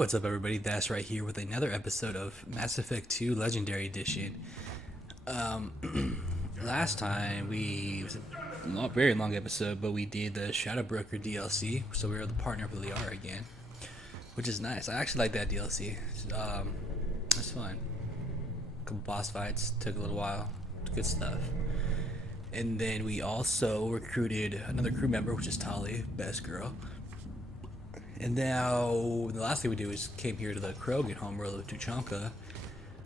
What's up, everybody? That's right here with another episode of Mass Effect 2 Legendary Edition. Last time it was a very long episode, but we did the Shadow Broker DLC, so we were the partner of Liara again, which is nice. I actually like that DLC. It's fun. A couple boss fights, took a little while, good stuff. And then we also recruited another crew member, which is Tali, best girl. And now, the last thing we do is came here to the Krogan homeworld of Tuchanka.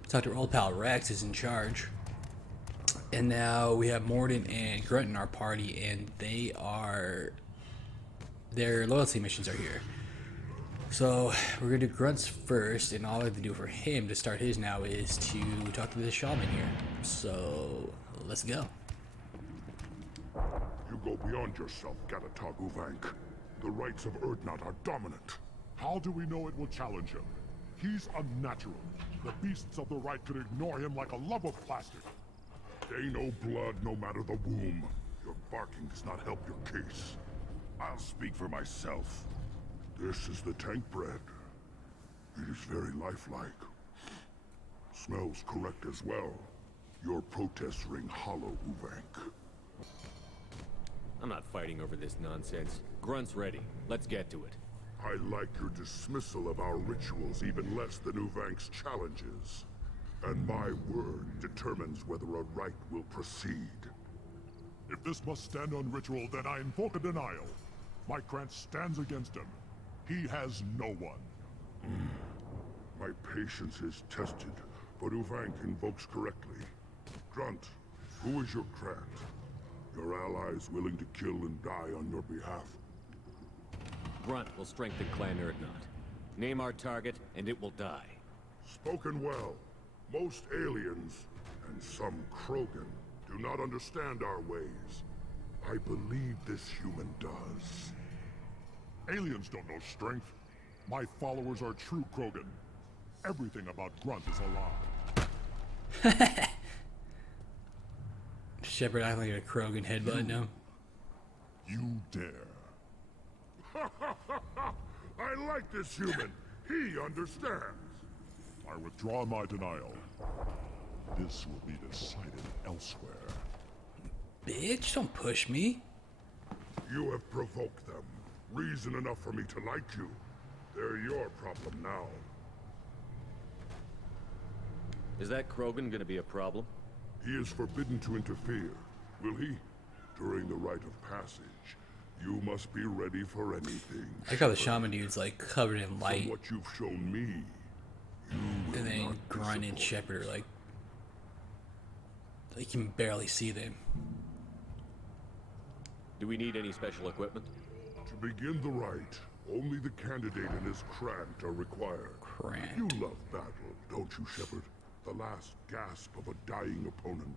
Talked to our old pal Rex, is in charge. And now we have Mordin and Grunt in our party, and their loyalty missions are here. So, we're going to do Grunt's first, and all I have to do for him to start his now is to talk to the shaman here. So, let's go. You go beyond yourself, Gatatog Uvank. The rights of Urdnot are dominant. How do we know it will challenge him? He's unnatural. The beasts of the right could ignore him like a lump of plastic. They know blood no matter the womb. Your barking does not help your case. I'll speak for myself. This is the tank bread. It is very lifelike. Smells correct as well. Your protests ring hollow, Uvank. I'm not fighting over this nonsense. Grunt's ready. Let's get to it. I like your dismissal of our rituals even less than Uvank's challenges. And my word determines whether a rite will proceed. If this must stand on ritual, then I invoke a denial. My Grant stands against him. He has no one. My patience is tested, but Uvank invokes correctly. Grunt, who is your Grant? Your allies willing to kill and die on your behalf? Grunt will strengthen Clan Urdnot. Name our target, and it will die. Spoken well. Most aliens, and some Krogan, do not understand our ways. I believe this human does. Aliens don't know strength. My followers are true Krogan. Everything about Grunt is a lie. Shepard acting like a Krogan headbutt now. You dare. I like this human. He understands. I withdraw my denial. This will be decided elsewhere. Bitch, don't push me. You have provoked them. Reason enough for me to like you. They're your problem now. Is that Krogan gonna be a problem? He is forbidden to interfere. Will he? During the rite of passage, you must be ready for anything. I like how the shaman dude's like covered in From light, what you've shown me, you will and then not Grunt and disappoint. Shepard are like you can barely see them. Do we need any special equipment? To begin the rite, only the candidate and his Grant are required. Grant. You love battle, don't you, Shepard? The last gasp of a dying opponent.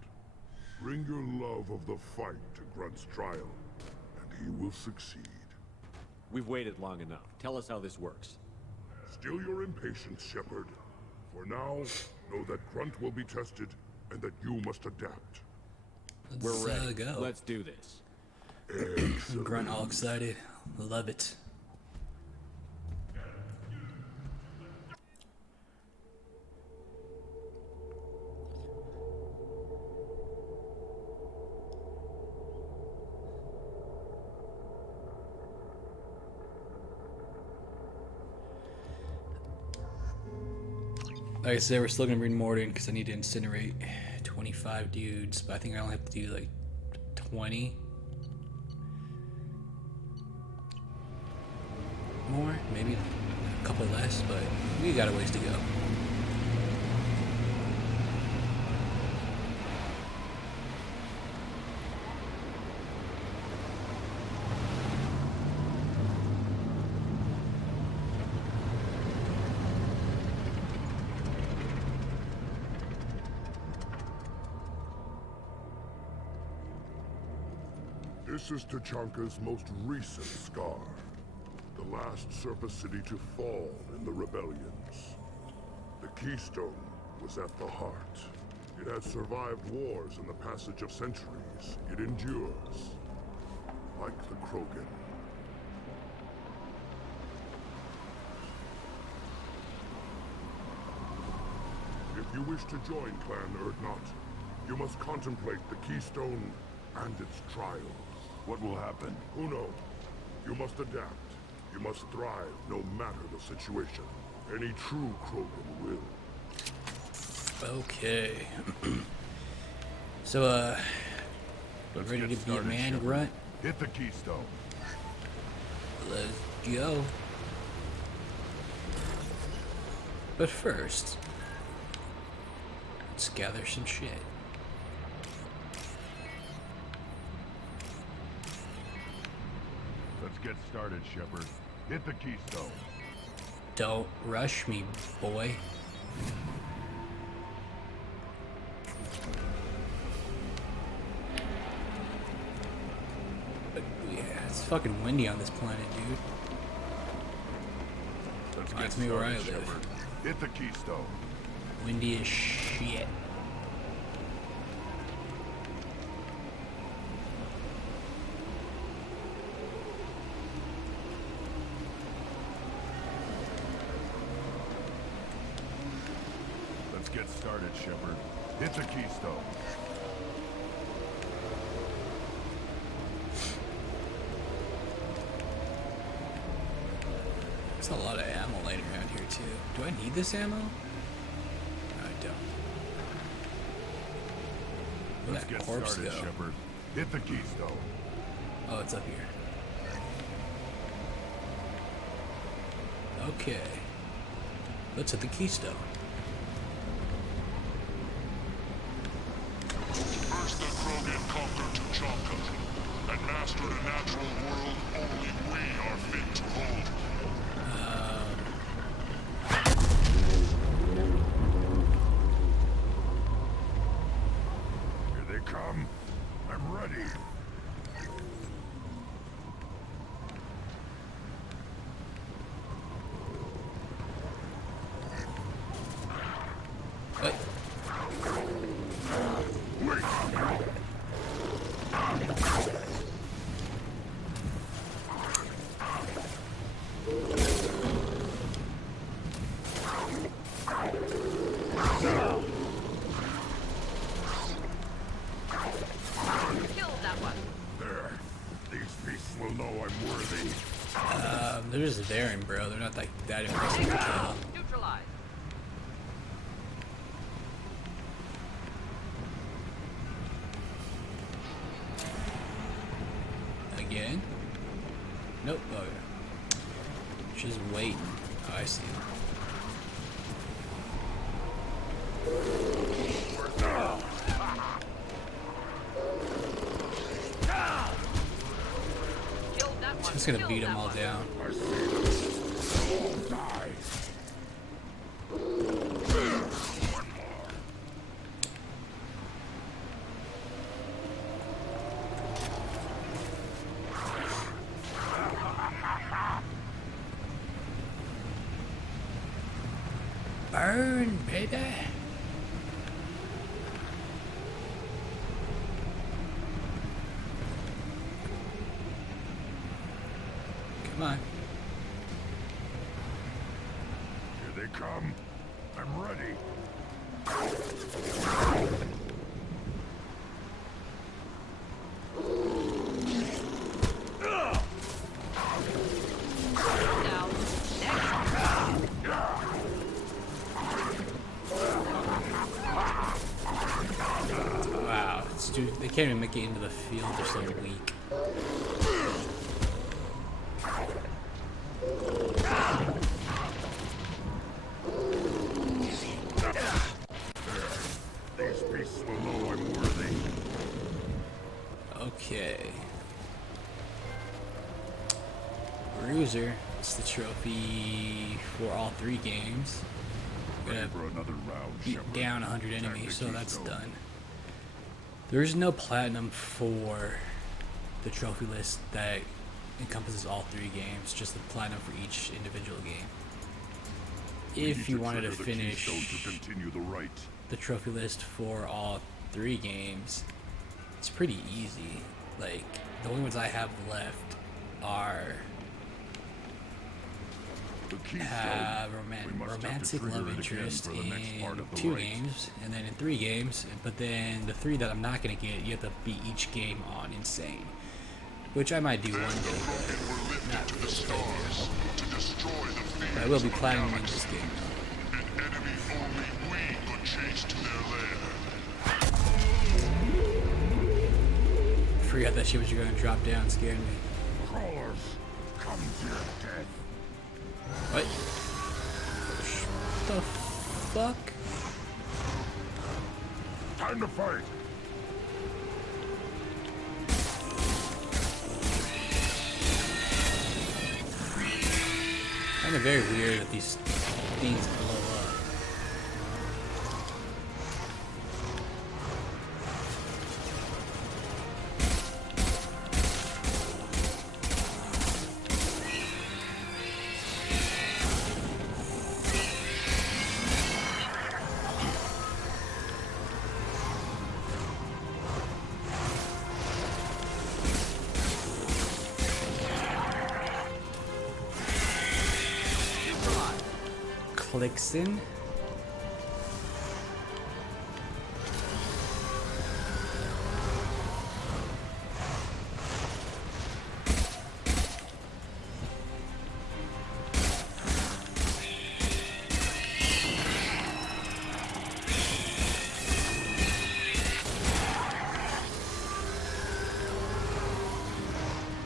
Bring your love of the fight to Grunt's trial, and he will succeed. We've waited long enough. Tell us how this works. Still your impatience, Shepard. For now, know that Grunt will be tested, and that you must adapt. We're ready. Go. Let's do this. Excellent. Grunt all excited. Love it. Like I said, we're still gonna bring Mordin because I need to incinerate 25 dudes, but I think I only have to do like 20 more, maybe a couple less, but we got a ways to go. This is Tuchanka's most recent scar. The last surface city to fall in the rebellions. The keystone was at the heart. It has survived wars and the passage of centuries. It endures. Like the Krogan. you wish to join Clan Urdnot, you must contemplate the Keystone and its trial. What will happen? Who knows? You must adapt. You must thrive no matter the situation. Any true Krogan will. Okay. So, Let's ready get to be a started, man, Shepard. Grunt? Hit the Keystone. Let's go. But first, let's gather some shit. Let's get started, Shepard. Hit the Keystone. Don't rush me, boy. But yeah, it's fucking windy on this planet, dude. Let's Reminds get me where I started, live. Shepard. Hit the Keystone. Windy as shit. Let's get started, Shepard. Hit the Keystone. There's a lot of ammo laying around here too. Do I need this ammo? No, I don't. Where'd Let's that get corpse started, go? Shepard. Hit the Keystone. Oh, it's up here. Okay. Let's hit the Keystone. First the Krogan conquered Tuchanka, and mastered a natural world only we are fit to hold. Here they come. I'm ready. Wait. Killed that one. There. These beasts will know I'm worthy. They're just daring, bro. They're not like that impressive to kill. Neutralized. Again? Nope. Oh yeah. She's waiting. Oh, I see. Killed that one. Just gonna Killed beat them that all one. down. I see them. They'll all die. Burn, baby. Come on. Here they come. I'm ready. Down. Next. Wow, dude, they can't even make it into the field. They're so weak. These beasts will know I'm worthy. Okay. Bruiser. It's the trophy for all 3 games. Ready Gonna for another round, beat Shepard. down 100 Attack enemies, the so that's Keystone. done. There's no platinum for the trophy list that encompasses all 3 games, just the platinum for each individual game. We need If you wanted to trigger the finish Keystone to continue the right. the trophy list for all 3 games, it's pretty easy. Like, the only ones I have left are The keystone. We must have to romantic trigger love it again interest for the next in part of the 2 race. games, and then in 3 games. But then the 3 that I'm not gonna get, you have to beat each game on insane, which I might do one day, but not this day. But I will be platinum in this game. An enemy only we could chase to their lair. I forgot that shit was gonna drop down, scared me. Crawlers, come to your death. What? The fuck? Time to fight. Kind of very weird that these things blow up. Clicks in.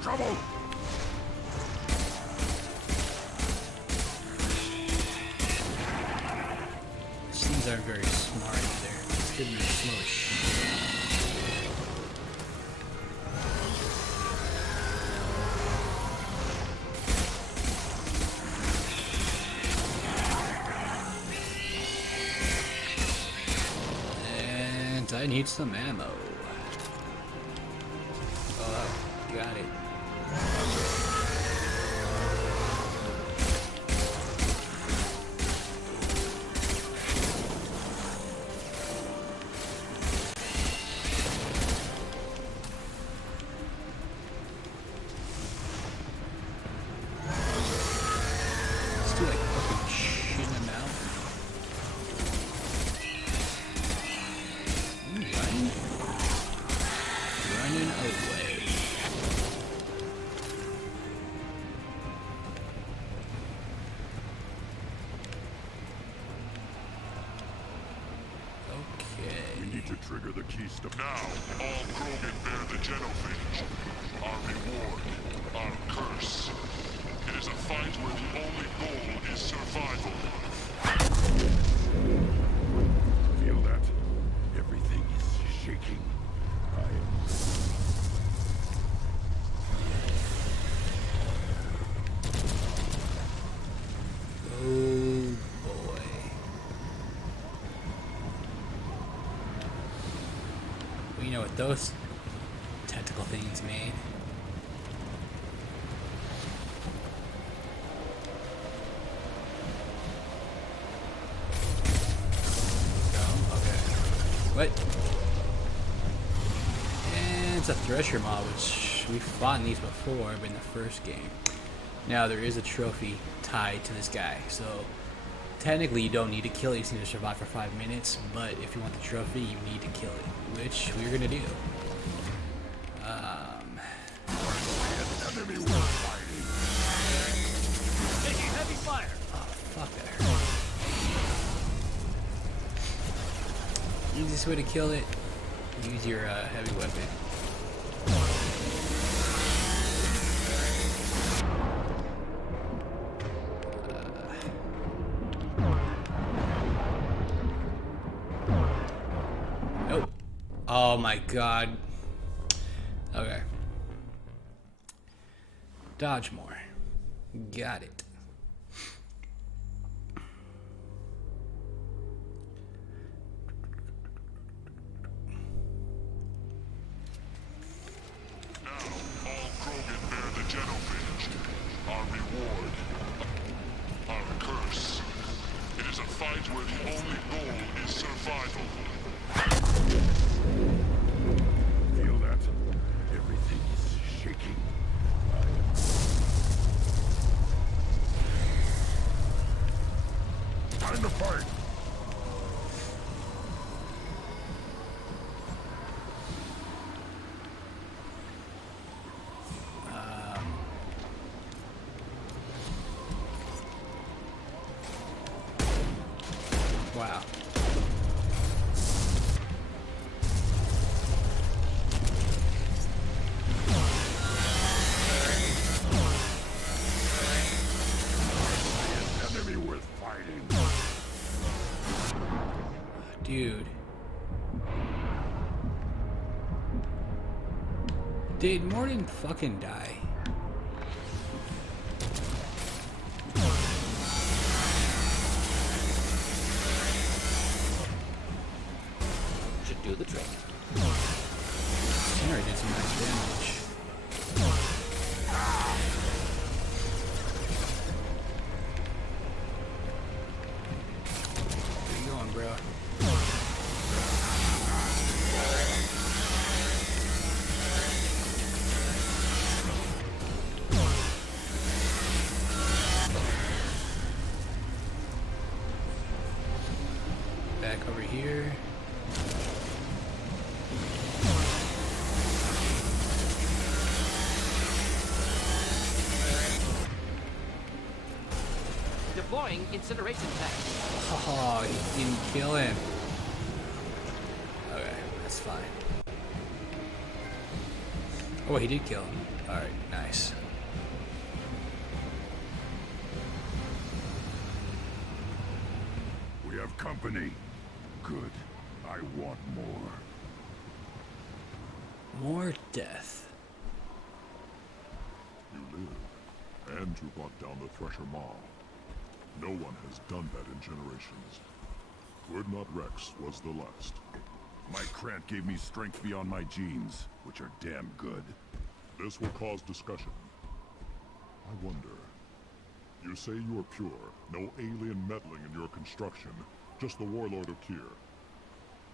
Trouble. These things aren't very smart either. It's good to be slow as shit. And I need some ammo. Oh, got it. Let's do like fucking shit him out. Running? Running away. Okay. We need to trigger the keystone. Now, all Krogan bear the genophage. Our reward, our curse. It is a fight where the only goal is survival. Feel that? Everything is shaking. I am... Oh boy. We know what those tentacle things mean. Oh, okay. What? And it's a Thresher mob, which we've fought in these before, but in the first game. Now there is a trophy tied to this guy, so technically you don't need to kill it, you just need to survive for 5 minutes, but if you want the trophy, you need to kill it, which we're gonna do. Enemy war fighting. Taking heavy fire. Oh, fuck, that hurt. Easiest way to kill it, use your heavy weapon. Nope. Oh my god. Okay. Dodge more. Got it. Now, all Krogan bear the genophage. Our reward, our curse. It is a fight where the only goal is survival. Feel that? Everything is shaking. I am... Time to fight! Wow. Enemy worth fighting! Dude. Did Mordin fucking die? Should do the trick. Alright, did some nice damage. Where you going, bro? Back over here. Deploying incineration tank. Oh, he didn't kill him. Okay, that's fine. Oh, he did kill him. Alright, nice. We have company. Good. I want more. More death. You live, and you brought down the Thresher Maw. No one has done that in generations. Urdnot Rex was the last. My Grant gave me strength beyond my genes, which are damn good. This will cause discussion. I wonder. You say you are pure, no alien meddling in your construction, just the warlord of Tyr.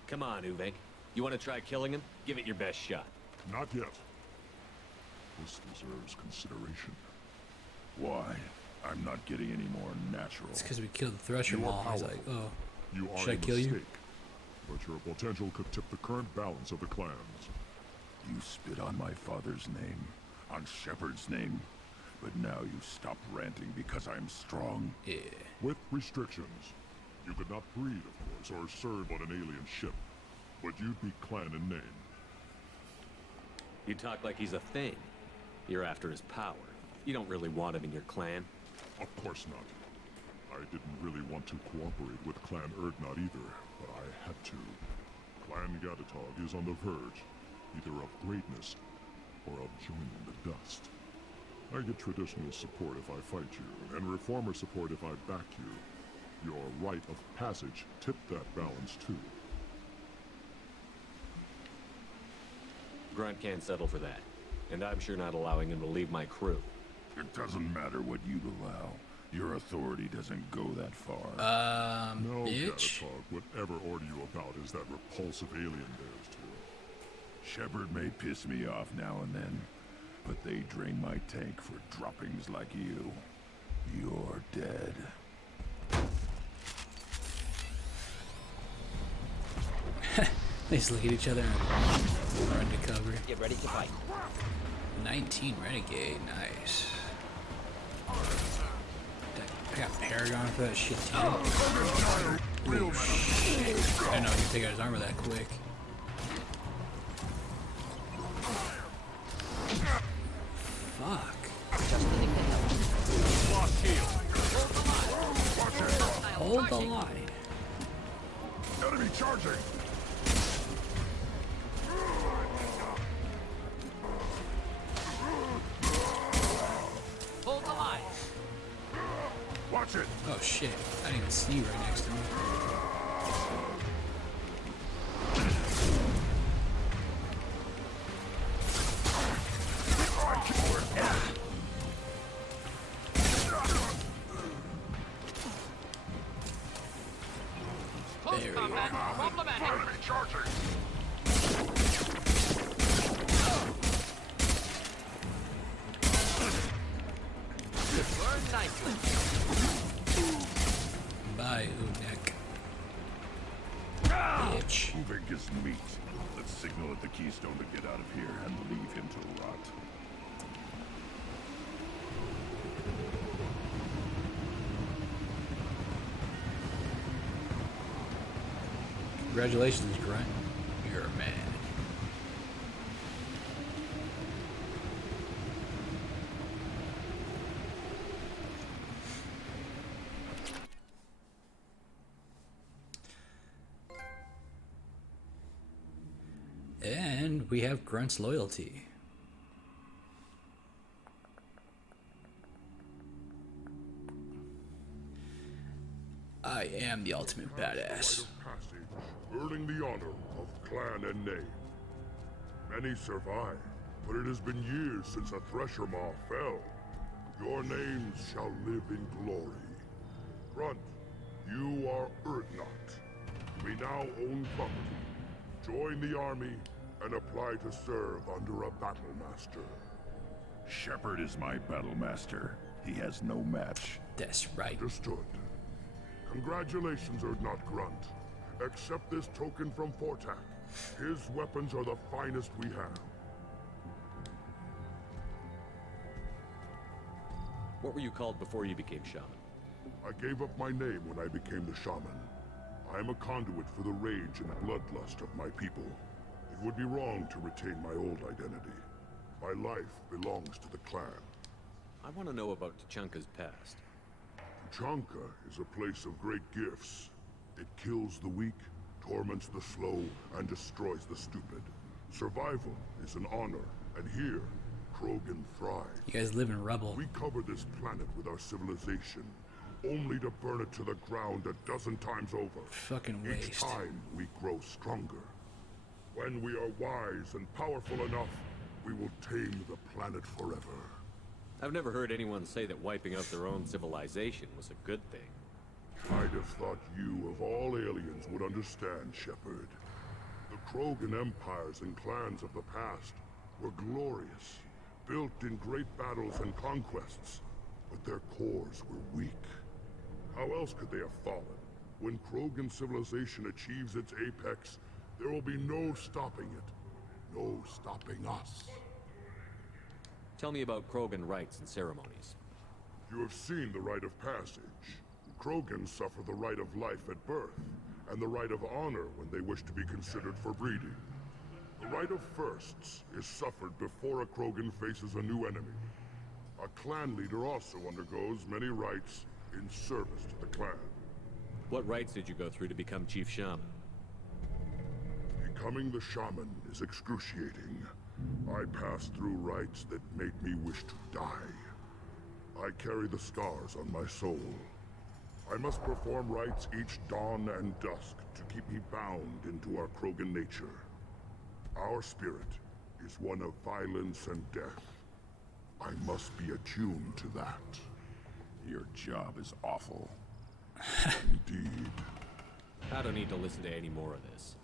Come on, Uvek. You want to try killing him? Give it your best shot. Not yet. This deserves consideration. Why? I'm not getting any more natural. It's because we killed the Thresher You are Maw. He's like, powerful. oh, You are should I a kill you? mistake, but your potential could tip the current balance of the clans. You spit on my father's name, on Shepard's name, but now you stop ranting because I'm strong. Yeah. With restrictions. You could not breed, of course, or serve on an alien ship, but you'd be clan in name. You talk like he's a thing. You're after his power. You don't really want him in your clan. Of course not. I didn't really want to cooperate with Clan Urdnot either, but I had to. Clan Gatatog is on the verge, either of greatness or of joining the dust. I get traditional support if I fight you, and reformer support if I back you. Your rite of passage tipped that balance too. Grunt can't settle for that. And I'm sure not allowing him to leave my crew. It doesn't matter what you'd allow. Your authority doesn't go that far. No Bitch. Gatatog would ever order you about as that repulsive alien dares to. Shepard may piss me off now and then, but they drain my tank for droppings like you. You're dead. They just look at each other and run to cover. Get ready to fight. 19 Renegade, nice. I got Paragon for that shit too. Ooh, shit. I didn't know he could take out his armor that quick. Fuck. Just the nickname. Lost shield. Hold the line. Enemy charging! Hold the line. Watch it! Oh shit. I didn't even see you right next to me. Close There we combat. go. Problematic. Enemy charging! Learn nicely. Bye, Udnek. Bitch. Moving is meat. Let's signal at the keystone to get out of here and leave him to rot. Congratulations, Grunt. You're a man. And we have Grunt's loyalty. I am the ultimate badass. Passage, earning the honor of clan and name. Many survive, but it has been years since a Thresher Maw fell. Your names shall live in glory. Grunt, you are Urdnot. We now own property. Join the army and apply to serve under a battle master. Shepard is my battle master. He has no match. That's right. Understood. Congratulations, Urdnot Grunt. Accept this token from Fortak. His weapons are the finest we have. What were you called before you became shaman? I gave up my name when I became the shaman. I am a conduit for the rage and bloodlust of my people. It would be wrong to retain my old identity. My life belongs to the clan. I want to know about Tuchanka's past. Tuchanka is a place of great gifts. It kills the weak, torments the slow, and destroys the stupid. Survival is an honor, and here, Krogan thrive. You guys live in rubble. We cover this planet with our civilization, only to burn it to the ground a dozen times over. Fucking Each waste. time, we grow stronger. When we are wise and powerful enough, we will tame the planet forever. I've never heard anyone say that wiping out their own civilization was a good thing. I'd have thought you, of all aliens, would understand, Shepard. The Krogan empires and clans of the past were glorious, built in great battles and conquests, but their cores were weak. How else could they have fallen? When Krogan civilization achieves its apex, there will be no stopping it. No stopping us. Tell me about Krogan rites and ceremonies. You have seen the rite of passage. Krogans suffer the rite of life at birth, and the rite of honor when they wish to be considered for breeding. The rite of firsts is suffered before a Krogan faces a new enemy. A clan leader also undergoes many rites in service to the clan. What rites did you go through to become Chief Shaman? Becoming the shaman is excruciating. I passed through rites that made me wish to die. I carry the scars on my soul. I must perform rites each dawn and dusk to keep me bound into our Krogan nature. Our spirit is one of violence and death. I must be attuned to that. Your job is awful. Indeed. I don't need to listen to any more of this.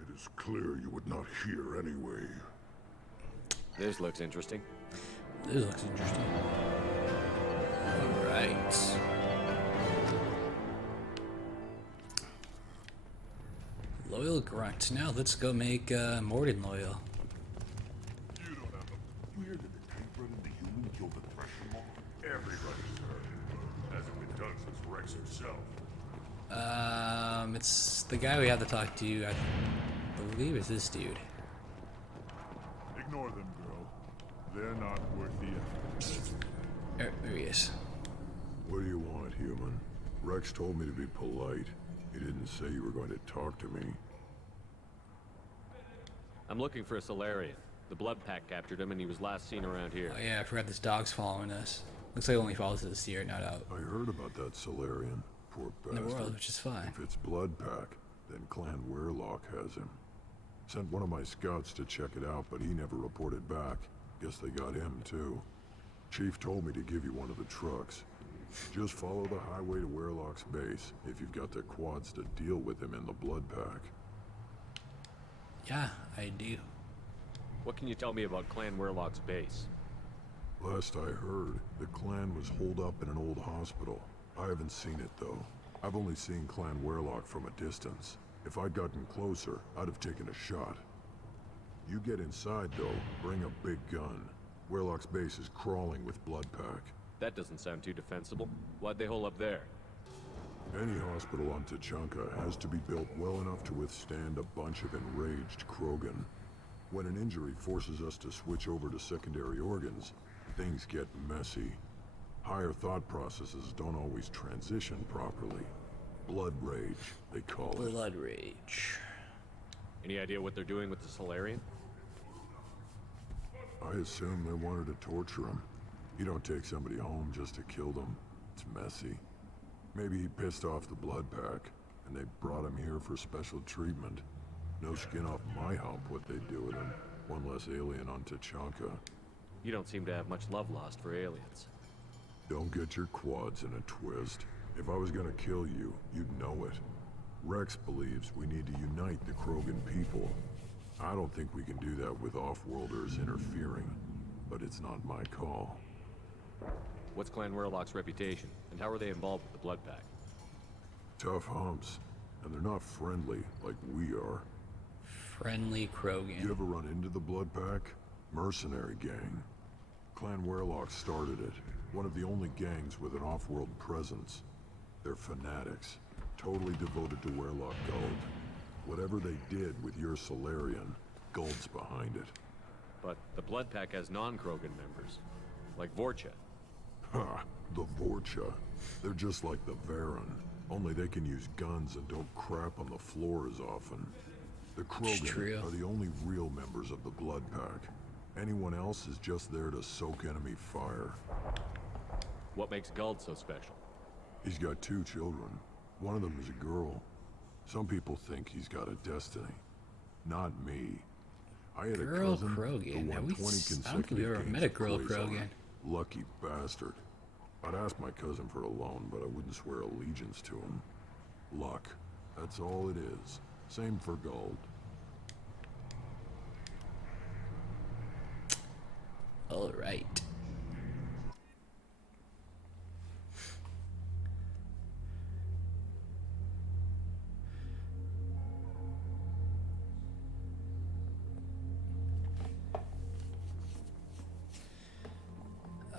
It is clear you would not hear anyway. This looks interesting. This looks interesting. Alright. Loyal Grunt. Now let's go make Mordin loyal. You don't have a... You hear that the tank bred and the human killed the Thresher Maw? Everybody's heard. Hasn't been done since Rex himself. It's the guy we have to talk to. I believe it's this dude. Ignore them, girl. They're not worth the effort. There he is. What do you want, human? Rex told me to be polite. He didn't say you were going to talk to me. I'm looking for a Solarian. The Blood Pack captured him and he was last seen around here. Oh yeah, I forgot this dog's following us. Looks like it only follows us here, not out I heard about that Solarian. Poor in the bastard. world, which is fine. If it's Blood Pack, then Clan Weirlock has him. Sent one of my scouts to check it out, but he never reported back. Guess they got him, too. Chief told me to give you one of the trucks. Just follow the highway to Weirlock's base, if you've got the quads to deal with him in the Blood Pack. Yeah, I do. What can you tell me about Clan Weirlock's base? Last I heard, the clan was holed up in an old hospital. I haven't seen it, though. I've only seen Clan Werlock from a distance. If I'd gotten closer, I'd have taken a shot. You get inside, though, bring a big gun. Werlock's base is crawling with Bloodpack. That doesn't sound too defensible. Why'd they hole up there? Any hospital on Tachanka has to be built well enough to withstand a bunch of enraged Krogan. When an injury forces us to switch over to secondary organs, things get messy. Higher thought processes don't always transition properly. Blood rage, they call it. Blood rage. Any idea what they're doing with the Solarian? I assume they wanted to torture him. You don't take somebody home just to kill them. It's messy. Maybe he pissed off the Bloodpack, and they brought him here for special treatment. No skin off my hump what they do with him. One less alien on Tachanka. You don't seem to have much love lost for aliens. Don't get your quads in a twist. If I was gonna kill you, you'd know it. Rex believes we need to unite the Krogan people. I don't think we can do that with off-worlders interfering, but it's not my call. What's Clan Werlock's reputation, and how are they involved with the Bloodpack? Tough humps, and they're not friendly like we are. Friendly Krogan. You ever run into the Bloodpack? Mercenary gang. Clan Werlock started it. One of the only gangs with an off-world presence. They're fanatics, totally devoted to Werlock Guld. Whatever they did with your Solarian, Guld's behind it. But the Bloodpack has non-Krogan members, like Vorcha. Ha! The Vorcha. They're just like the Varen, only they can use guns and don't crap on the floor as often. The Krogan are the only real members of the Bloodpack. Anyone else is just there to soak enemy fire. What makes Guld so special? He's got 2 children. One of them is a girl. Some people think he's got a destiny. Not me. I had Girl a cousin Krogan. who won 20 I don't think consecutive we've ever games met a of girl Quasar. Krogan. Lucky bastard. I'd ask my cousin for a loan, but I wouldn't swear allegiance to him. Luck. That's all it is. Same for Guld. All right.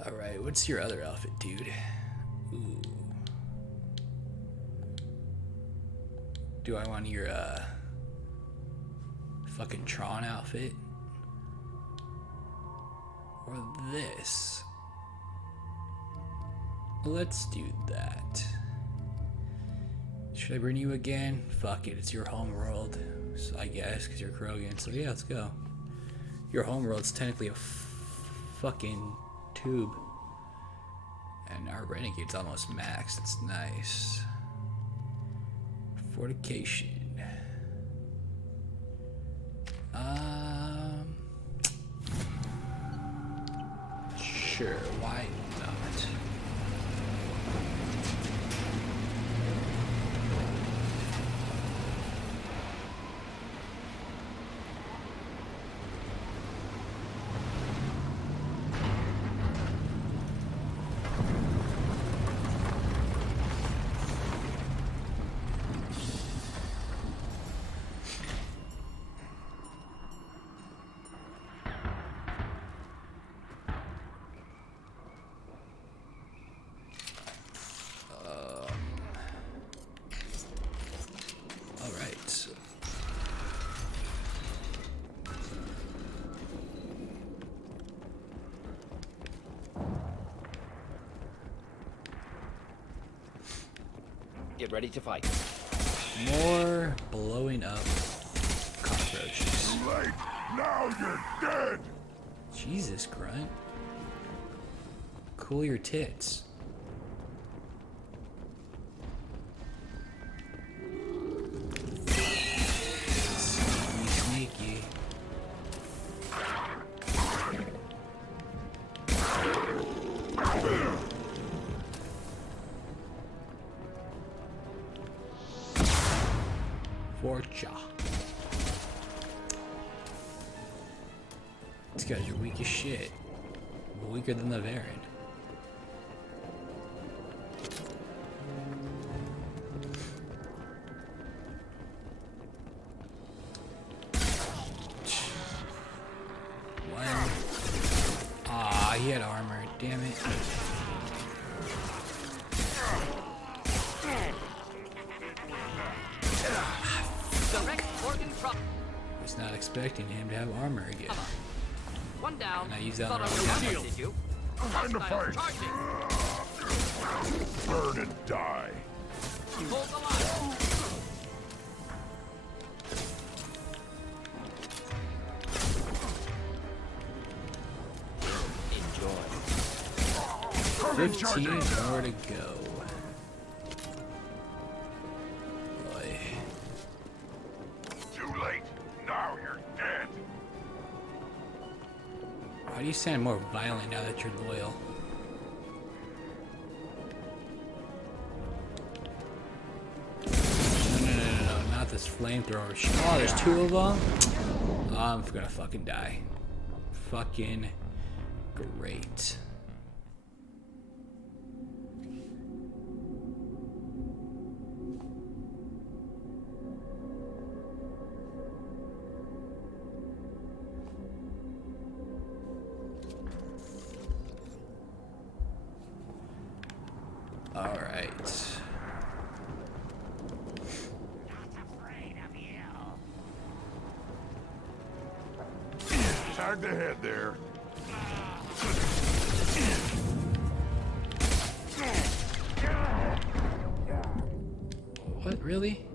All right, what's your other outfit, dude? Ooh. Do I want your fucking Tron outfit? Or this? Let's do that. Should I bring you again? Fuck it, it's your home world, so I guess, because you're Krogan. So yeah, let's go. Your home world's technically a fucking tube. And our Renegade's almost maxed. It's nice. Fortification. Sure, why not? Get ready to fight. More blowing up cockroaches. Too late! Now you're dead! Jesus, Grunt. Cool your tits. Sneaky, sneaky. Vorcha. These guys are weak as shit. Weaker than the Varen. Was not expecting him to have armor again. One down. And I use that Thought on I was shield. did you? Time to fight! Charging. Burn and die! Hold the line. Enjoy. 15 more to go. Boy. Too late! Now you're dead! Why do you sound more violent now that you're loyal? No, not this flamethrower shit. Oh, there's 2 of them? I'm gonna fucking die. Fucking great. Alright. Tag the head there. What, really?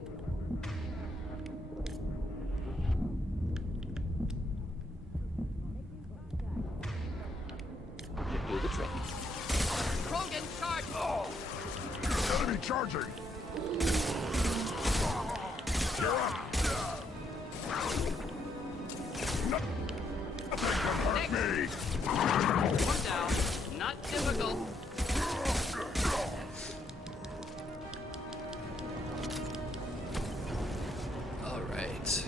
Do the trick. Krogan, charge. Enemy charging! You're up! Nothing can hurt me! One down. Not difficult. Alright.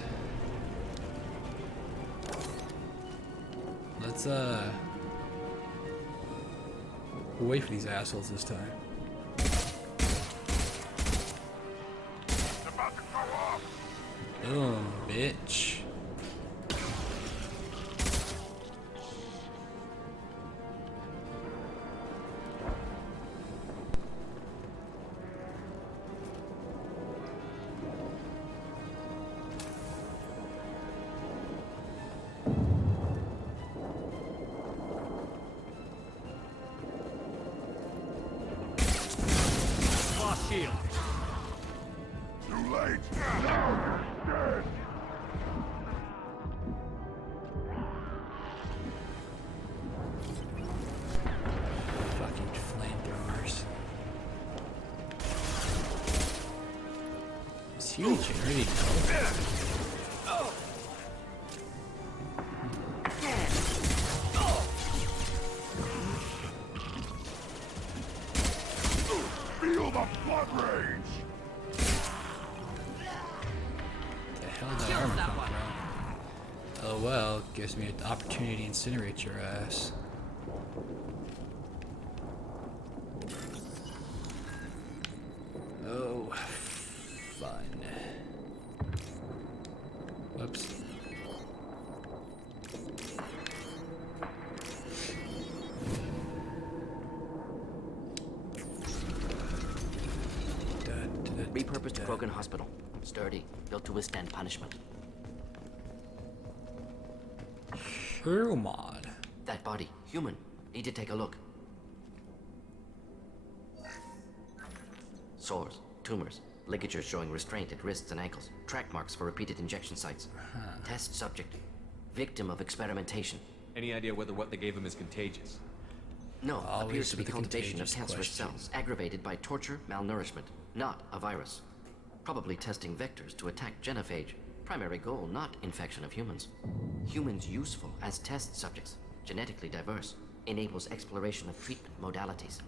Let's, we'll wait for these assholes this time. It's about to go off! Boom, bitch. Lost shield. Too late! Now you're dead! Fucking flamethrowers. It's huge and ready to go. Feel the blood rage! The hell did that armor come from? Oh well, gives me an opportunity to incinerate your ass. Oh, fun. Whoops. Repurposed Krogan Hospital. Sturdy, built to withstand punishment. Sure, mod. That body, human. Need to take a look. Sores, tumors, ligatures showing restraint at wrists and ankles, track marks for repeated injection sites. Test subject. Victim of experimentation. Any idea whether what they gave him is contagious? No, Always appears to be with the cultivation of contagious cancerous question. cells, aggravated by torture, malnourishment, not a virus. Probably testing vectors to attack genophage. Primary goal, not infection of humans. Humans useful as test subjects, genetically diverse, enables exploration of treatment modalities.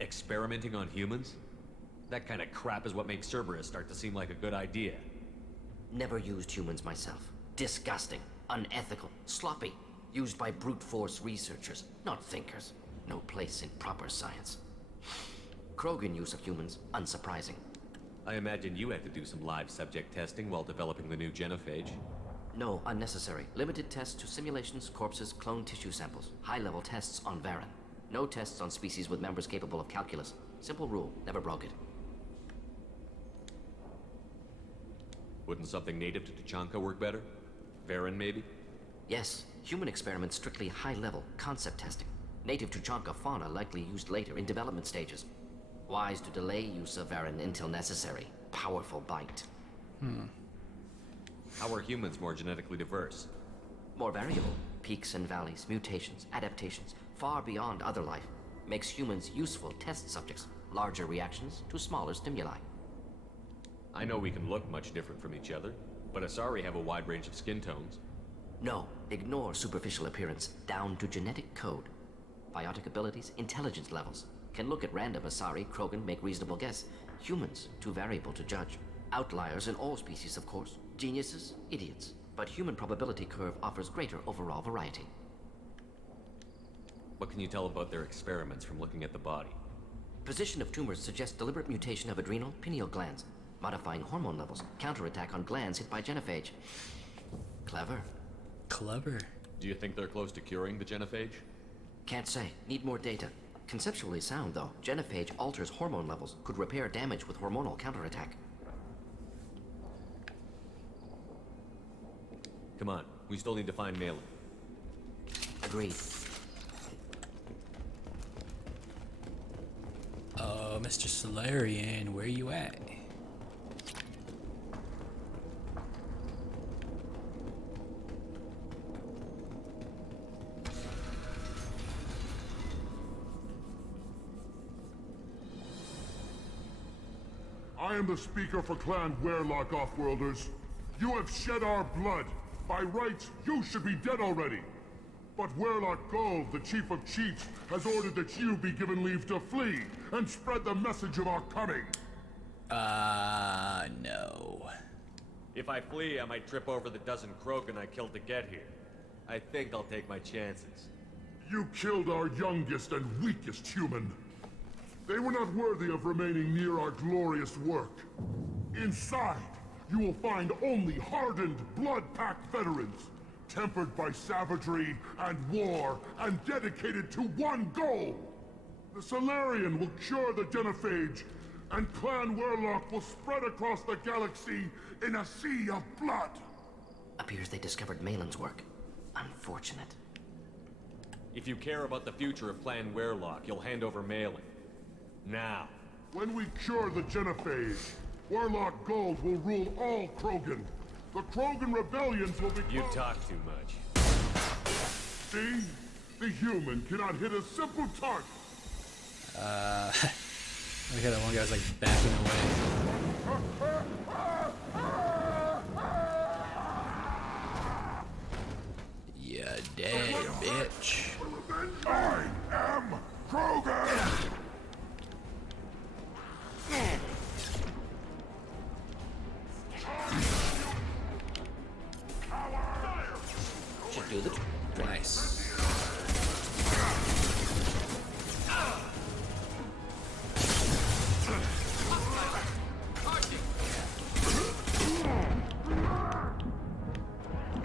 Experimenting on humans? That kind of crap is what makes Cerberus start to seem like a good idea. Never used humans myself. Disgusting, unethical, sloppy. Used by brute force researchers, not thinkers. No place in proper science. Krogan use of humans, unsurprising. I imagine you had to do some live subject testing while developing the new genophage. No, unnecessary. Limited tests to simulations, corpses, cloned tissue samples. High-level tests on Varen. No tests on species with members capable of calculus. Simple rule, never broke it. Wouldn't something native to Tuchanka work better? Varen, maybe? Yes, human experiments strictly high-level concept testing. Native Tuchanka fauna likely used later in development stages. Wise to delay use of Varen until necessary. Powerful bite. How are humans more genetically diverse? More variable. Peaks and valleys, mutations, adaptations, far beyond other life. Makes humans useful test subjects. Larger reactions to smaller stimuli. I know we can look much different from each other, but Asari have a wide range of skin tones. No, ignore superficial appearance, down to genetic code. Biotic abilities, intelligence levels. Can look at random Asari, Krogan, make reasonable guess. Humans, too variable to judge. Outliers in all species, of course. Geniuses, idiots. But human probability curve offers greater overall variety. What can you tell about their experiments from looking at the body? Position of tumors suggests deliberate mutation of adrenal, pineal glands. Modifying hormone levels. Counterattack on glands hit by genophage. Clever. Clever. Do you think they're close to curing the genophage? Can't say. Need more data. Conceptually sound, though. Genophage alters hormone levels. Could repair damage with hormonal counterattack. Come on, we still need to find Malin. Agreed. Oh, Mr. Solarian, where you at? I am the speaker for Clan Werlock, Offworlders. You have shed our blood. By rights, you should be dead already. But Werlock Gold, the Chief of Chiefs, has ordered that you be given leave to flee and spread the message of our coming. No. If I flee, I might trip over the dozen Krogan I killed to get here. I think I'll take my chances. You killed our youngest and weakest human. They were not worthy of remaining near our glorious work. Inside, you will find only hardened, blood-packed veterans, tempered by savagery and war, and dedicated to one goal. The Solarian will cure the genophage, and Clan Werlock will spread across the galaxy in a sea of blood. Appears they discovered Malin's work. Unfortunate. If you care about the future of Clan Werlock, you'll hand over Malin. Now. When we cure the genophage, Werlock Gold will rule all Krogan. The Krogan rebellions will be... You talk too much. See? The human cannot hit a simple target. Look at that one guy's like backing away. Yeah, dead, bitch. I am Krogan! Should do the trick. Nice.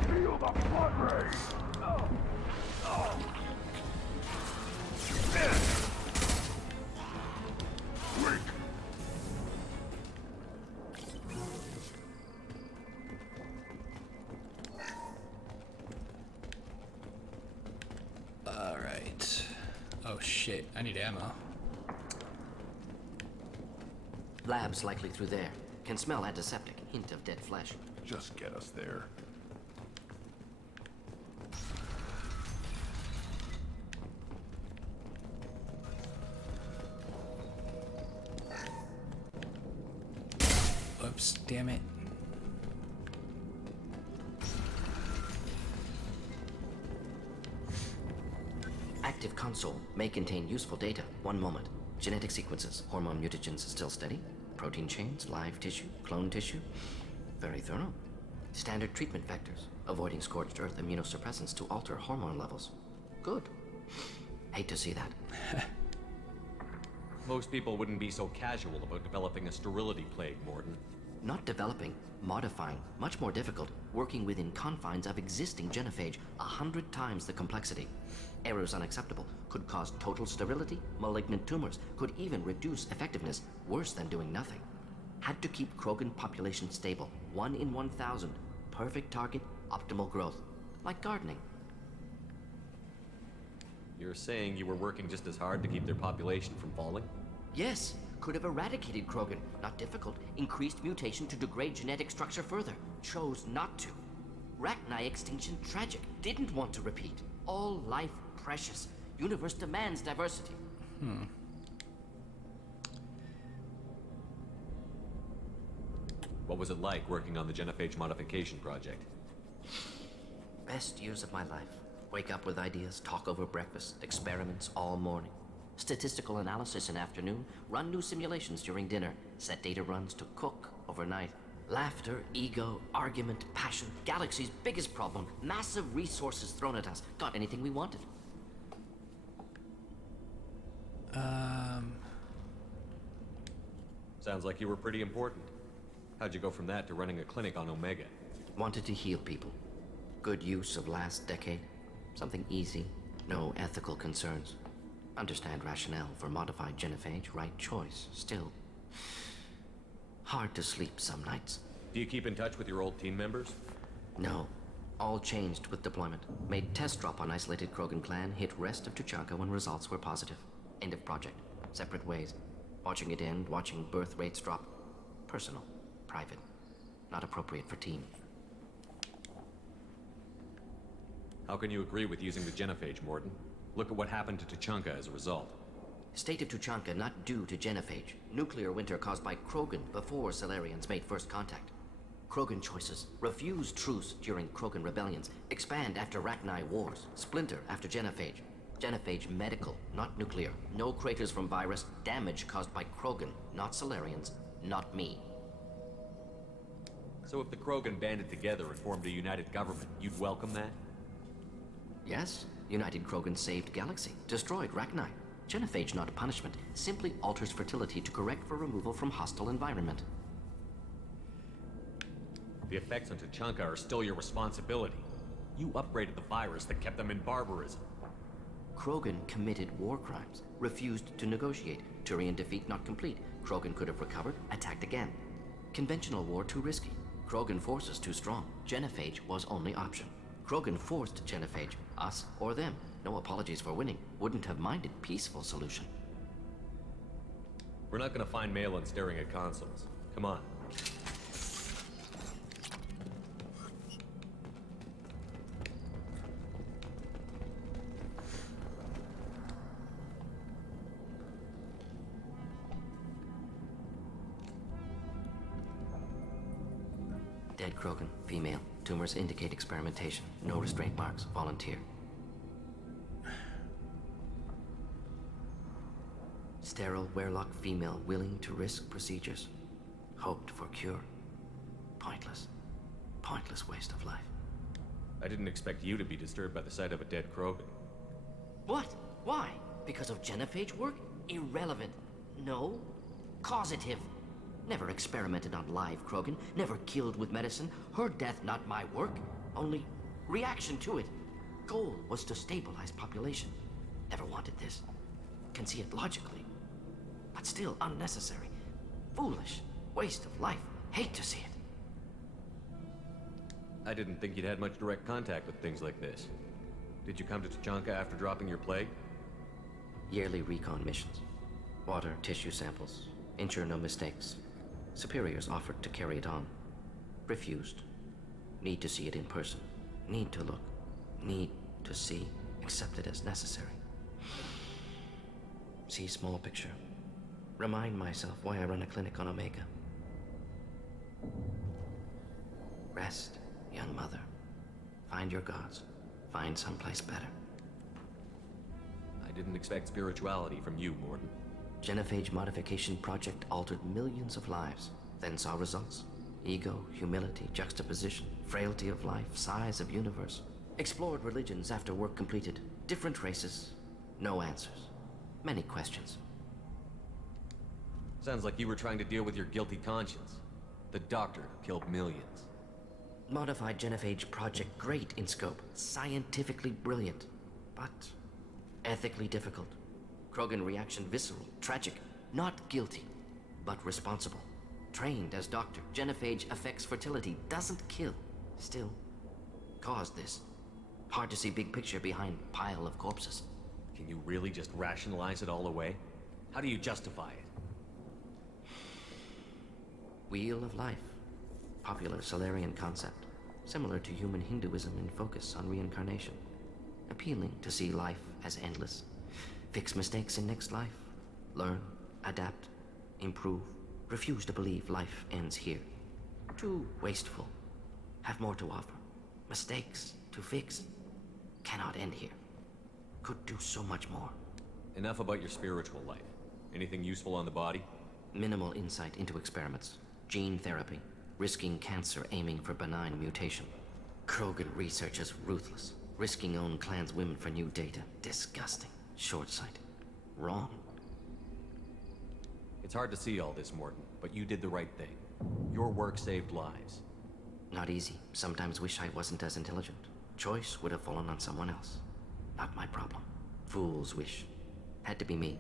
Feel the blood rain! Weak! Alright. Oh shit, I need ammo. Labs likely through there. Can smell antiseptic. Hint of dead flesh. Just get us there. Oops, damn it. Active console may contain useful data. One moment. Genetic sequences. Hormone mutagens still steady. Protein chains, live tissue, clone tissue. Very thorough. Standard treatment vectors. Avoiding scorched earth immunosuppressants to alter hormone levels. Good. Hate to see that. Most people wouldn't be so casual about developing a sterility plague, Mordin. Not developing, modifying, much more difficult, working within confines of existing genophage, 100 times the complexity. Errors unacceptable, could cause total sterility, malignant tumors, could even reduce effectiveness, worse than doing nothing. Had to keep Krogan population stable. 1 in 1,000. Perfect target, optimal growth. Like gardening. You're saying you were working just as hard to keep their population from falling? Yes, could have eradicated Krogan. Not difficult. Increased mutation to degrade genetic structure further. Chose not to. Rachni extinction tragic. Didn't want to repeat. All life precious. Universe demands diversity. What was it like working on the genophage modification project? Best years of my life. Wake up with ideas, talk over breakfast, experiments all morning. Statistical analysis in afternoon, run new simulations during dinner, set data runs to cook overnight. Laughter, ego, argument, passion, galaxy's biggest problem, massive resources thrown at us. Got anything we wanted. Sounds like you were pretty important. How'd you go from that to running a clinic on Omega? Wanted to heal people. Good use of last decade. Something easy, no ethical concerns. Understand rationale for modified genophage, right choice. Still, hard to sleep some nights. Do you keep in touch with your old team members? No. All changed with deployment. Made test drop on isolated Krogan clan, hit rest of Tuchanka when results were positive. End of project. Separate ways. Watching it end, watching birth rates drop. Personal. Private. Not appropriate for team. How can you agree with using the genophage, Mordin? Look at what happened to Tuchanka as a result. State of Tuchanka not due to genophage. Nuclear winter caused by Krogan before Salarians made first contact. Krogan choices. Refuse truce during Krogan rebellions. Expand after Rachni wars. Splinter after genophage. Genophage medical, not nuclear. No craters from virus. Damage caused by Krogan, not Salarians, not me. So if the Krogan banded together and formed a united government, you'd welcome that? Yes, United Krogan saved Galaxy, destroyed Rachni. Genophage not a punishment, simply alters fertility to correct for removal from hostile environment. The effects on Tuchanka are still your responsibility. You upgraded the virus that kept them in barbarism. Krogan committed war crimes, refused to negotiate. Turian defeat not complete. Krogan could have recovered, attacked again. Conventional war too risky. Krogan forces too strong. Genophage was only option. Krogan forced genophage, us or them. No apologies for winning. Wouldn't have minded peaceful solution. We're not gonna find Malin staring at consoles. Come on. Dead Krogan, female. Tumors indicate experimentation. No restraint marks. Volunteer. Sterile Werelock female willing to risk procedures. Hoped for cure. Pointless. Pointless waste of life. I didn't expect you to be disturbed by the sight of a dead Krogan. What? Why? Because of genophage work? Irrelevant. No. Causative. Never experimented on live Krogan. Never killed with medicine. Her death not my work. Only reaction to it. Goal was to stabilize population. Never wanted this. Can see it logically. But still unnecessary. Foolish. Waste of life. Hate to see it. I didn't think you'd had much direct contact with things like this. Did you come to Tuchanka after dropping your plague? Yearly recon missions. Water, tissue samples. Ensure no mistakes. Superiors offered to carry it on. Refused. Need to see it in person. Need to look. Need to see. Accept it as necessary. See small picture. Remind myself why I run a clinic on Omega. Rest, young mother. Find your gods. Find someplace better. I didn't expect spirituality from you, Mordin. Genophage modification project altered millions of lives, then saw results. Ego, humility, juxtaposition, frailty of life, size of universe. Explored religions after work completed. Different races, no answers. Many questions. Sounds like you were trying to deal with your guilty conscience. The doctor who killed millions. Modified genophage project great in scope, scientifically brilliant, but ethically difficult. Krogan reaction visceral, tragic, not guilty, but responsible. Trained as doctor, genophage affects fertility, doesn't kill. Still, caused this. Hard to see big picture behind pile of corpses. Can you really just rationalize it all away? How do you justify it? Wheel of life. Popular Solarian concept. Similar to human Hinduism in focus on reincarnation. Appealing to see life as endless. Fix mistakes in next life. Learn, adapt, improve. Refuse to believe life ends here. Too wasteful. Have more to offer. Mistakes to fix. Cannot end here. Could do so much more. Enough about your spiritual life. Anything useful on the body? Minimal insight into experiments. Gene therapy. Risking cancer aiming for benign mutation. Krogan research is ruthless. Risking own clan's women for new data. Disgusting. Short-sighted. Wrong. It's hard to see all this, Mordin, but you did the right thing. Your work saved lives. Not easy. Sometimes wish I wasn't as intelligent. Choice would have fallen on someone else. Not my problem. Fool's wish. Had to be me.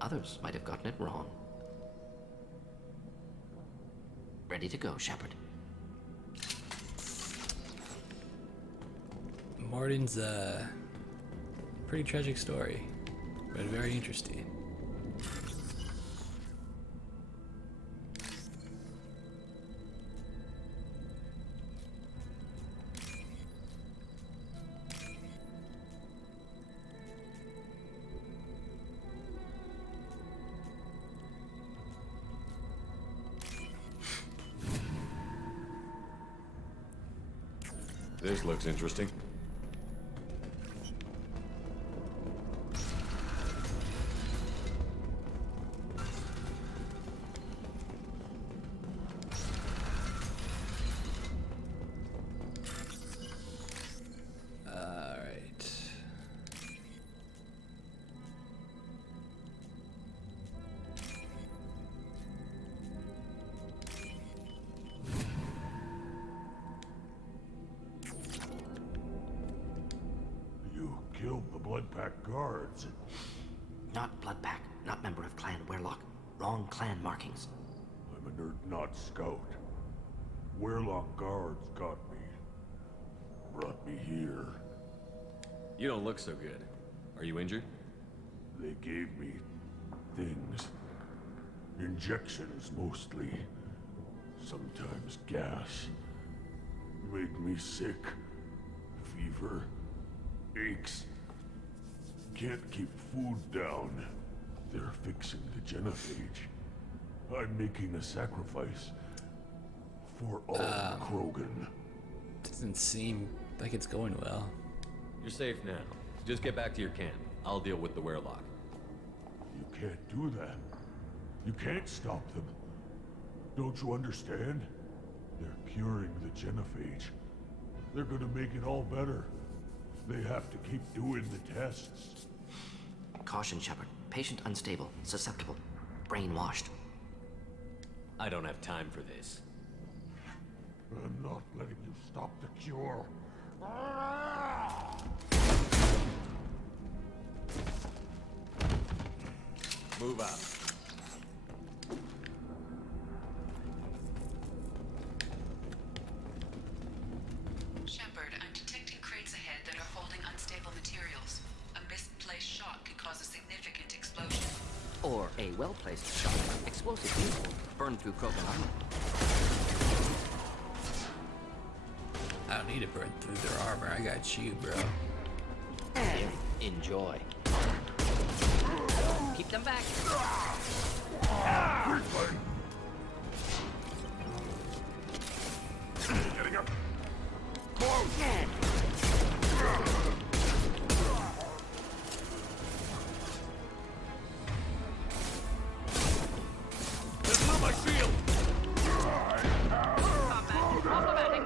Others might have gotten it wrong. Ready to go, Shepard. Mordin's a pretty tragic story, but very interesting. This looks interesting. Killed the Blood Pack guards. Not Blood Pack, not member of Clan Werlock. Wrong clan markings. I'm a nerd, not scout. Werlock guards got me. Brought me here. You don't look so good. Are you injured? They gave me things. Injections, mostly. Sometimes gas. Made me sick. Fever. Aches. Can't keep food down. They're fixing the genophage. I'm making a sacrifice. For all Krogan. Doesn't seem like it's going well. You're safe now. Just get back to your camp. I'll deal with the Werlock. You can't do that. You can't stop them. Don't you understand? They're curing the genophage. They're gonna make it all better. They have to keep doing the tests. Caution, Shepard. Patient unstable, susceptible, brainwashed. I don't have time for this. I'm not letting you stop the cure. Move out. Shepard, I'm detecting crates ahead that are holding unstable materials. A misplaced shot could cause a significant explosion. Or a well-placed shot. Explosive useful. Burn through Krogan armor. I don't need to burn through their armor. I got you, bro. Enjoy. Keep them back. Getting up. That's not my shield! Combat. Problematic.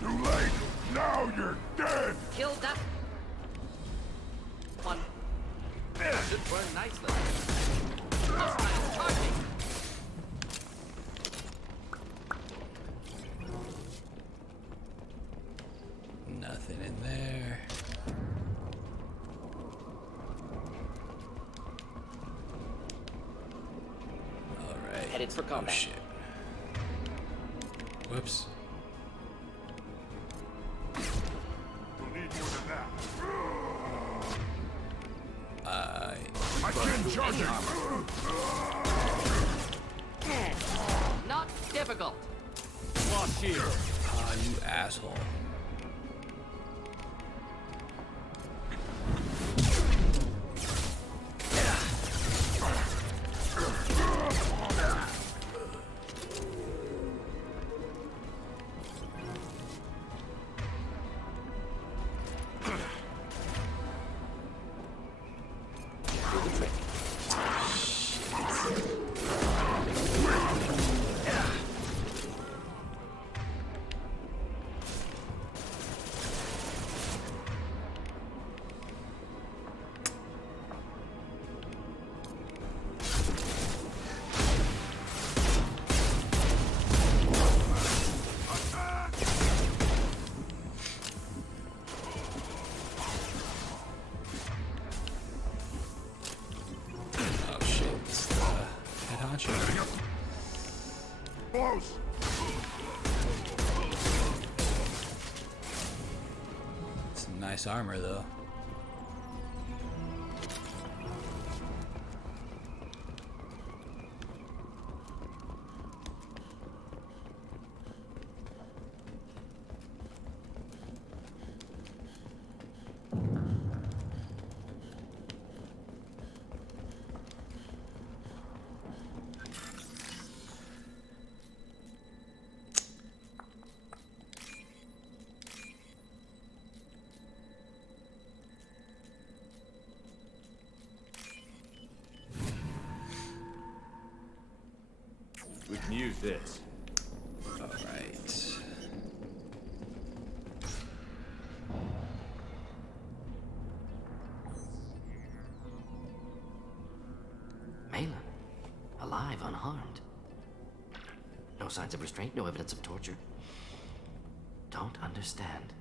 Too late. Now you're dead. Killed that one. Should burn nicely. Hostile charging. headed for Oh combat. shit. Whoops. You'll need more than that. I I can't charge it. Not difficult. Lost shield. you asshole. Oh shit, it's the head honcho. Close. Some nice armor though. We can use this. All right. Malin, alive, unharmed. No signs of restraint, no evidence of torture. Don't understand.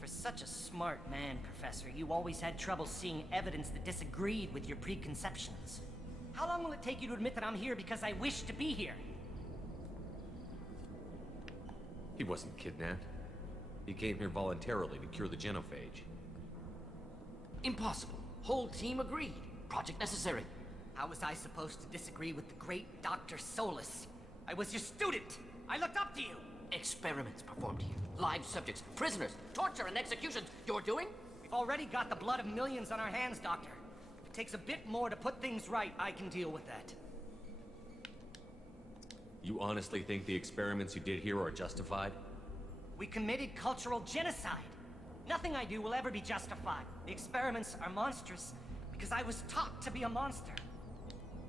For such a smart man, Professor, you always had trouble seeing evidence that disagreed with your preconceptions. How long will it take you to admit that I'm here because I wish to be here? He wasn't kidnapped. He came here voluntarily to cure the genophage. Impossible. Whole team agreed. Project necessary. How was I supposed to disagree with the great Dr. Solus? I was your student! I looked up to you! Experiments performed here. Live subjects, prisoners, torture and executions. You're doing? We've already got the blood of millions on our hands, Doctor. If it takes a bit more to put things right, I can deal with that. You honestly think the experiments you did here are justified? We committed cultural genocide. Nothing I do will ever be justified. The experiments are monstrous because I was taught to be a monster.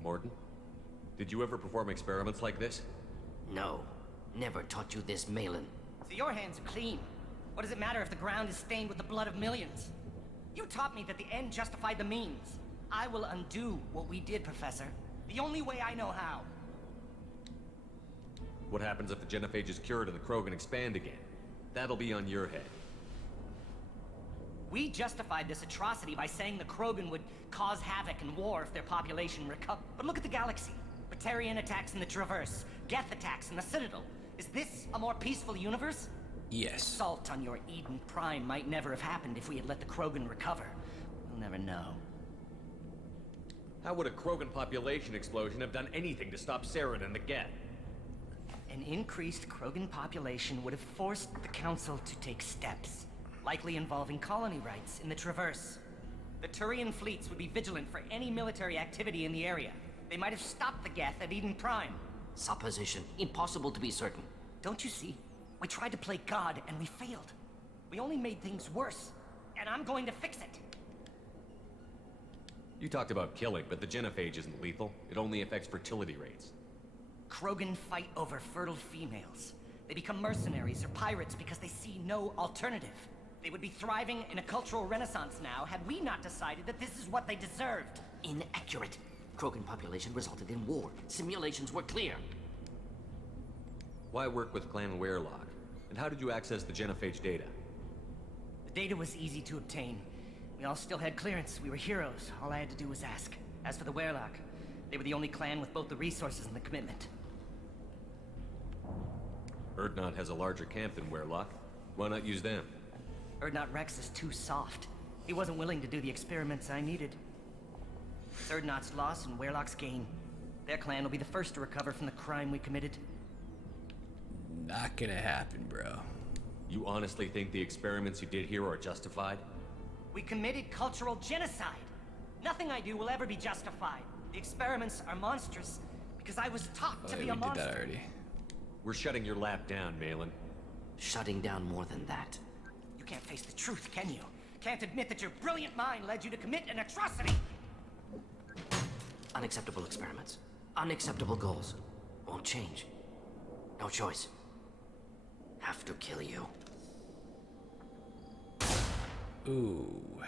Mordin? Did you ever perform experiments like this? No. Never taught you this, Malin. So your hands are clean. What does it matter if the ground is stained with the blood of millions? You taught me that the end justified the means. I will undo what we did, Professor. The only way I know how. What happens if the genophage is cured and the Krogan expand again? That'll be on your head. We justified this atrocity by saying the Krogan would cause havoc and war if their population recovered. But look at the galaxy. Batarian attacks in the Traverse. Geth attacks in the Citadel. Is this a more peaceful universe? Yes. Assault on your Eden Prime might never have happened if we had let the Krogan recover. We'll never know. How would a Krogan population explosion have done anything to stop Saren and the Geth? An increased Krogan population would have forced the Council to take steps, likely involving colony rights in the Traverse. The Turian fleets would be vigilant for any military activity in the area. They might have stopped the Geth at Eden Prime. Supposition. Impossible to be certain. Don't you see? We tried to play God and we failed. We only made things worse, and I'm going to fix it. You talked about killing, but the genophage isn't lethal. It only affects fertility rates. Krogan fight over fertile females. They become mercenaries or pirates because they see no alternative. They would be thriving in a cultural renaissance now had we not decided that this is what they deserved. Inaccurate. Krogan population resulted in war. Simulations were clear. Why work with Clan Werelock? And how did you access the genophage data? The data was easy to obtain. We all still had clearance. We were heroes. All I had to do was ask. As for the Werelock, they were the only clan with both the resources and the commitment. Erdnot has a larger camp than Werlock. Why not use them? Erdnot Rex is too soft. He wasn't willing to do the experiments I needed. It's Erdnot's loss and Werlock's gain. Their clan will be the first to recover from the crime we committed. Not gonna happen, bro. You honestly think the experiments you did here are justified? We committed cultural genocide. Nothing I do will ever be justified. The experiments are monstrous because I was taught to Oh, be yeah, a we did monster. that already. We're shutting your lab down, Malin. Shutting down more than that. You can't face the truth, can you? Can't admit that your brilliant mind led you to commit an atrocity. Unacceptable experiments. Unacceptable goals. Won't change. No choice. Have to kill you. Ooh.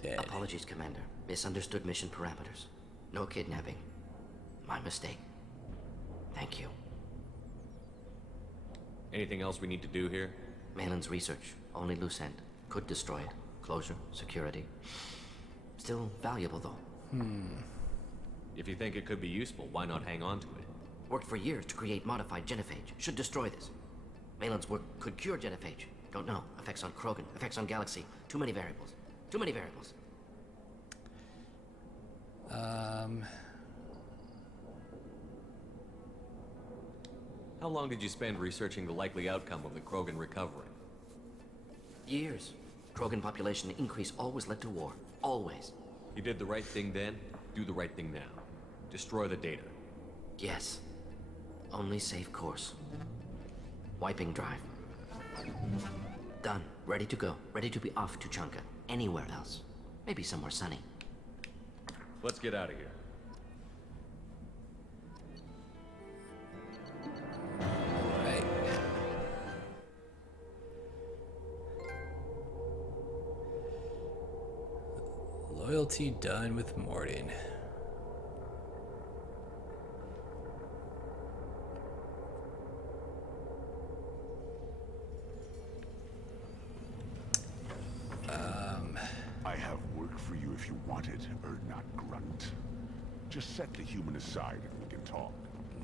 Dead. Apologies, Commander. Misunderstood mission parameters. No kidnapping. My mistake. Thank you. Anything else we need to do here? Malin's research. Only loose end. Could destroy it. Closure. Security. Still valuable, though. If you think it could be useful, why not hang on to it? Worked for years to create modified genophage. Should destroy this. Malin's work could cure genophage. Don't know. Effects on Krogan. Effects on Galaxy. Too many variables. Too many variables. How long did you spend researching the likely outcome of the Krogan recovery? Years. Krogan population increase always led to war. Always. You did the right thing then, do the right thing now. Destroy the data. Yes. Only safe course. Wiping drive. Done. Ready to go. Ready to be off to Chunka. Anywhere else. Maybe somewhere sunny. Let's get out of here. Right. Loyalty done with Mordin. I have work for you if you want it, Erdnot Grunt. Just set the human aside and we can talk.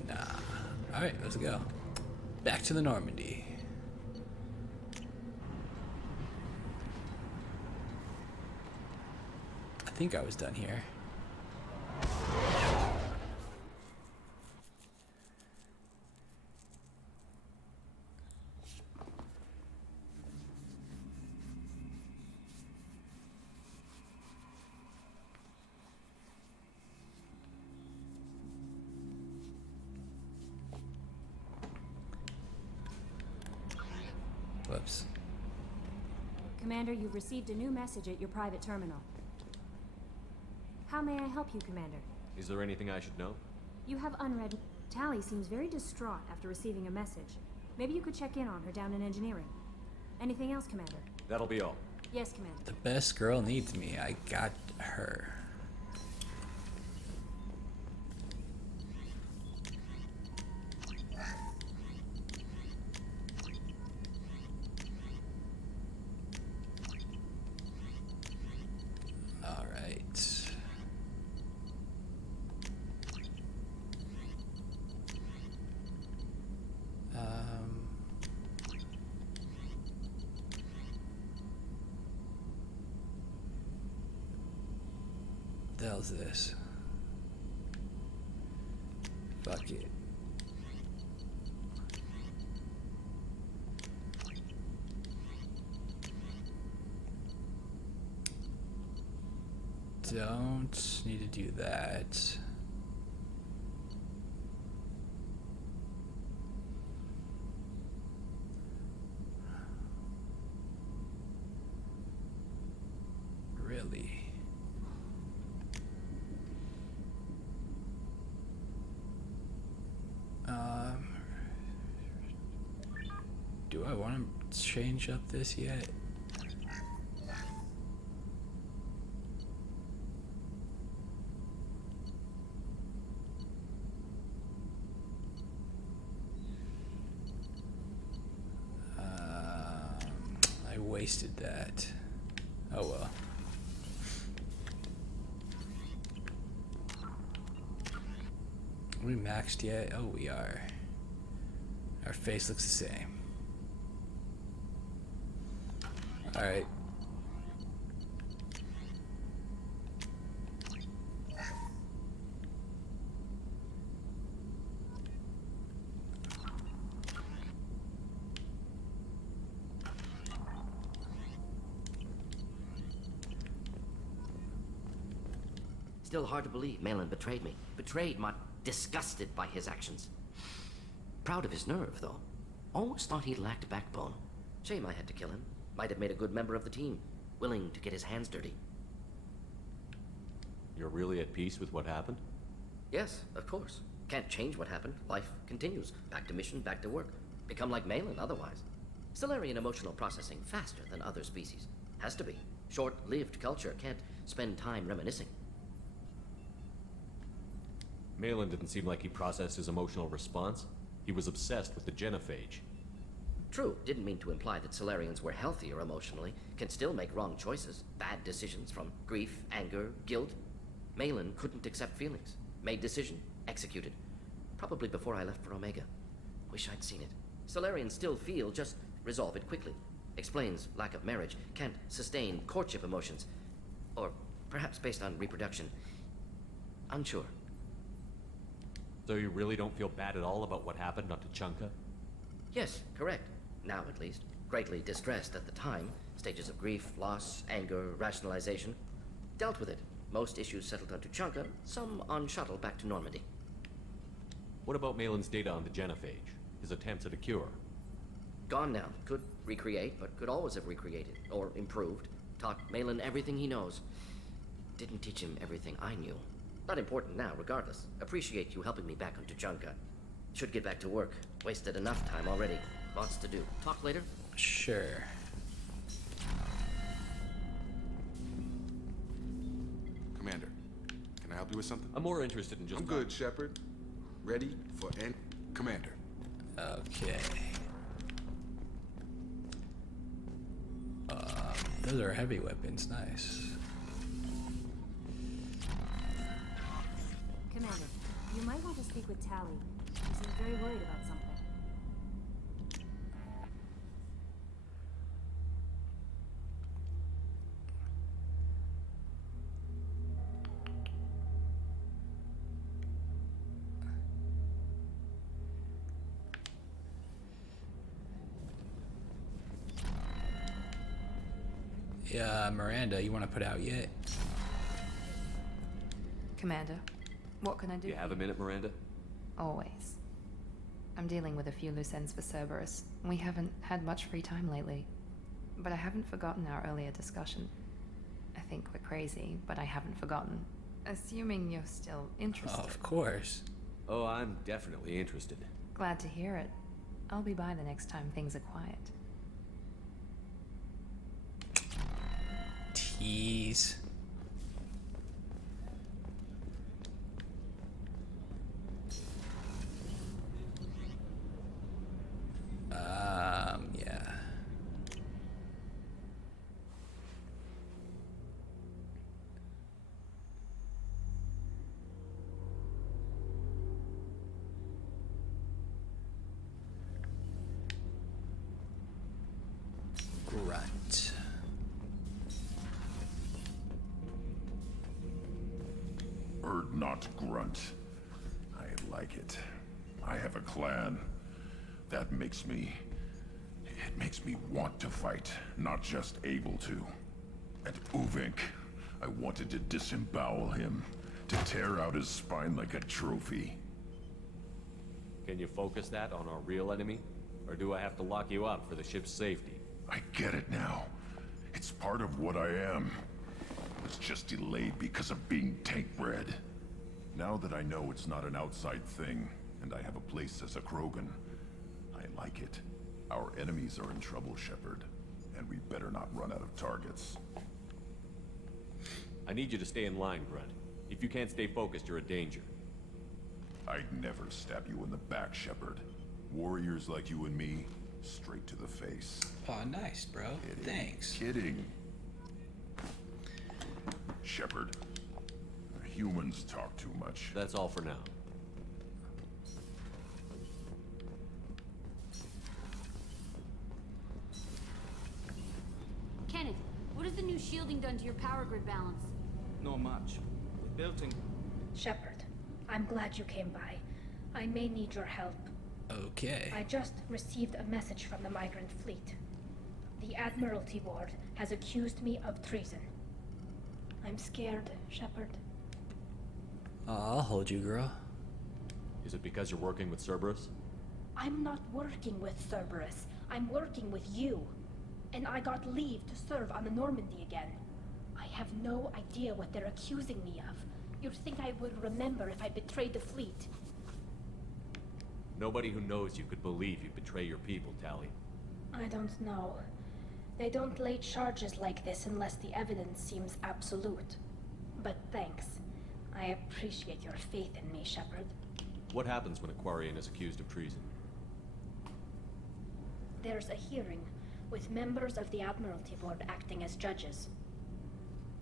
Nah. Alright, let's go. Back to the Normandy. I think I was done here. Whoops. Commander, you've received a new message at your private terminal. How may I help you, Commander? Is there anything I should know? You have unread... Tali seems very distraught after receiving a message. Maybe you could check in on her down in engineering. Anything else, Commander? That'll be all. Yes, Commander. The best girl needs me. I got her. All right. What the hell's this? Fuck it. Don't need to do that. Really? Do I want to change up this yet? I wasted that. Oh well. we maxed yet? Oh, we are. Our face looks the same. Alright. Still hard to believe Malin betrayed me. Betrayed my... disgusted by his actions. Proud of his nerve, though. Almost thought he lacked backbone. Shame I had to kill him. Might have made a good member of the team. Willing to get his hands dirty. You're really at peace with what happened? Yes, of course. Can't change what happened. Life continues. Back to mission, back to work. Become like Malin otherwise. Stellarian emotional processing faster than other species. Has to be. Short-lived culture can't spend time reminiscing. Malin didn't seem like he processed his emotional response. He was obsessed with the genophage. True, didn't mean to imply that Solarians were healthier emotionally, can still make wrong choices, bad decisions from grief, anger, guilt. Malin couldn't accept feelings, made decision, executed. Probably before I left for Omega. Wish I'd seen it. Solarians still feel, just resolve it quickly. Explains lack of marriage, can't sustain courtship emotions. Or perhaps based on reproduction. Unsure. So you really don't feel bad at all about what happened on Tuchanka? Yes, correct. Now at least. Greatly distressed at the time. Stages of grief, loss, anger, rationalization. Dealt with it. Most issues settled on Tuchanka, some on shuttle back to Normandy. What about Malin's data on the genophage? His attempts at a cure? Gone now. Could recreate, but could always have recreated. Or improved. Taught Malin everything he knows. Didn't teach him everything I knew. Not important now, regardless. Appreciate you helping me back on Tuchanka. Should get back to work. Wasted enough time already. Lots to do. Talk later? Sure. Commander, can I help you with something? I'm more interested in just... I'm good, Shepard. Ready for an... Commander. Okay. Those are heavy weapons. Nice. Commander, you might want to speak with Tali. She seems very worried about something. Yeah, Miranda, you want to put out yet? Commander, what can I do? Do you have a minute, Miranda? Always. I'm dealing with a few loose ends for Cerberus. We haven't had much free time lately. But I haven't forgotten our earlier discussion. I think we're crazy, but I haven't forgotten. Assuming you're still interested. Oh, of course. Oh, I'm definitely interested. Glad to hear it. I'll be by the next time things are quiet. Tease. Yeah. Grunt. Not Grunt. I like it. I have a clan. That makes me... It makes me want to fight, not just able to. And Uvink, I wanted to disembowel him, to tear out his spine like a trophy. Can you focus that on our real enemy? Or do I have to lock you up for the ship's safety? I get it now. It's part of what I am. It was just delayed because of being tank-bred. Now that I know it's not an outside thing, and I have a place as a Krogan, I like it. Our enemies are in trouble, Shepard, and we better not run out of targets. I need you to stay in line, Grunt. If you can't stay focused, you're a danger. I'd never stab you in the back, Shepard. Warriors like you and me, straight to the face. Oh, nice, bro. Kidding. Thanks. Kidding. Shepard, humans talk too much. That's all for now. new shielding done to your power grid balance? Not much. We built in... Shepard, I'm glad you came by. I may need your help. Okay. I just received a message from the migrant fleet. The Admiralty Board has accused me of treason. I'm scared, Shepard. I'll hold you, girl. Is it because you're working with Cerberus? I'm not working with Cerberus. I'm working with you. And I got leave to serve on the Normandy again. I have no idea what they're accusing me of. You'd think I would remember if I betrayed the fleet. Nobody who knows you could believe you betray your people, Tali. I don't know. They don't lay charges like this unless the evidence seems absolute. But thanks. I appreciate your faith in me, Shepard. What happens when a Quarian is accused of treason? There's a hearing, with members of the Admiralty Board acting as judges.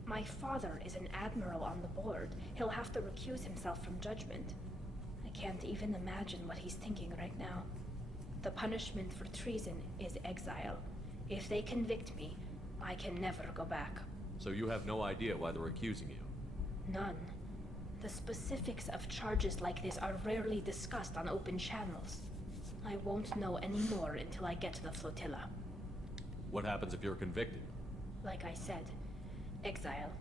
My father is an admiral on the board. He'll have to recuse himself from judgment. I can't even imagine what he's thinking right now. The punishment for treason is exile. If they convict me, I can never go back. So you have no idea why they're accusing you? None. The specifics of charges like this are rarely discussed on open channels. I won't know any more until I get to the flotilla. What happens if you're convicted? Like I said, exile.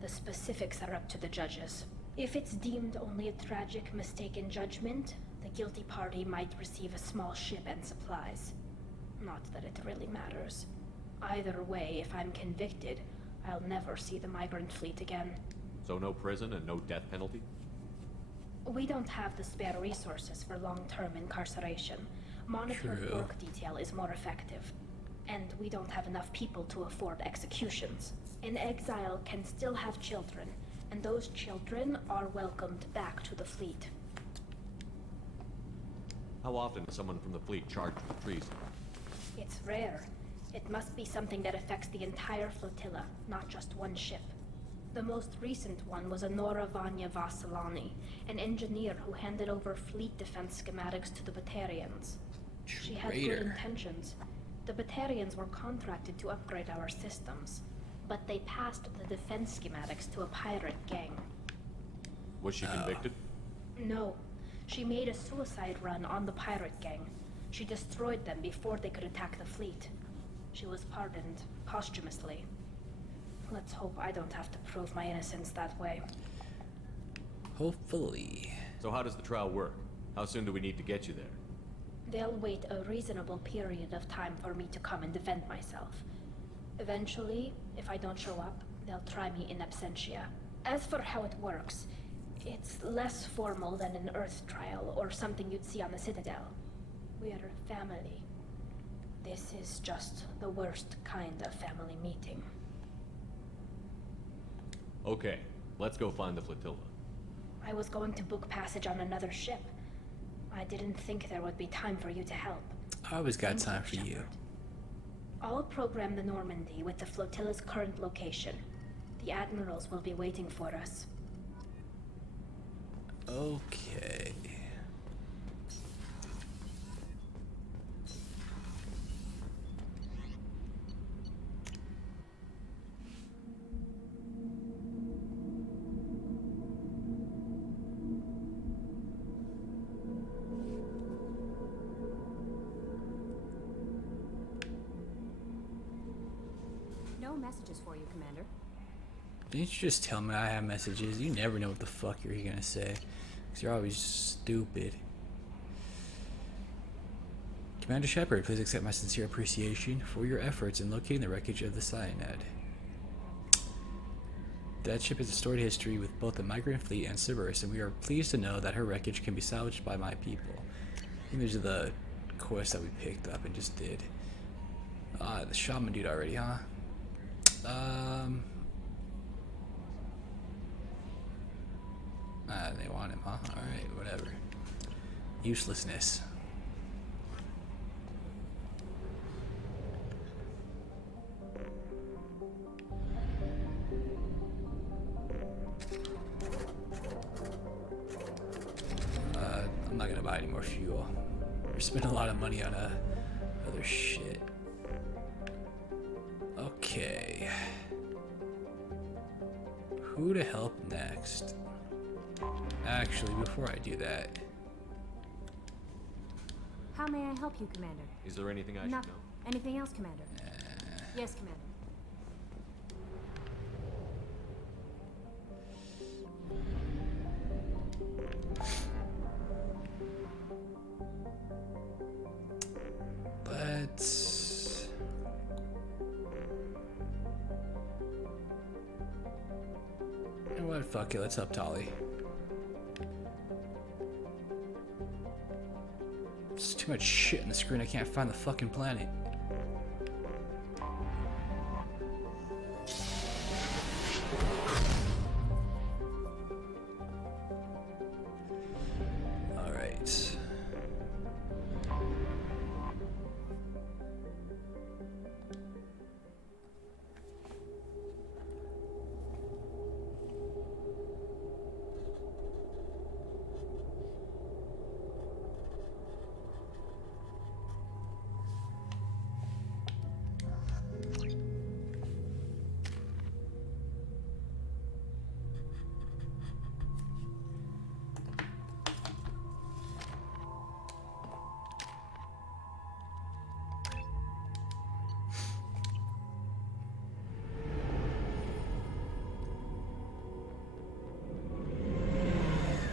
The specifics are up to the judges. If it's deemed only a tragic mistake in judgment, the guilty party might receive a small ship and supplies. Not that it really matters. Either way, if I'm convicted, I'll never see the migrant fleet again. So no prison and no death penalty? We don't have the spare resources for long-term incarceration. Monitored work detail is more effective. And we don't have enough people to afford executions. An exile can still have children, and those children are welcomed back to the fleet. How often is someone from the fleet charged with treason? It's rare. It must be something that affects the entire flotilla, not just one ship. The most recent one was Honora Vanya Vassilani, an engineer who handed over fleet defense schematics to the Batarians. She had good intentions. The Batarians were contracted to upgrade our systems, but they passed the defense schematics to a pirate gang. Was she convicted? No. She made a suicide run on the pirate gang. She destroyed them before they could attack the fleet. She was pardoned posthumously. Let's hope I don't have to prove my innocence that way. Hopefully. So how does the trial work? How soon do we need to get you there? They'll wait a reasonable period of time for me to come and defend myself. Eventually, if I don't show up, they'll try me in absentia. As for how it works, it's less formal than an Earth trial or something you'd see on the Citadel. We're family. This is just the worst kind of family meeting. Okay, let's go find the flotilla. I was going to book passage on another ship. I didn't think there would be time for you to help. I always got time for you. I'll program the Normandy with the flotilla's current location. The admirals will be waiting for us. Okay. No messages for you, Commander. Didn't you just tell me I have messages? You never know what the fuck you're gonna say. Because you're always stupid. Commander Shepard, please accept my sincere appreciation for your efforts in locating the wreckage of the Cyanide. That ship has a storied history with both the migrant fleet and Cerberus, and we are pleased to know that her wreckage can be salvaged by my people. I think these are the quests that we picked up and just did. The shaman dude already, huh? They want him, huh? Alright, whatever. Uselessness. I'm not gonna buy any more fuel. We're spending a lot of money on other shit. Okay. Who to help next? Actually, before I do that... How may I help you, Commander? Is there anything I should Nothing. know? Anything else, Commander? Yes, Commander. Let's... You know what? Fuck it. Let's help Tali. There's too much shit in the screen. I can't find the fucking planet. Alright.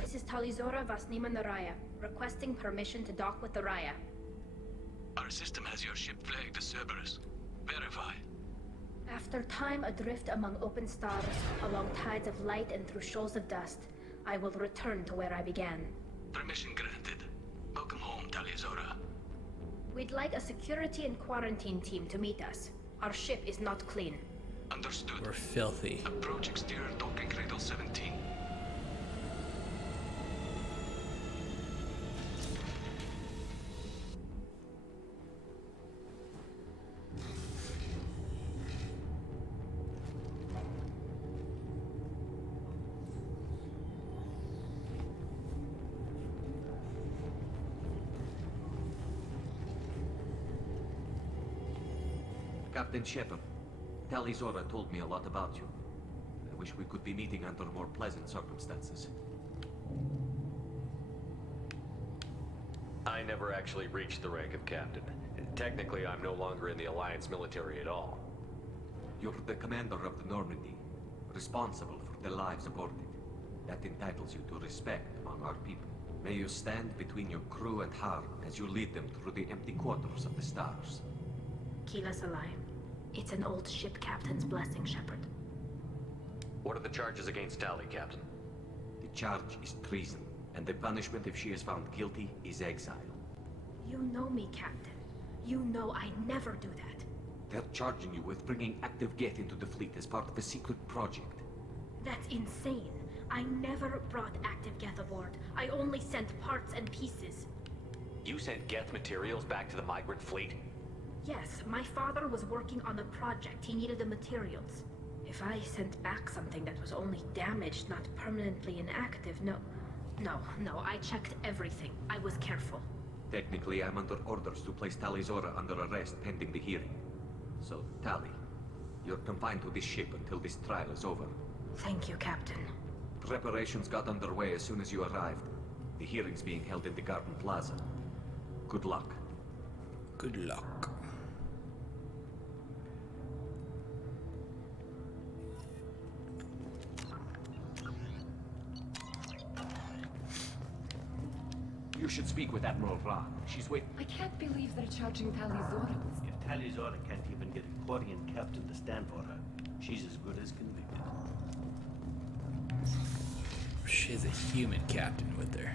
This is Talizora Vasnima Naraya, requesting permission to dock with the Raya. Our system has your ship flagged as Cerberus. Verify. After time adrift among open stars, along tides of light and through shoals of dust, I will return to where I began. Permission granted. Welcome home, Talizora. We'd like a security and quarantine team to meet us. Our ship is not clean. Understood. We're filthy. Approach exterior docking cradle 17. Captain Shepard, Talizora told me a lot about you. I wish we could be meeting under more pleasant circumstances. I never actually reached the rank of captain. Technically, I'm no longer in the Alliance military at all. You're the commander of the Normandy, responsible for the lives aboard it. That entitles you to respect among our people. May you stand between your crew and harm as you lead them through the empty quarters of the stars. Keep us alive. It's an old ship captain's blessing, Shepard. What are the charges against Tali, Captain? The charge is treason, and the punishment if she is found guilty is exile. You know me, Captain. You know I never do that. They're charging you with bringing active Geth into the fleet as part of a secret project. That's insane. I never brought active Geth aboard. I only sent parts and pieces. You sent Geth materials back to the migrant fleet? Yes, my father was working on a project. He needed the materials. If I sent back something that was only damaged, not permanently inactive, no, I checked everything. I was careful. Technically, I'm under orders to place Talizora under arrest pending the hearing. So, Tali, you're confined to this ship until this trial is over. Thank you, Captain. Preparations got underway as soon as you arrived. The hearing's being held in the Garden Plaza. Good luck. Good luck. You should speak with Admiral Ra. She's with... I can't believe they're charging Talizora. If Talizora can't even get a Quarian captain to stand for her, she's as good as convicted. She's a human captain with her.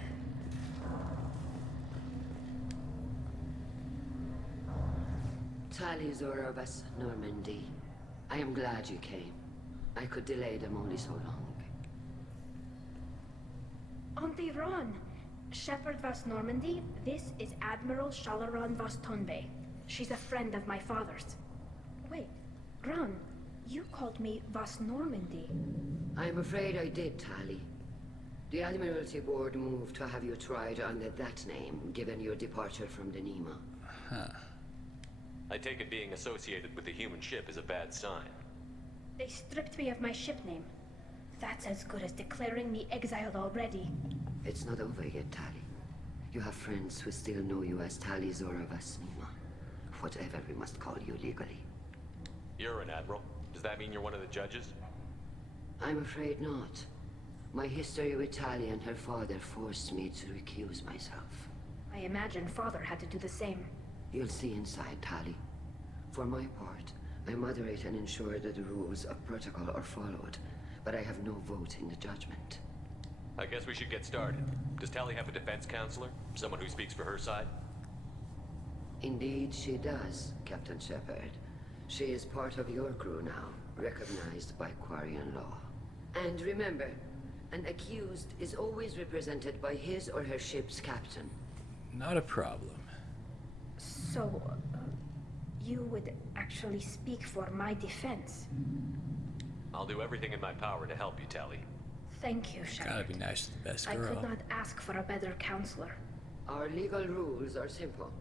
Talizora vas Normandy. I am glad you came. I could delay them only so long. Auntie Ron! Shepard Vas Normandy, this is Admiral Shalaron Vas Tonbe. She's a friend of my father's. Wait, Ron, you called me Vas Normandy. I'm afraid I did, Tali. The Admiralty Board moved to have you tried under that name, given your departure from the Nema. Huh. I take it being associated with the human ship is a bad sign. They stripped me of my ship name. That's as good as declaring me exiled already. It's not over yet, Tali. You have friends who still know you as Tali Zora Vasnima. Whatever we must call you legally. You're an admiral. Does that mean you're one of the judges? I'm afraid not. My history with Tali and her father forced me to recuse myself. I imagine Father had to do the same. You'll see inside, Tali. For my part, I moderate and ensure that the rules of protocol are followed, but I have no vote in the judgment. I guess we should get started. Does Tali have a defense counselor? Someone who speaks for her side? Indeed, she does, Captain Shepard. She is part of your crew now, recognized by Quarian law. And remember, an accused is always represented by his or her ship's captain. Not a problem. So, you would actually speak for my defense? I'll do everything in my power to help you, Tali. Thank you, Shepard. Gotta be nice to the best girl. I could not ask for a better counselor. Our legal rules are simple.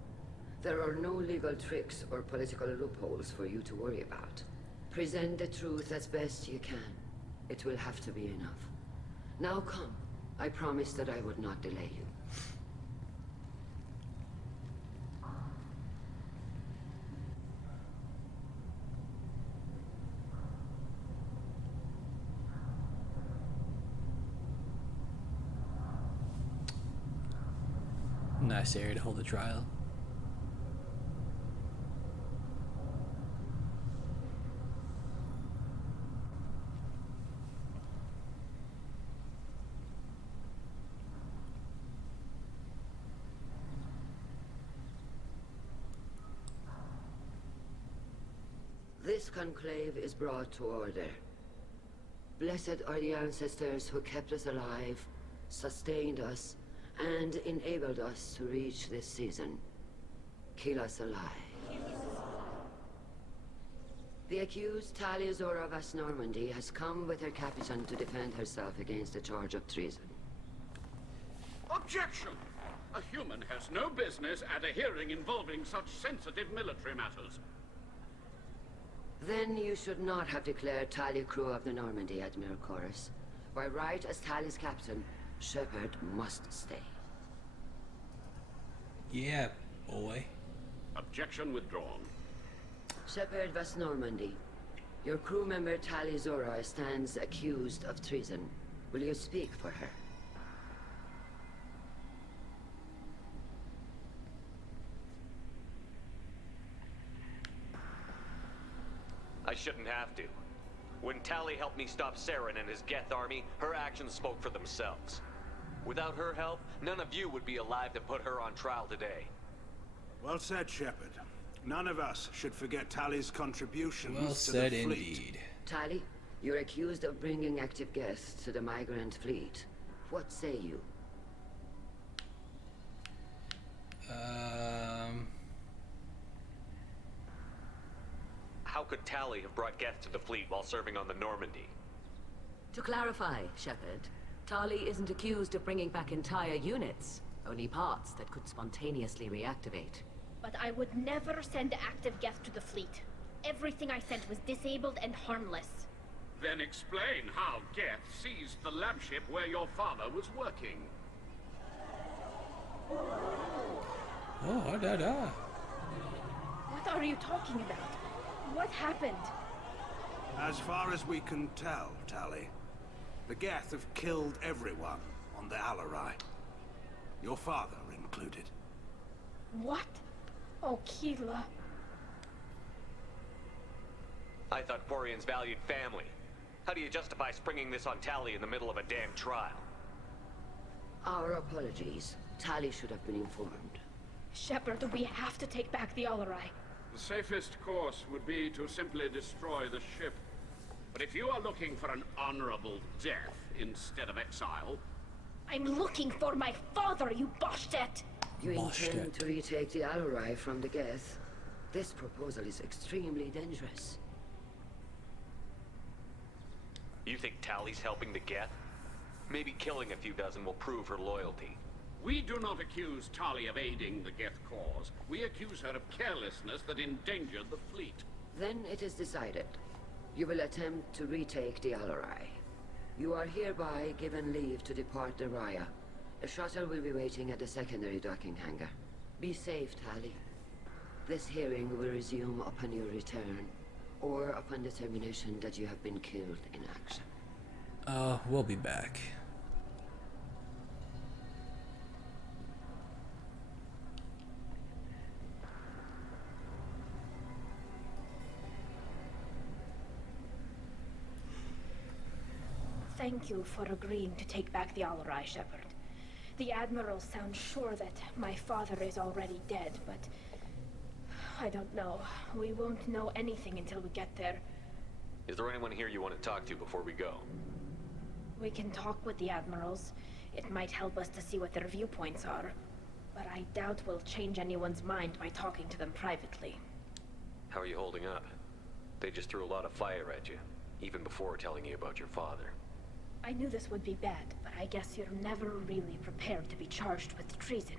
There are no legal tricks or political loopholes for you to worry about. Present the truth as best you can. It will have to be enough. Now come. I promised that I would not delay you. Nice area to hold a trial. This conclave is brought to order. Blessed are the ancestors who kept us alive, sustained us, and enabled us to reach this season. Keep us alive. The accused Tali Zora Vas Normandy has come with her captain to defend herself against a charge of treason. Objection! A human has no business at a hearing involving such sensitive military matters. Then you should not have declared Tali crew of the Normandy, Admiral Chorus. By right as Tali's captain, Shepard must stay. Yeah, boy. Objection withdrawn. Shepard Vas Normandy, your crew member Tali Zora stands accused of treason. Will you speak for her? I shouldn't have to. When Tali helped me stop Saren and his Geth army, her actions spoke for themselves. Without her help, none of you would be alive to put her on trial today. Well said, Shepard. None of us should forget Tali's contributions well to said the fleet. Indeed. Tali, you're accused of bringing active Geth to the migrant fleet. What say you? How could Tali have brought Geth to the fleet while serving on the Normandy? To clarify, Shepard, Tali isn't accused of bringing back entire units, only parts that could spontaneously reactivate. But I would never send active Geth to the fleet. Everything I sent was disabled and harmless. Then explain how Geth seized the lab ship where your father was working. Oh, da da. What are you talking about? What happened? As far as we can tell, Tali, the Geth have killed everyone on the Alarai. Your father included. What? Oh, Keela. I thought Quarians valued family. How do you justify springing this on Tali in the middle of a damn trial? Our apologies. Tali should have been informed. Shepard, we have to take back the Alarai. The safest course would be to simply destroy the ship. But if you are looking for an honorable death instead of exile... I'm looking for my father, you Boshtet! You intend to retake the Alarai from the Geth? This proposal is extremely dangerous. You think Tali's helping the Geth? Maybe killing a few dozen will prove her loyalty. We do not accuse Tali of aiding the Geth cause. We accuse her of carelessness that endangered the fleet. Then it is decided. You will attempt to retake the Alarai. You are hereby given leave to depart the Raya. The shuttle will be waiting at the secondary docking hangar. Be safe, Tali. This hearing will resume upon your return, or upon determination that you have been killed in action. We'll be back. Thank you for agreeing to take back the Galore, Shepard. The Admiral sounds sure that my father is already dead, but I don't know. We won't know anything until we get there. Is there anyone here you want to talk to before we go? We can talk with the Admirals. It might help us to see what their viewpoints are. But I doubt we'll change anyone's mind by talking to them privately. How are you holding up? They just threw a lot of fire at you, even before telling you about your father. I knew this would be bad, but I guess you're never really prepared to be charged with treason.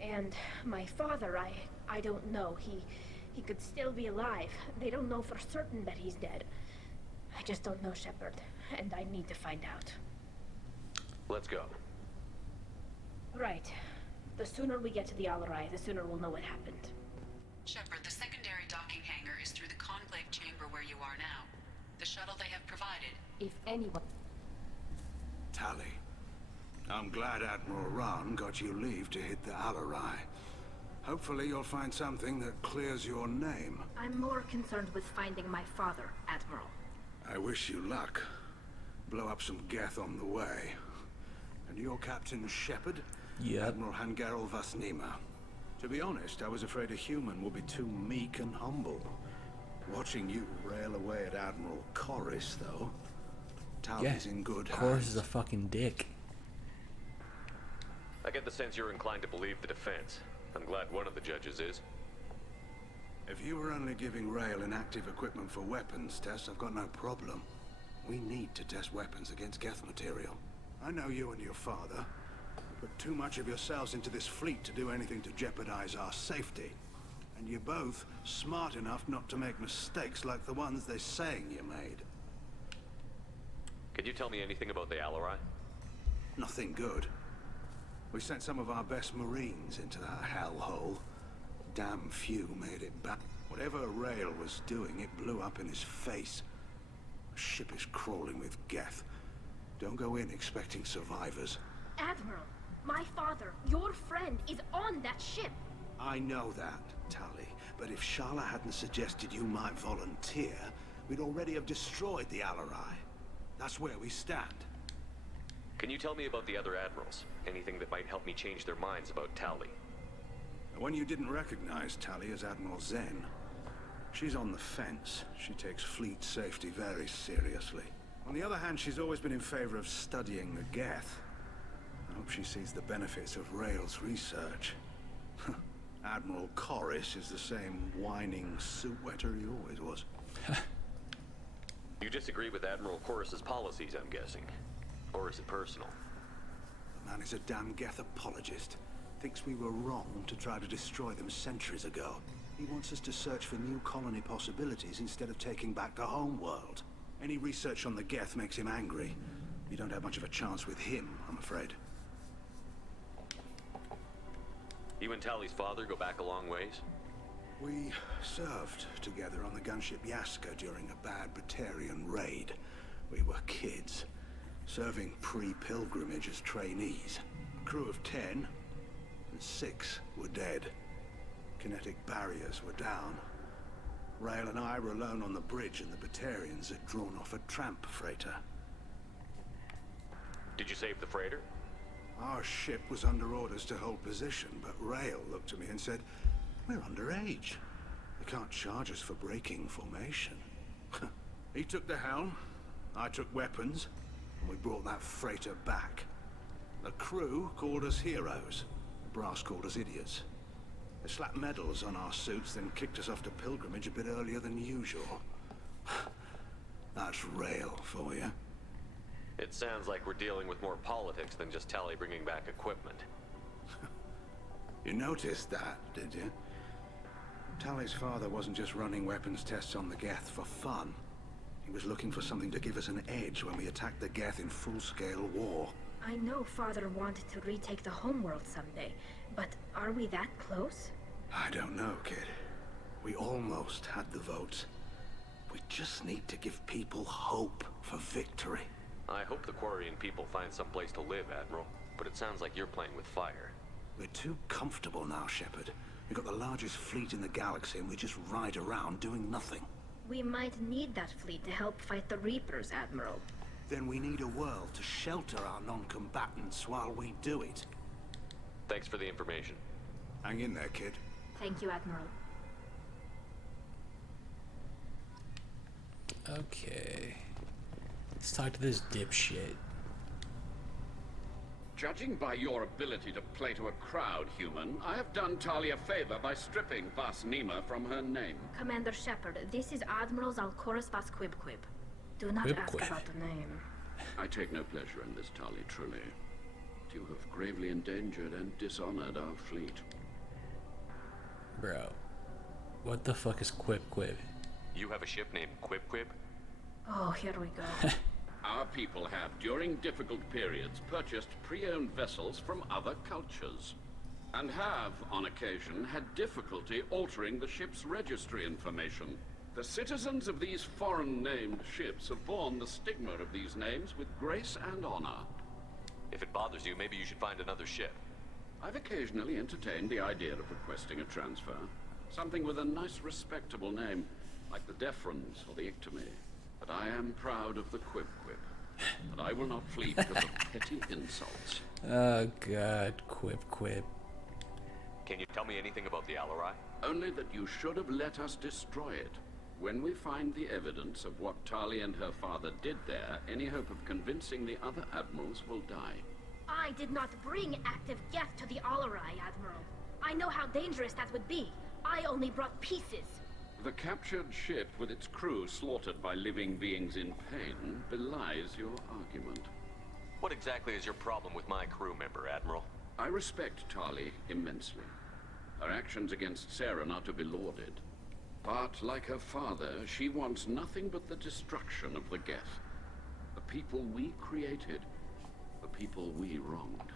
And my father, I don't know. He could still be alive. They don't know for certain that he's dead. I just don't know, Shepard, and I need to find out. Let's go. Right. The sooner we get to the Galore, the sooner we'll know what happened. Shepard, the secondary docking hangar is through the conclave chamber where you are now. The shuttle they have provided. If anyone... Tali, I'm glad Admiral Rahn got you leave to hit the Galore. Hopefully you'll find something that clears your name. I'm more concerned with finding my father, Admiral. I wish you luck. Blow up some Geth on the way. And you're Captain Shepard? Yep. Admiral Hangarel Vasnima. To be honest, I was afraid a human would be too meek and humble. Watching you rail away at Admiral Corris, though. Tali's in good hands. Corris is a fucking dick. I get the sense you're inclined to believe the defense. I'm glad one of the judges is. If you were only giving Rail inactive equipment for weapons tests, I've got no problem. We need to test weapons against Geth material. I know you and your father put too much of yourselves into this fleet to do anything to jeopardize our safety. And you're both smart enough not to make mistakes like the ones they're saying you made. Can you tell me anything about the Galore? Nothing good. We sent some of our best Marines into that hellhole. Damn few made it back. Whatever Rail was doing, it blew up in his face. The ship is crawling with Geth. Don't go in expecting survivors. Admiral, my father, your friend, is on that ship. I know that, Tali. But if Shala hadn't suggested you might volunteer, we'd already have destroyed the Galore. That's where we stand. Can you tell me about the other admirals? Anything that might help me change their minds about Tali? The one you didn't recognize, Tali, is Admiral Zen. She's on the fence. She takes fleet safety very seriously. On the other hand, she's always been in favor of studying the Geth. I hope she sees the benefits of Rail's research. Admiral Corris is the same whining suit wetter he always was. You disagree with Admiral Corris's policies, I'm guessing. Or is it personal? The man is a damn Geth apologist. Thinks we were wrong to try to destroy them centuries ago. He wants us to search for new colony possibilities instead of taking back the home world. Any research on the Geth makes him angry. You don't have much of a chance with him, I'm afraid. You and Tali's father go back a long ways? We served together on the gunship Yaska during a bad Batarian raid. We were kids, serving pre-pilgrimage as trainees. A crew of 10, and 6 were dead. Kinetic barriers were down. Rail and I were alone on the bridge, and the Batarians had drawn off a tramp freighter. Did you save the freighter? Our ship was under orders to hold position, but Rail looked at me and said, "We're underage. They can't charge us for breaking formation." He took the helm, I took weapons, and we brought that freighter back. The crew called us heroes. The brass called us idiots. They slapped medals on our suits, then kicked us off to pilgrimage a bit earlier than usual. That's Rail for you. It sounds like we're dealing with more politics than just Tali bringing back equipment. You noticed that, did you? Tali's father wasn't just running weapons tests on the Geth for fun. He was looking for something to give us an edge when we attacked the Geth in full-scale war. I know Father wanted to retake the homeworld someday, but are we that close? I don't know, kid. We almost had the votes. We just need to give people hope for victory. I hope the Quarian people find some place to live, Admiral. But it sounds like you're playing with fire. We're too comfortable now, Shepard. We've got the largest fleet in the galaxy and we just ride around doing nothing. We might need that fleet to help fight the Reapers, Admiral. Then we need a world to shelter our non-combatants while we do it. Thanks for the information. Hang in there, kid. Thank you, Admiral. Okay. Let's talk to this dipshit. Judging by your ability to play to a crowd, human, I have done Tali a favor by stripping Vas Nima from her name. Commander Shepard, this is Admiral Zalcorus Vas Quib. Do not ask about the name. I take no pleasure in this, Tali, truly. You have gravely endangered and dishonored our fleet. Bro, what the fuck is Quib? You have a ship named Quib? Oh, here we go. Our people have, during difficult periods, purchased pre-owned vessels from other cultures, and have, on occasion, had difficulty altering the ship's registry information. The citizens of these foreign-named ships have borne the stigma of these names with grace and honor. If it bothers you, maybe you should find another ship. I've occasionally entertained the idea of requesting a transfer. Something with a nice, respectable name, like the Defrons or the Ictomy. But I am proud of the Quib. But I will not flee because of petty insults. Oh god, Quib. Can you tell me anything about the Galore? Only that you should have let us destroy it. When we find the evidence of what Tali and her father did there, any hope of convincing the other admirals will die. I did not bring active Geth to the Galore, Admiral. I know how dangerous that would be. I only brought pieces. The captured ship with its crew slaughtered by living beings in pain belies your argument. What exactly is your problem with my crew member, Admiral? I respect Tali immensely. Her actions against Saren are to be lauded. But, like her father, she wants nothing but the destruction of the Geth. The people we created. The people we wronged.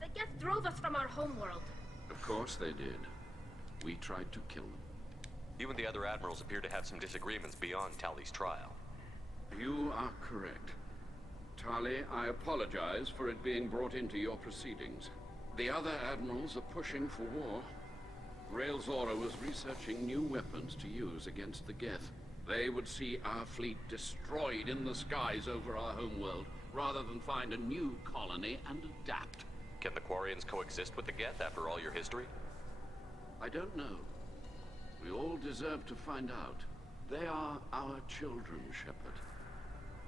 The Geth drove us from our homeworld. Of course they did. We tried to kill them. You and the other admirals appear to have some disagreements beyond Tali's trial. You are correct. Tali, I apologize for it being brought into your proceedings. The other admirals are pushing for war. Rael Zora was researching new weapons to use against the Geth. They would see our fleet destroyed in the skies over our homeworld, rather than find a new colony and adapt. Can the Quarians coexist with the Geth after all your history? I don't know. We all deserve to find out. They are our children, Shepard.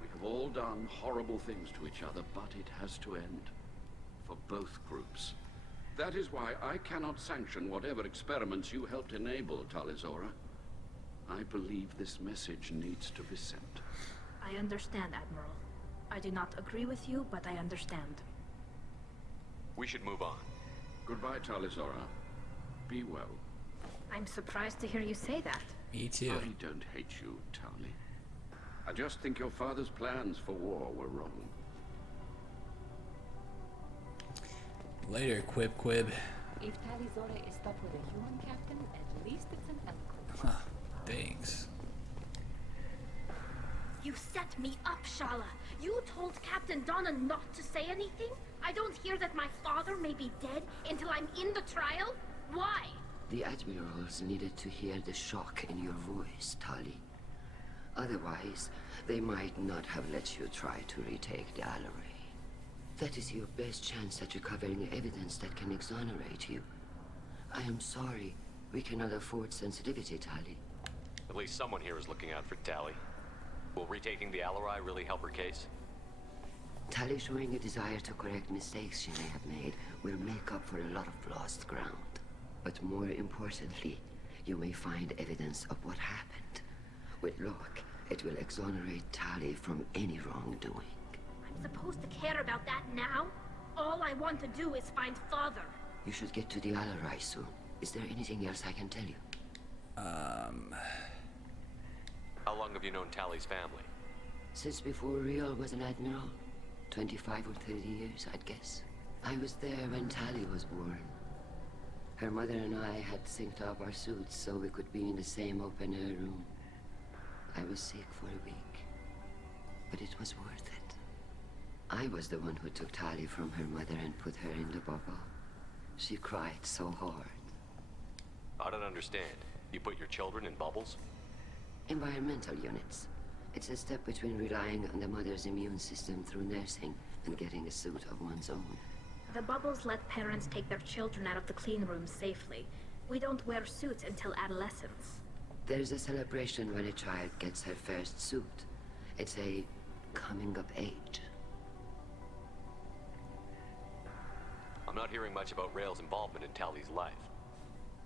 We have all done horrible things to each other, but it has to end. For both groups. That is why I cannot sanction whatever experiments you helped enable, Tali Zora. I believe this message needs to be sent. I understand, Admiral. I do not agree with you, but I understand. We should move on. Goodbye, Tali Zora. Be well. I'm surprised to hear you say that. Me too. I don't hate you, Tali. I just think your father's plans for war were wrong. Later, Quib. If Tali Zora is stuck with a human captain, at least it's an elk. Huh, thanks. You set me up, Shala. You told Captain Donna not to say anything? I don't hear that my father may be dead until I'm in the trial? Why? The admirals needed to hear the shock in your voice, Tali. Otherwise, they might not have let you try to retake the Galore. That is your best chance at recovering evidence that can exonerate you. I am sorry. We cannot afford sensitivity, Tali. At least someone here is looking out for Tali. Will retaking the Galore really help her case? Tali showing a desire to correct mistakes she may have made will make up for a lot of lost ground. But more importantly, you may find evidence of what happened. With luck, it will exonerate Tali from any wrongdoing. I'm supposed to care about that now? All I want to do is find Father. You should get to the Galore soon. Is there anything else I can tell you? How long have you known Tali's family? Since before Riel was an admiral. 25 or 30 years, I'd guess. I was there when Tali was born. Her mother and I had synced up our suits so we could be in the same open-air room. I was sick for a week, but it was worth it. I was the one who took Tali from her mother and put her in the bubble. She cried so hard. I don't understand. You put your children in bubbles? Environmental units. It's a step between relying on the mother's immune system through nursing and getting a suit of one's own. The bubbles let parents take their children out of the clean rooms safely. We don't wear suits until adolescence. There's a celebration when a child gets her first suit. It's a coming of age. I'm not hearing much about Rael's involvement in Tali's life.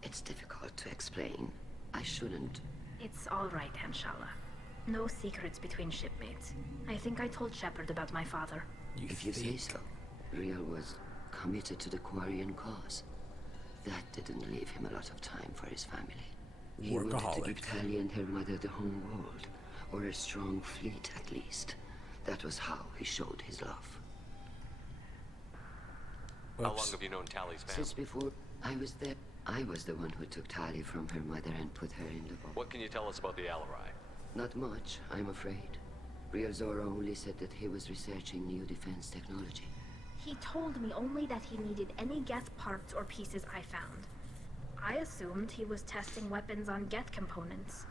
It's difficult to explain. I shouldn't. It's all right, Anshala. No secrets between shipmates. I think I told Shepard about my father. If you say so. Riel was committed to the Quarian cause. That didn't leave him a lot of time for his family. He wanted to give Tali and her mother the home world, or a strong fleet at least. That was how he showed his love. How long have you known Tali's family? Since before I was there. I was the one who took Tali from her mother and put her in the bubble. What can you tell us about the Galore? Not much, I'm afraid. Riel Zora only said that he was researching new defense technology. He told me only that he needed any Geth parts or pieces I found. I assumed he was testing weapons on Geth components.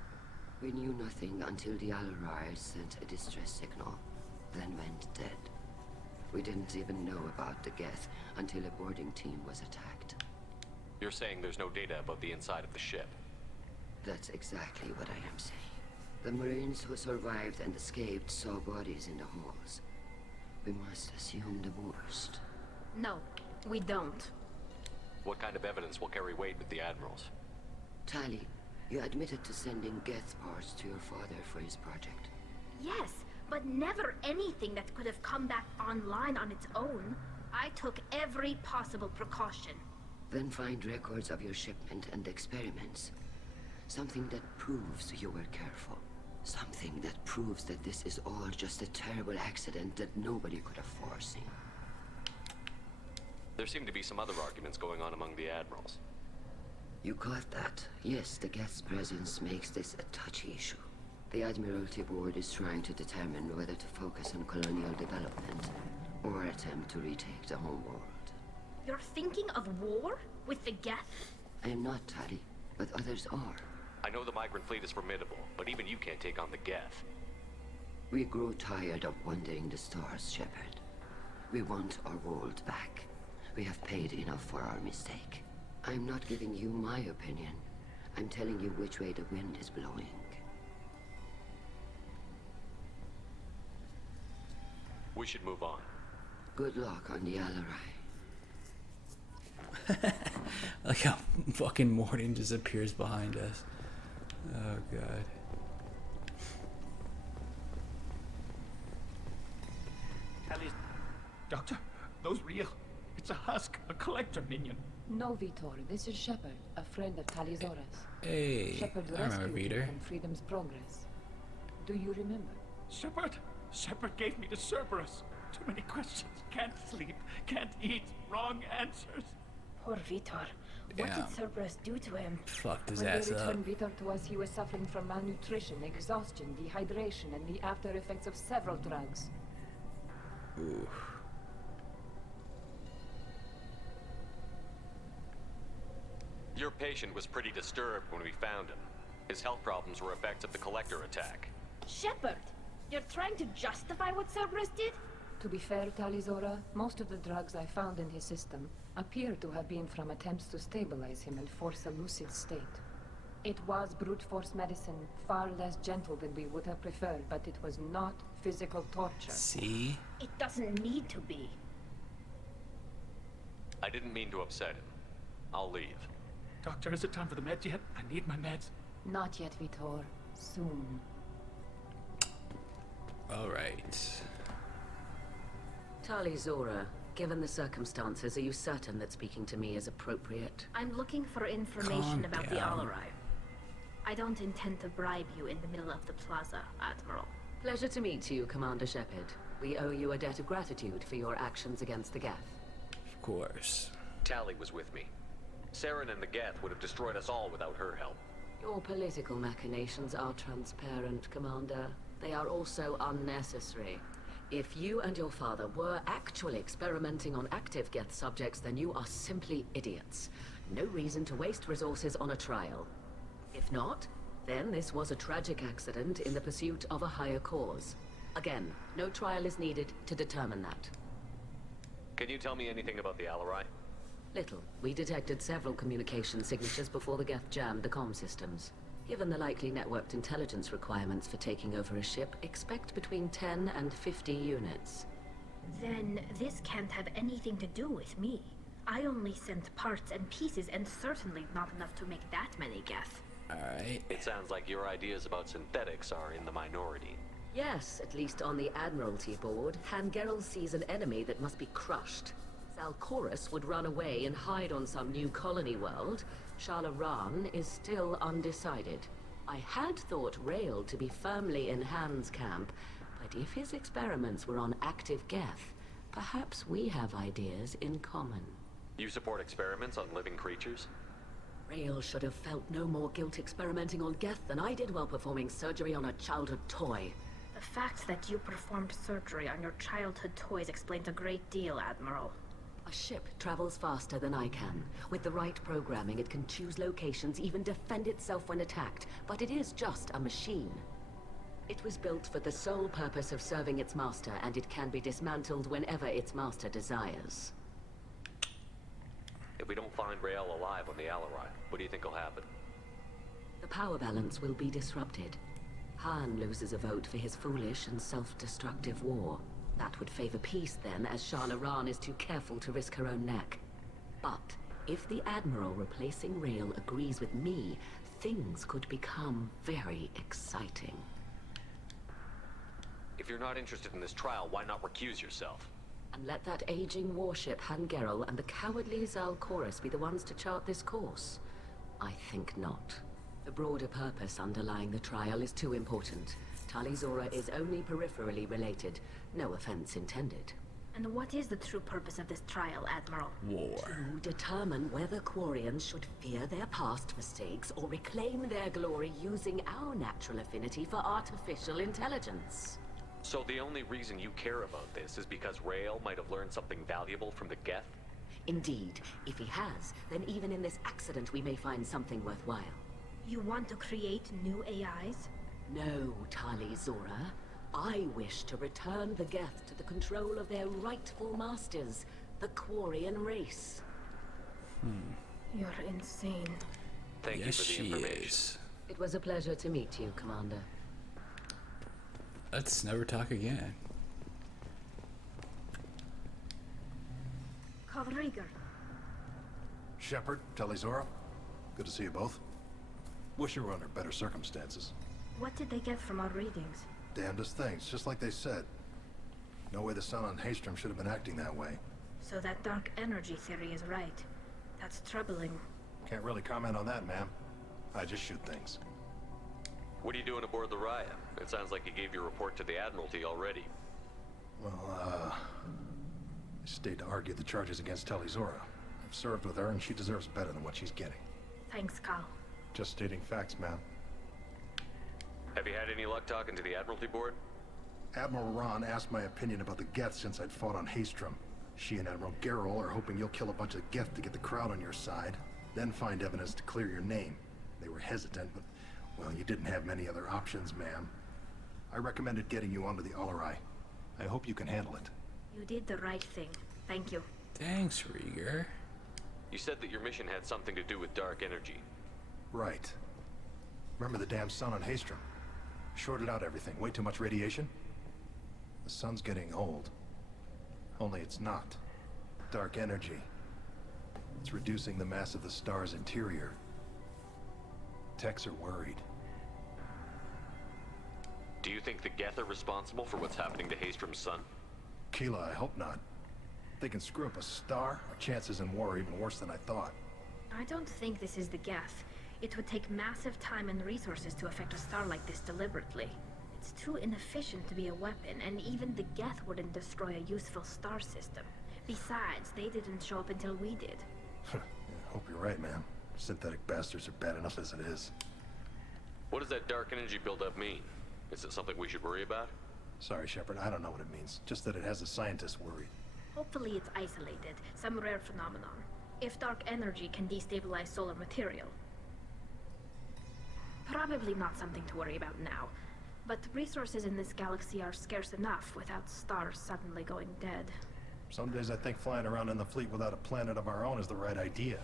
We knew nothing until the Galore sent a distress signal, then went dead. We didn't even know about the Geth until a boarding team was attacked. You're saying there's no data about the inside of the ship? That's exactly what I am saying. The Marines who survived and escaped saw bodies in the halls. We must assume the worst. No, we don't. What kind of evidence will carry weight with the admirals? Tali, you admitted to sending Geth parts to your father for his project. Yes, but never anything that could have come back online on its own. I took every possible precaution. Then find records of your shipment and experiments. Something that proves you were careful. Something that proves that this is all just a terrible accident that nobody could have foreseen. There seem to be some other arguments going on among the admirals. You caught that? Yes, the Geth's presence makes this a touchy issue. The Admiralty Board is trying to determine whether to focus on colonial development or attempt to retake the home world. You're thinking of war? With the Geth? I am not, Tali, but others are. I know the migrant fleet is formidable, but even you can't take on the Geth. We grow tired of wandering the stars, Shepard. We want our world back. We have paid enough for our mistake. I'm not giving you my opinion. I'm telling you which way the wind is blowing. We should move on. Good luck on the Galore. Like how fucking Mordin just appears behind us. Oh god. Tali's... Doctor, those real. It's a husk, a collector minion. No, Vitor. This is Shepard, a friend of Tali Zora's. Hey, Shepard I remember rescued Peter. him from Freedom's Progress. Do you remember? Shepard? Shepard gave me the Cerberus. Too many questions. Can't sleep. Can't eat. Wrong answers. Poor Vitor. What did Cerberus do to him? Fucked his When ass they up. returned Vitor to us, he was suffering from malnutrition, exhaustion, dehydration, and the after effects of several drugs. Ooh. Your patient was pretty disturbed when we found him. His health problems were effects of the collector attack. Shepard! You're trying to justify what Cerberus did? To be fair, Tali Zora, most of the drugs I found in his system appear to have been from attempts to stabilize him and force a lucid state. It was brute force medicine, far less gentle than we would have preferred, but it was not physical torture. See? It doesn't need to be. I didn't mean to upset him. I'll leave. Doctor, is it time for the meds yet? I need my meds. Not yet, Vitor. Soon. Alright. Tali Zora, given the circumstances, are you certain that speaking to me is appropriate? I'm looking for information Calm about the down. Galore. I don't intend to bribe you in the middle of the plaza, Admiral. Pleasure to meet you, Commander Shepard. We owe you a debt of gratitude for your actions against the Geth. Of course. Tali was with me. Saren and the Geth would have destroyed us all without her help. Your political machinations are transparent, Commander. They are also unnecessary. If you and your father were actually experimenting on active Geth subjects, then you are simply idiots. No reason to waste resources on a trial. If not, then this was a tragic accident in the pursuit of a higher cause. Again, no trial is needed to determine that. Can you tell me anything about the Galore? Little. We detected several communication signatures before the Geth jammed the comm systems. Given the likely networked intelligence requirements for taking over a ship, expect between 10 and 50 units. Then this can't have anything to do with me. I only sent parts and pieces, and certainly not enough to make that many Geth. Alright. It sounds like your ideas about synthetics are in the minority. Yes, at least on the Admiralty board, Hangerel sees an enemy that must be crushed. Zalcorus would run away and hide on some new colony world. Shalaran is still undecided. I had thought Rael to be firmly in Han's camp, but if his experiments were on active Geth, perhaps we have ideas in common. You support experiments on living creatures? Rael should have felt no more guilt experimenting on Geth than I did while performing surgery on a childhood toy. The fact that you performed surgery on your childhood toys explains a great deal, Admiral. A ship travels faster than I can. With the right programming, it can choose locations, even defend itself when attacked. But it is just a machine. It was built for the sole purpose of serving its master, and it can be dismantled whenever its master desires. If we don't find Rael alive on the Galore, what do you think will happen? The power balance will be disrupted. Han loses a vote for his foolish and self-destructive war. That would favor peace then, as Shalaran is too careful to risk her own neck. But if the Admiral replacing Rael agrees with me, things could become very exciting. If you're not interested in this trial, why not recuse yourself? And let that aging warship Hangerel and the cowardly Zalcorus be the ones to chart this course? I think not. The broader purpose underlying the trial is too important. Tali Zora is only peripherally related. No offense intended. And what is the true purpose of this trial, Admiral? War. To determine whether Quarians should fear their past mistakes or reclaim their glory using our natural affinity for artificial intelligence. So the only reason you care about this is because Rael might have learned something valuable from the Geth? Indeed. If he has, then even in this accident we may find something worthwhile. You want to create new AIs? No, Tali Zora. I wish to return the Geth to the control of their rightful masters, the Quarian race. You're insane. Thank you for the information. Is. It was a pleasure to meet you, Commander. Let's never talk again. Kavriger. Shepard, Tali Zora. Good to see you both. Wish you were under better circumstances. What did they get from our readings? Damnedest things, just like they said. No way the sun on Haystrom should have been acting that way. So that dark energy theory is right. That's troubling. Can't really comment on that, ma'am. I just shoot things. What are you doing aboard the Raya? It sounds like you gave your report to the Admiralty already. Well, I stayed to argue the charges against Tali Zora. I've served with her, and she deserves better than what she's getting. Thanks, Cal. Just stating facts, ma'am. Have you had any luck talking to the Admiralty board? Admiral Ron asked my opinion about the Geth since I'd fought on Haystrom. She and Admiral Galore are hoping you'll kill a bunch of Geth to get the crowd on your side, then find evidence to clear your name. They were hesitant, but, well, you didn't have many other options, ma'am. I recommended getting you onto the Galore. I hope you can handle it. You did the right thing. Thank you. Thanks, Rieger. You said that your mission had something to do with dark energy. Right. Remember the damn sun on Haystrom? Shorted out everything. Way too much radiation? The sun's getting old. Only it's not. Dark energy. It's reducing the mass of the star's interior. Techs are worried. Do you think the Geth are responsible for what's happening to Haystrom's sun? Keela, I hope not. If they can screw up a star, our chances in war are even worse than I thought. I don't think this is the Geth. It would take massive time and resources to affect a star like this deliberately. It's too inefficient to be a weapon, and even the Geth wouldn't destroy a useful star system. Besides, they didn't show up until we did. Yeah, hope you're right, man. Synthetic bastards are bad enough as it is. What does that dark energy buildup mean? Is it something we should worry about? Sorry, Shepard, I don't know what it means. Just that it has the scientists worried. Hopefully it's isolated, some rare phenomenon. If dark energy can destabilize solar material. Probably not something to worry about now. But resources in this galaxy are scarce enough without stars suddenly going dead. Some days I think flying around in the fleet without a planet of our own is the right idea.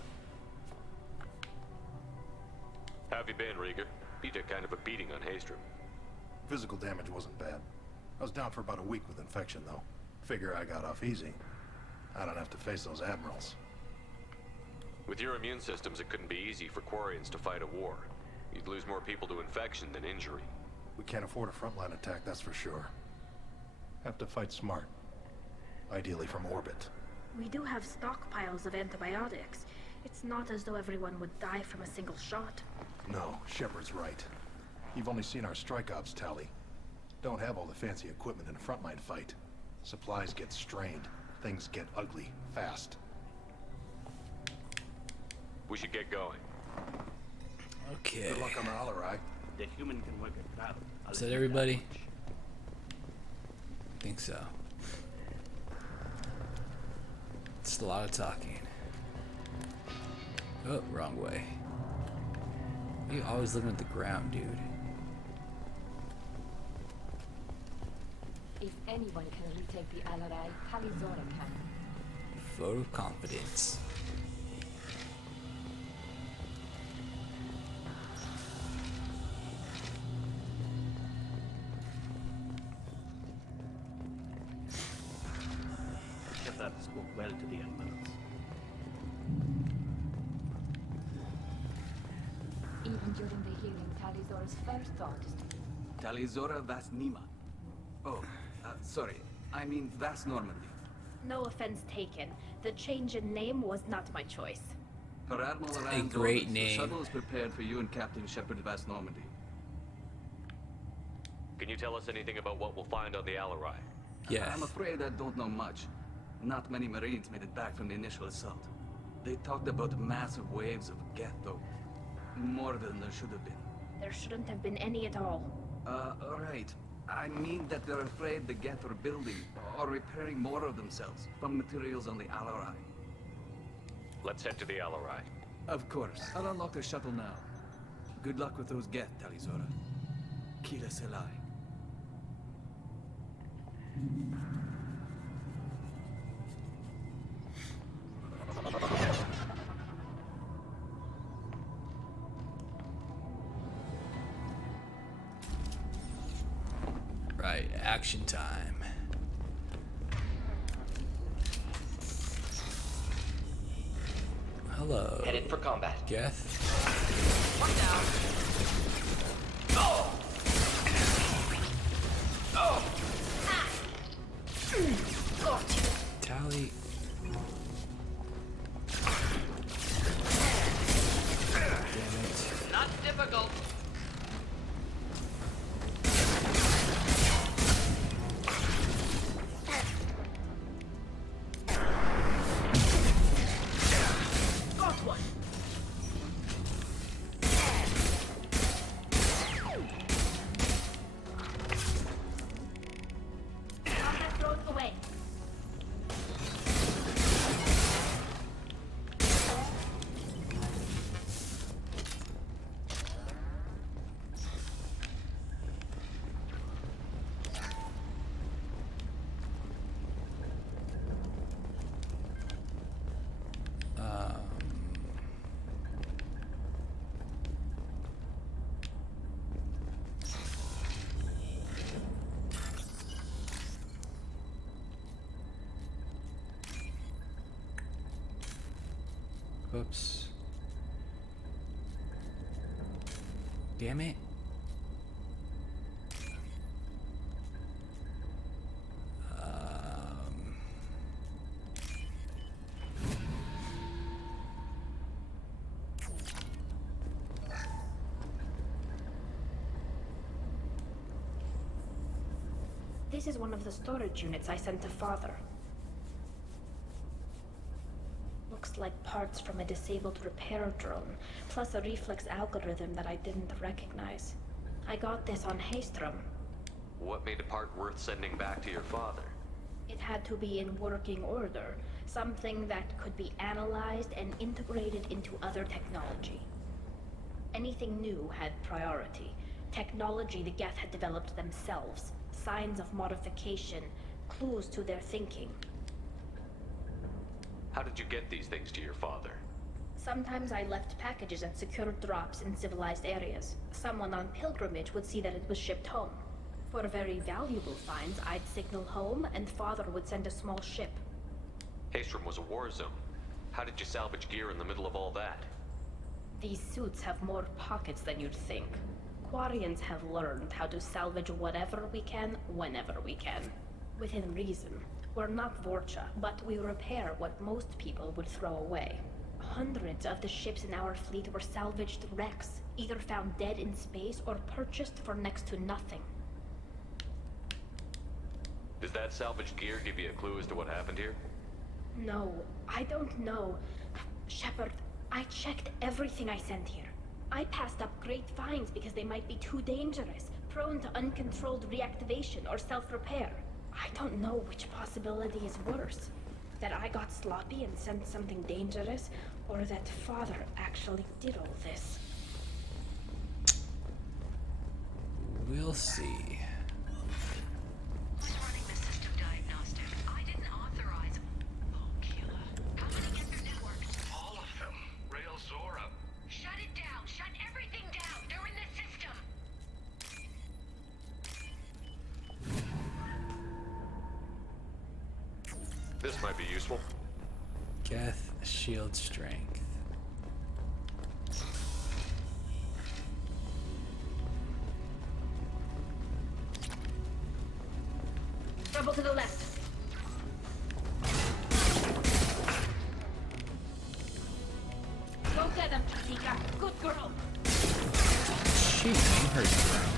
How have you been, Rieger? You took kind of a beating on Haystrom. Physical damage wasn't bad. I was down for about a week with infection, though. Figure I got off easy. I don't have to face those admirals. With your immune systems, it couldn't be easy for Quarians to fight a war. You'd lose more people to infection than injury. We can't afford a frontline attack, that's for sure. Have to fight smart. Ideally from orbit. We do have stockpiles of antibiotics. It's not as though everyone would die from a single shot. No, Shepard's right. You've only seen our strike ops, Tali. Don't have all the fancy equipment in a frontline fight. Supplies get strained. Things get ugly, fast. We should get going. Okay. Good luck on the Galore. The human can work it out. Is that everybody? I think so. It's a lot of talking. Oh, wrong way. You always looking at the ground, dude. If anyone can retake the Galore, Tali can. Vote of confidence. That spoke well to the admirals. Even during the healing, Talizora's first thought is to... Talizora Vas Nima. Oh, sorry. I mean Vas Normandy. No offense taken. The change in name was not my choice. Per Admiral a Rand's great orders, name. The shuttle is prepared for you and Captain Shepard Vas Normandy. Can you tell us anything about what we'll find on the Galore? Yes. I'm afraid I don't know much. Not many Marines made it back from the initial assault. They talked about massive waves of Geth, though. More than there should have been. There shouldn't have been any at all. Right. I mean that they're afraid the Geth are building or repairing more of themselves from materials on the Galore. Let's head to the Galore. Of course. I'll unlock the shuttle now. Good luck with those Geth, Talizora. Kila Selai. Right, action time. Hello. Headed for combat. Geth. One down. Oh! Oh! Ah! Got you. Tali. Damn it. Not difficult. Got one. Combat drones away. Whoops. Damn it. This is one of the storage units I sent to Father. Looks like parts from a disabled repair drone, plus a reflex algorithm that I didn't recognize. I got this on Haystrom. What made a part worth sending back to your father? It had to be in working order, something that could be analyzed and integrated into other technology. Anything new had priority. Technology the Geth had developed themselves, signs of modification, clues to their thinking. How did you get these things to your father? Sometimes I left packages at secure drops in civilized areas. Someone on pilgrimage would see that it was shipped home. For very valuable finds, I'd signal home, and Father would send a small ship. Haystrom was a war zone. How did you salvage gear in the middle of all that? These suits have more pockets than you'd think. Quarians have learned how to salvage whatever we can, whenever we can. Within reason. We're not Vorcha, but we repair what most people would throw away. Hundreds of the ships in our fleet were salvaged wrecks, either found dead in space or purchased for next to nothing. Does that salvaged gear give you a clue as to what happened here? No, I don't know. Shepard, I checked everything I sent here. I passed up great finds because they might be too dangerous, prone to uncontrolled reactivation or self-repair. I don't know which possibility is worse. That I got sloppy and sent something dangerous, or that Father actually did all this. We'll see. Running the system diagnostic. I didn't authorize. Oh, killer. How many get their network? All of them. Rail Zora. Shut it down. Shut everything down. They're in the system. This might be useful. Geth shield strength. Trouble to the left. Go get them, Chatika. Good girl. She named her drone.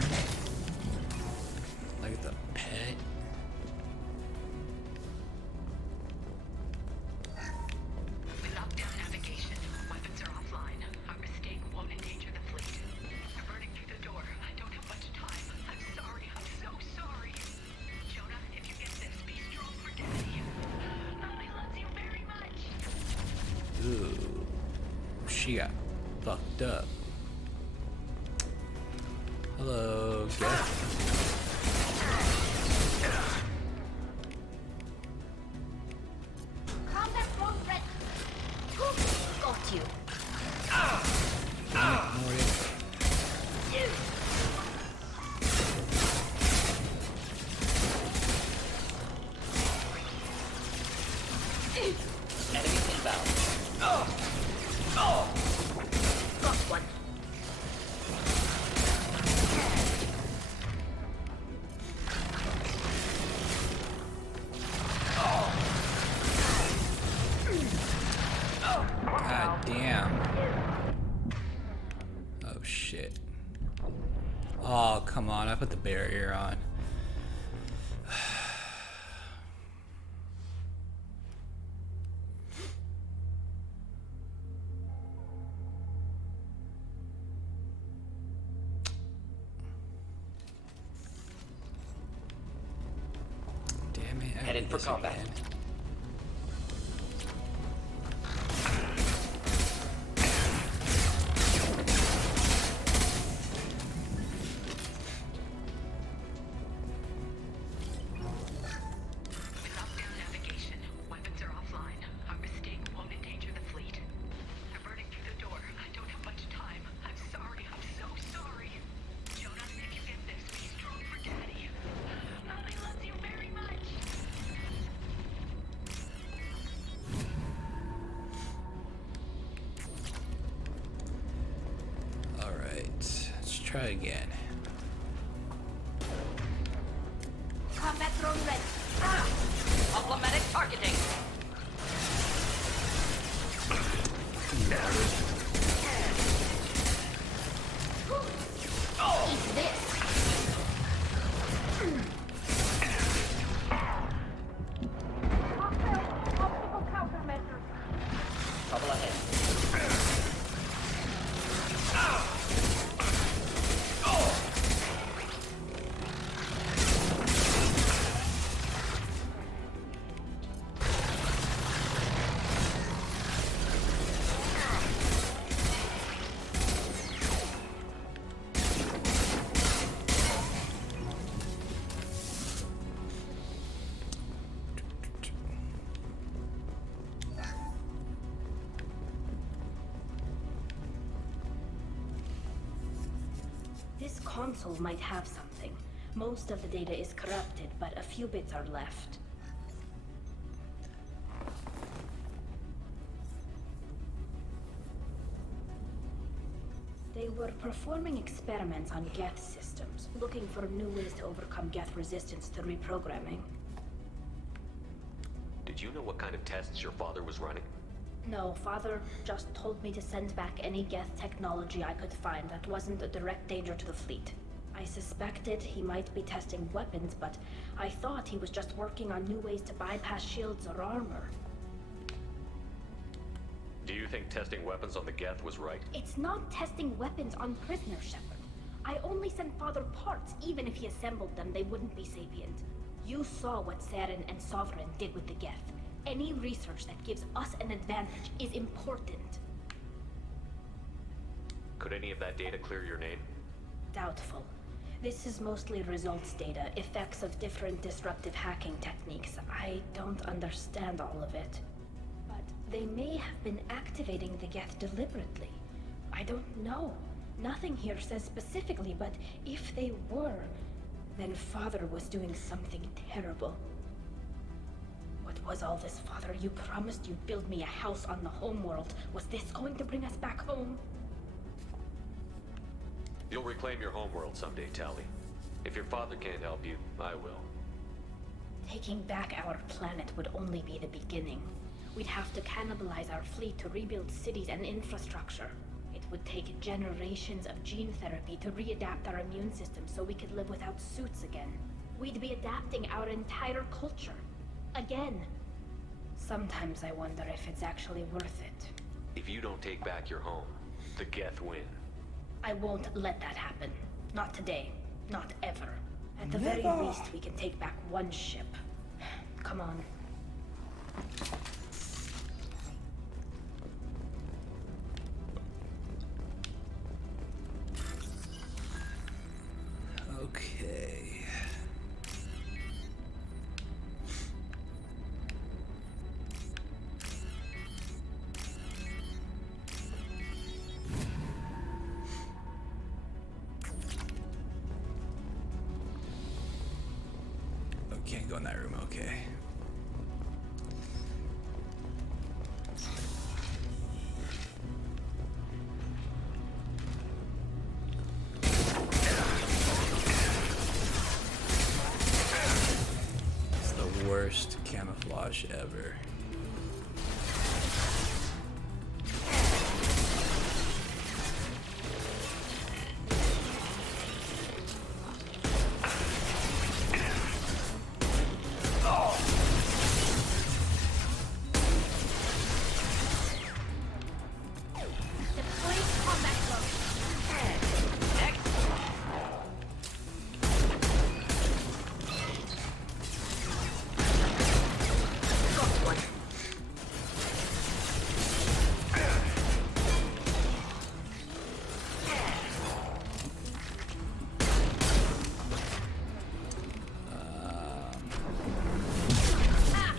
Like the pet. We locked down navigation. Weapons are offline. Our mistake won't endanger the fleet. We're burning through the door. I don't have much time. I'm sorry. I'm so sorry. Jonah, if you get this, be strong for Daddy. I love you very much. Ooh. She got fucked up. Hello, Geth. Combat drone ready. Got you. Enemy inbound. Got one. God damn. Oh shit. Oh, come on. I put the barrier on. Damn it. Headed for combat. Again. We locked down navigation. Weapons are offline. Our mistake won't endanger the fleet. They're burning through the door. I don't have much time. I'm sorry. I'm so sorry. Jonah, if you get this, be strong for Daddy. I love you very much. Alright. Let's try again. Combat drone ready. Problematic targeting. Eat this. This console might have something. Most of the data is corrupted, but a few bits are left. They were performing experiments on Geth systems, looking for new ways to overcome Geth resistance to reprogramming. Did you know what kind of tests your father was running? No, Father just told me to send back any Geth technology I could find that wasn't a direct danger to the fleet. I suspected he might be testing weapons, but I thought he was just working on new ways to bypass shields or armor. Do you think testing weapons on the Geth was right? It's not testing weapons on prisoners, Shepard. I only sent Father parts. Even if he assembled them, they wouldn't be sapient. You saw what Saren and Sovereign did with the Geth. Any research that gives us an advantage is important. Could any of that data clear your name? Doubtful. This is mostly results data, effects of different disruptive hacking techniques. I don't understand all of it. But they may have been activating the Geth deliberately. I don't know. Nothing here says specifically, but if they were, then Father was doing something terrible. What was all this, Father? You promised you'd build me a house on the homeworld. Was this going to bring us back home? You'll reclaim your homeworld someday, Tali. If your father can't help you, I will. Taking back our planet would only be the beginning. We'd have to cannibalize our fleet to rebuild cities and infrastructure. It would take generations of gene therapy to readapt our immune system so we could live without suits again. We'd be adapting our entire culture. Again. Sometimes I wonder if it's actually worth it. If you don't take back your home, the Geth win. I won't let that happen. Not today. Not ever. At the Never. very least, we can take back one ship. Come on. Okay. Oh, can't go in that room, okay. It's the worst camouflage ever.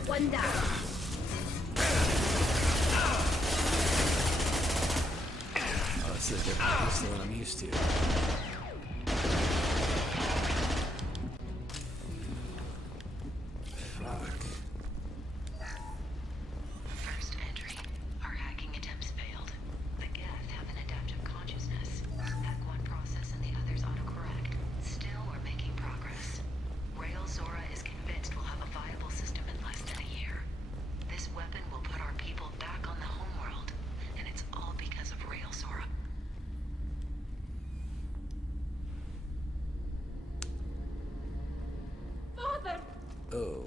One down. Oh, this is a different pistol than I'm used to. Fuck. First entry. Our hacking attempts failed. The Geth have an adaptive consciousness. Hack one process and the others autocorrect. Still, we're making progress. Rail Zora is convinced we'll have a viable system in less than a year. This weapon will put our people back on the homeworld, and it's all because of Rail Zora. Father! Oh.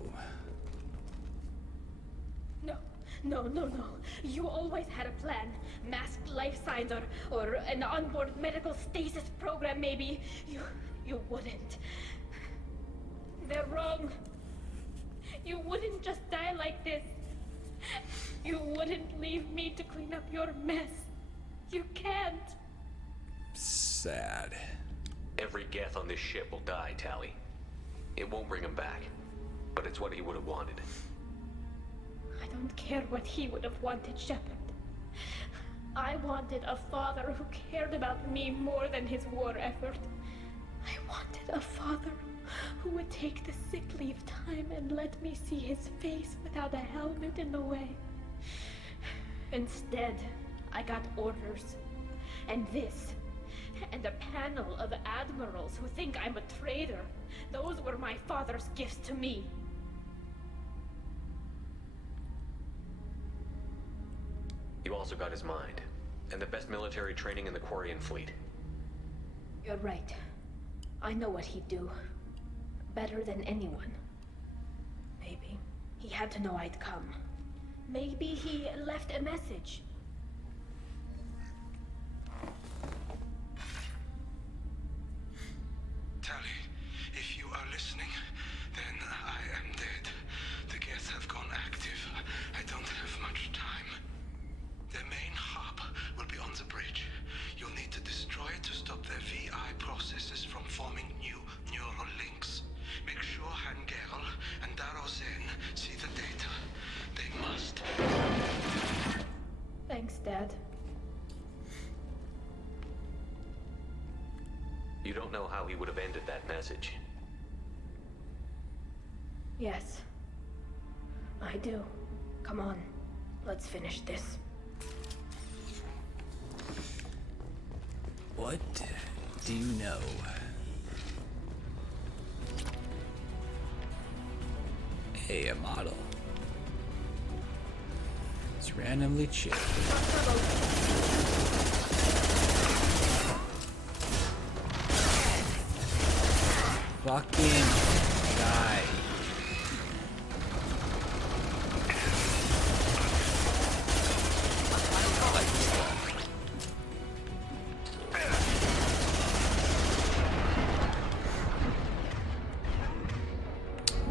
No, no, no, no. You always had a plan. Masked life signs or an onboard medical stasis program, maybe. You wouldn't. They're wrong. You wouldn't just die like this. You wouldn't leave me to clean up your mess. You can't. Sad. Every Geth on this ship will die, Tali. It won't bring him back, but it's what he would have wanted. I don't care what he would have wanted, Shepard. I wanted a father who cared about me more than his war effort. I wanted a father who would take the sick leave time and let me see his face without a helmet in the way. Instead, I got orders. And this. And a panel of admirals who think I'm a traitor. Those were my father's gifts to me. You also got his mind, and the best military training in the Quarian fleet. You're right. I know what he'd do. Better than anyone. Maybe he had to know I'd come. Maybe he left a message. Tali, if you are listening, then I am dead. The Geth have gone active. I don't have much time. Their main hub will be on the bridge. You'll need to destroy it to stop their VI processes from forming new neural links. Make sure Hangerl and Darozen see the data. They must. Thanks, Dad. You don't know how he would have ended that message. Yes. I do. Come on. Let's finish this. What do you know? Hey, a model. It's randomly chipped. Fucking die. I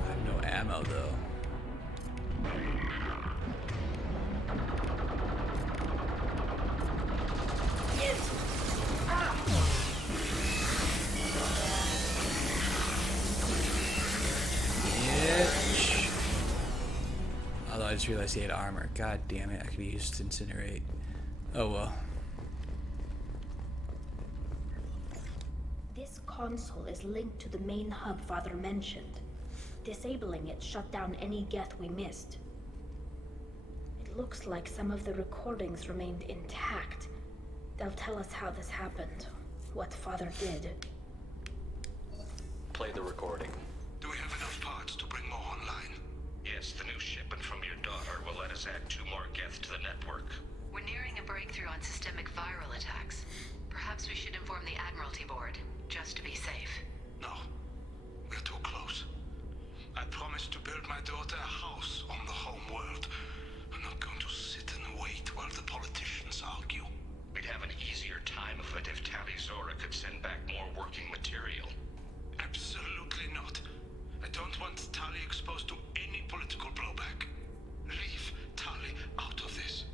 have no ammo though. Although I just realized he had armor. God damn it, I could be used to incinerate. Oh well. This console is linked to the main hub Father mentioned. Disabling it shut down any Geth we missed. It looks like some of the recordings remained intact. They'll tell us how this happened, what Father did. Play the recording. Do we have enough parts to bring more online? Yes, the new shipment from your daughter will let us add 2 more Geth to the network. We're nearing a breakthrough on systemic viral attacks. Perhaps we should inform the Admiralty Board, just to be safe. No. We're too close. I promised to build my daughter a house on the home world. I'm not going to sit and wait while the politicians argue. We'd have an easier time of it if Tali Zora could send back more working material. Absolutely not. I don't want Tali exposed to any political blowback. Leave Tali out of this.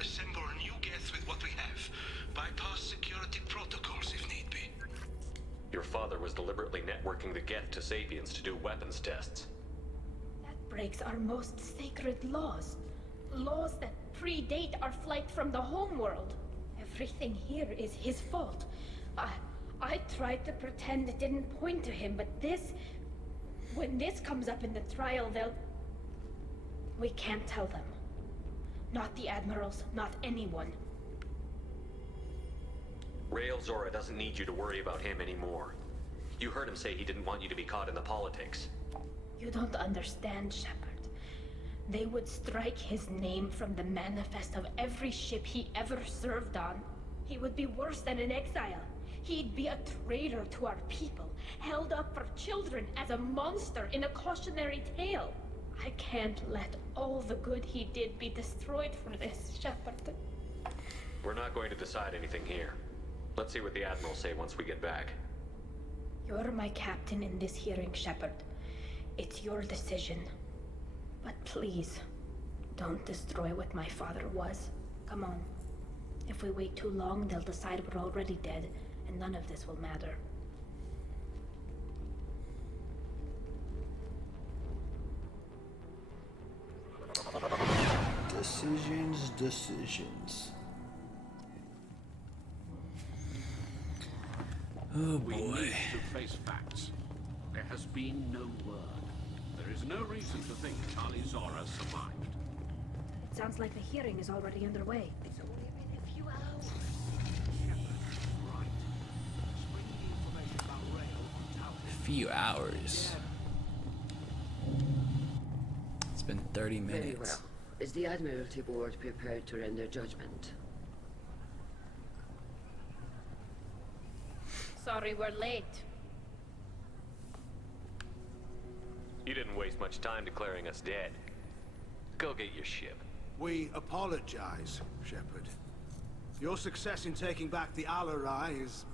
Assemble new Geth with what we have. Bypass security protocols if need be. Your father was deliberately networking the Geth to Sapiens to do weapons tests. That breaks our most sacred laws. Laws that predate our flight from the homeworld. Everything here is his fault. I tried to pretend it didn't point to him, but this... When this comes up in the trial, they'll... We can't tell them. Not the admirals, not anyone. Rael Zora doesn't need you to worry about him anymore. You heard him say he didn't want you to be caught in the politics. You don't understand, Shepard. They would strike his name from the manifest of every ship he ever served on. He would be worse than an exile. He'd be a traitor to our people, held up for children as a monster in a cautionary tale. I can't let all the good he did be destroyed for this, Shepard. We're not going to decide anything here. Let's see what the Admirals say once we get back. You're my captain in this hearing, Shepard. It's your decision. But please, don't destroy what my father was. Come on. If we wait too long, they'll decide we're already dead, and none of this will matter. Decisions. Oh We boy. need to face facts. There has been no word. There is no reason to think Tali Zora survived. It sounds like the hearing is already underway. It's only been a few hours. A few hours. It's been 30 minutes. Very well. Is the Admiralty Board prepared to render judgment? Sorry we're late. You didn't waste much time declaring us dead. Go get your ship. We apologize, Shepard. Your success in taking back the Alarai is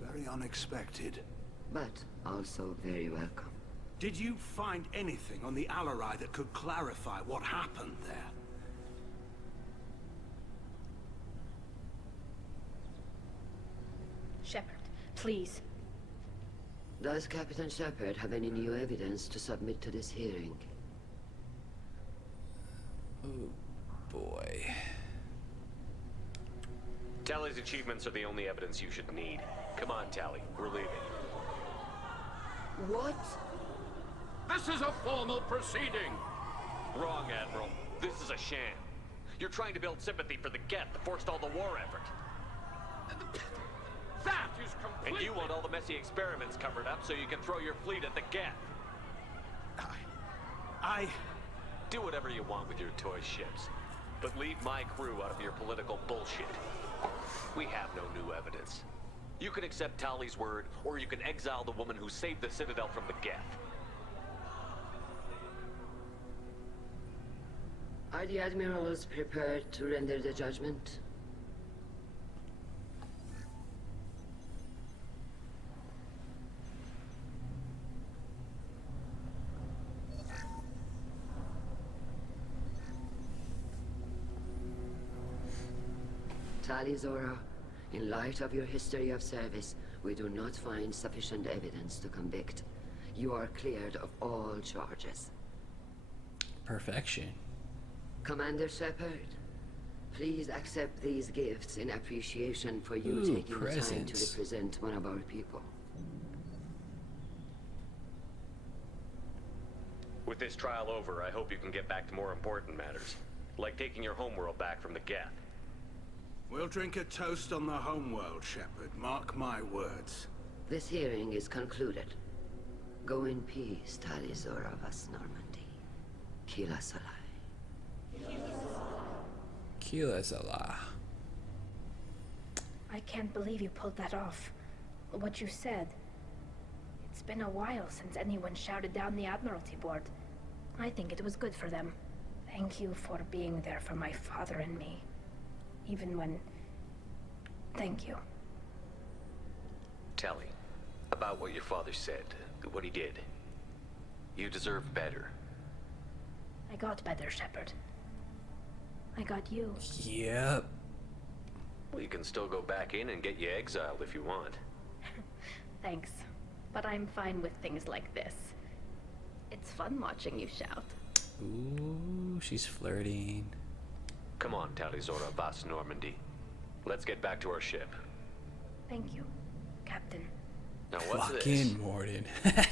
very unexpected. But also very welcome. Did you find anything on the Alarai that could clarify what happened there? Shepard, please. Does Captain Shepard have any new evidence to submit to this hearing? Oh boy. Tali's achievements are the only evidence you should need. Come on, Tali. We're leaving. What? This is a formal proceeding! Wrong, Admiral. This is a sham. You're trying to build sympathy for the Geth that forced all the war effort. That is completely... And you want all the messy experiments covered up so you can throw your fleet at the Geth. I... Do whatever you want with your toy ships. But leave my crew out of your political bullshit. We have no new evidence. You can accept Tali's word, or you can exile the woman who saved the Citadel from the Geth. Are the admirals prepared to render the judgment? Tali Zora, in light of your history of service, we do not find sufficient evidence to convict. You are cleared of all charges. Perfection. Commander Shepard, please accept these gifts in appreciation for you Ooh, taking the time to presents. represent one of our people. With this trial over, I hope you can get back to more important matters. Like taking your homeworld back from the Geth. We'll drink a toast on the homeworld, Shepard. Mark my words. This hearing is concluded. Go in peace, Tali Zora vas Normandy. Kila Salai. Kila Salah. I can't believe you pulled that off. What you said. It's been a while since anyone shouted down the Admiralty Board. I think it was good for them. Thank you for being there for my father and me. Even when... Thank you. Tali, about what your father said, what he did. You deserve better. I got better, Shepard. I got you. Yep. Well, you can still go back in and get you exiled if you want. Thanks. But I'm fine with things like this. It's fun watching you shout. Ooh, she's flirting. Come on, Tali Zora vas Normandy. Let's get back to our ship. Thank you, Captain. Now what's Fucking Mordin.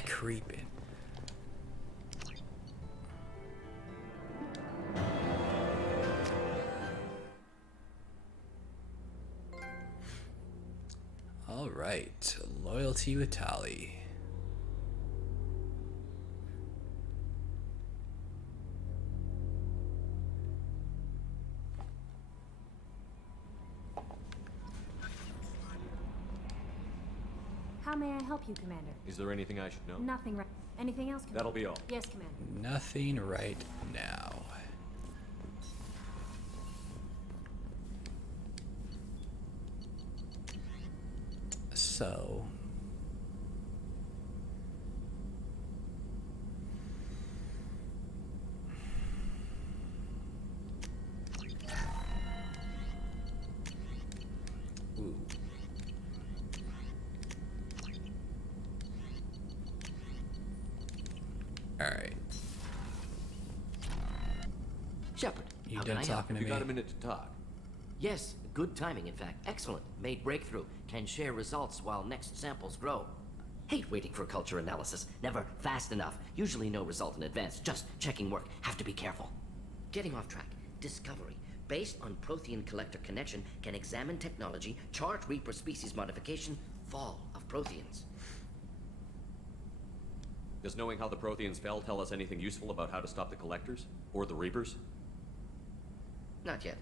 Creeping. Alright. Loyalty with Tali. How may I help you, Commander? Is there anything I should know? Nothing right. Anything else, Commander? That'll be all. Yes, Commander. Nothing right now. So... Ooh. Alright. Shepard, You how done can I help? talking to You me? got a minute to talk? Yes, Good timing, in fact. Excellent. Made breakthrough. Can share results while next samples grow. Hate waiting for culture analysis. Never fast enough. Usually no result in advance. Just checking work. Have to be careful. Getting off track. Discovery. Based on Prothean collector connection, can examine technology, chart Reaper species modification, fall of Protheans. Does knowing how the Protheans fell tell us anything useful about how to stop the Collectors? Or the Reapers? Not yet.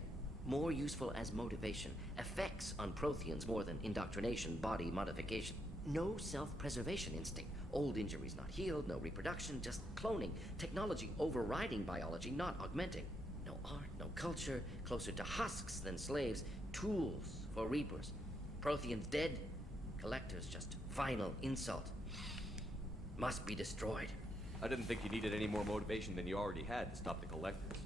More useful as motivation. Effects on Protheans more than indoctrination, body modification. No self-preservation instinct. Old injuries not healed, no reproduction, just cloning. Technology overriding biology, not augmenting. No art, no culture, closer to husks than slaves. Tools for Reapers. Protheans dead, Collectors just final insult. Must be destroyed. I didn't think you needed any more motivation than you already had to stop the Collectors.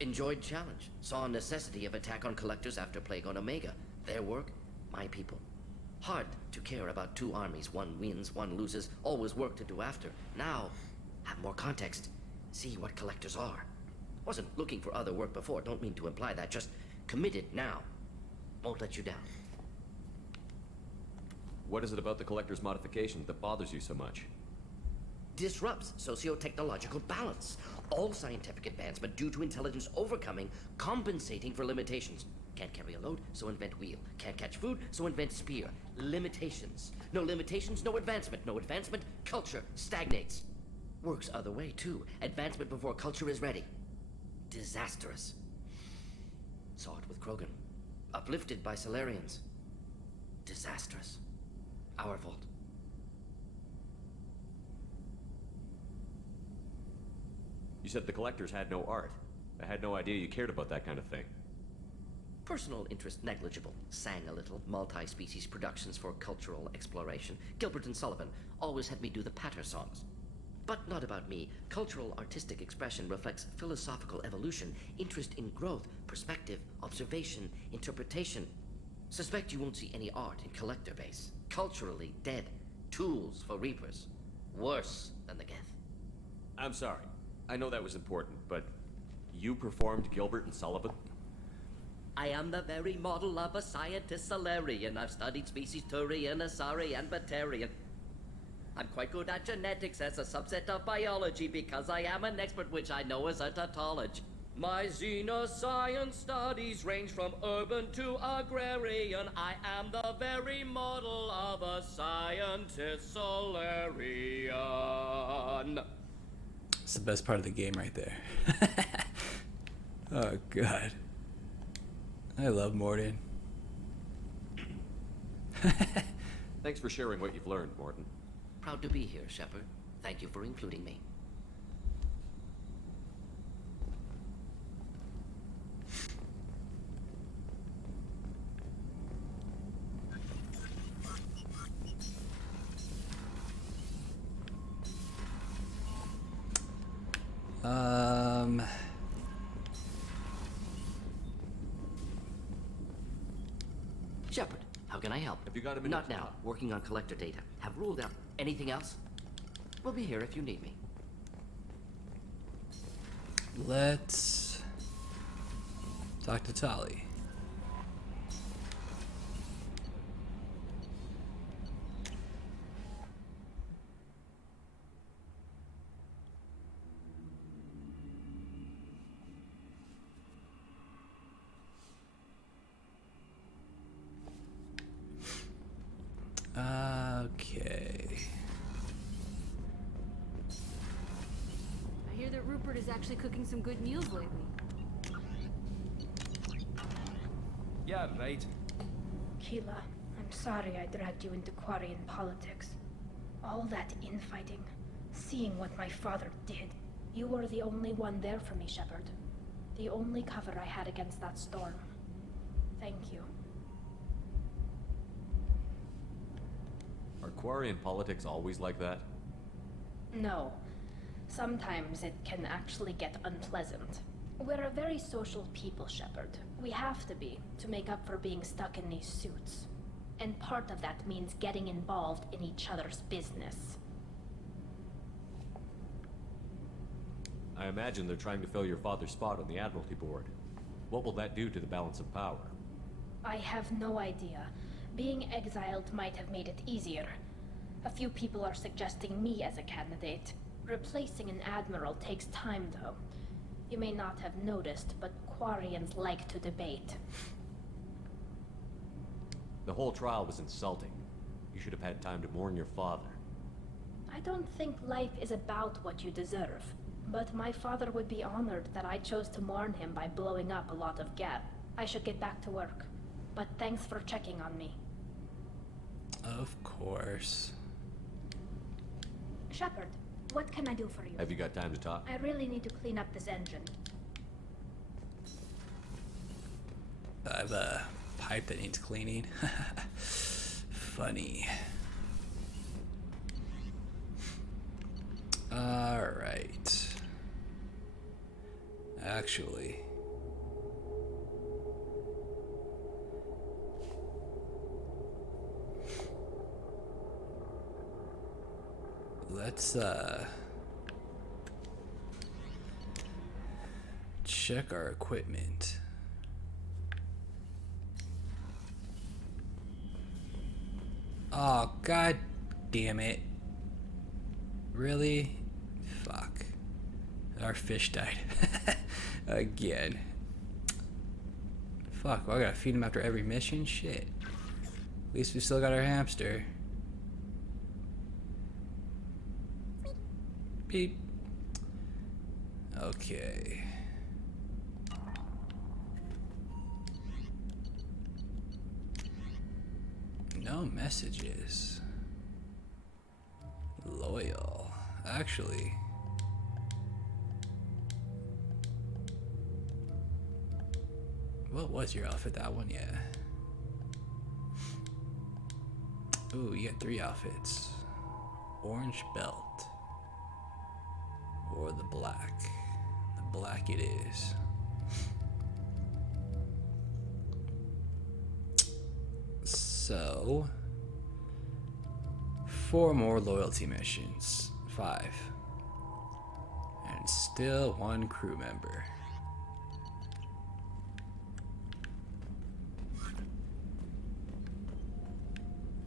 Enjoyed challenge. Saw necessity of attack on Collectors after Plague on Omega. Their work, my people. Hard to care about two armies. One wins, one loses. Always work to do after. Now, have more context. See what Collectors are. Wasn't looking for other work before. Don't mean to imply that. Just committed now. Won't let you down. What is it about the Collector's modification that bothers you so much? Disrupts socio-technological balance. All scientific advancement due to intelligence overcoming, compensating for limitations. Can't carry a load, so invent wheel. Can't catch food, so invent spear. Limitations. No limitations, no advancement. No advancement, culture stagnates. Works other way, too. Advancement before culture is ready. Disastrous. Saw it with Krogan. Uplifted by Solarians. Disastrous. Our fault. You said the Collectors had no art. I had no idea you cared about that kind of thing. Personal interest negligible. Sang a little. Multi-species productions for cultural exploration. Gilbert and Sullivan always had me do the patter songs. But not about me. Cultural artistic expression reflects philosophical evolution, interest in growth, perspective, observation, interpretation. Suspect you won't see any art in Collector base. Culturally dead. Tools for Reapers. Worse than the Geth. I'm sorry. I know that was important, but you performed Gilbert and Sullivan? I am the very model of a scientist Solarian. I've studied species Turian, Asari, and Batarian. I'm quite good at genetics as a subset of biology because I am an expert, which I know is a tautology. My xenoscience studies range from urban to agrarian. I am the very model of a scientist Solarian. It's the best part of the game right there. Oh, God. I love Mordin. Thanks for sharing what you've learned, Mordin. Proud to be here, Shepard. Thank you for including me. Shepard, how can I help? Have you got a minute? Not now. Working on collector data. Have ruled out anything else? We'll be here if you need me. Let's talk to Tali. Okay. I hear that Rupert is actually cooking some good meals lately. Yeah, right. Keela, I'm sorry I dragged you into Quarian politics. All that infighting, seeing what my father did. You were the only one there for me, Shepard. The only cover I had against that storm. Thank you. Are Quarian politics always like that? No. Sometimes it can actually get unpleasant. We're a very social people, Shepard. We have to be, to make up for being stuck in these suits. And part of that means getting involved in each other's business. I imagine they're trying to fill your father's spot on the Admiralty Board. What will that do to the balance of power? I have no idea. Being exiled might have made it easier. A few people are suggesting me as a candidate. Replacing an admiral takes time, though. You may not have noticed, but Quarians like to debate. The whole trial was insulting. You should have had time to mourn your father. I don't think life is about what you deserve. But my father would be honored that I chose to mourn him by blowing up a lot of Geth. I should get back to work. But thanks for checking on me. Of course. Shepard, what can I do for you? Have you got time to talk? I really need to clean up this engine. I have a pipe that needs cleaning. Funny. Alright. Actually, let's check our equipment. Oh, god damn it. Really? Fuck. Our fish died. Again. Fuck, well, I gotta feed him after every mission? Shit. At least we still got our hamster. Beep. Okay. No messages. Loyal. Actually. What was your outfit? That one, yeah. Ooh, you got 3 outfits. Orange belt. Or the black. The black it is. So, 4 more loyalty missions. 5. And still 1 crew member.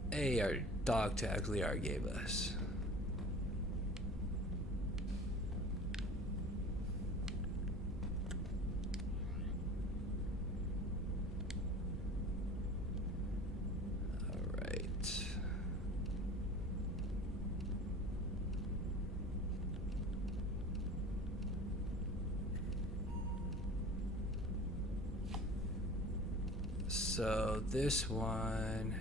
Hey, our dog tags Liar gave us. Alright. So this one...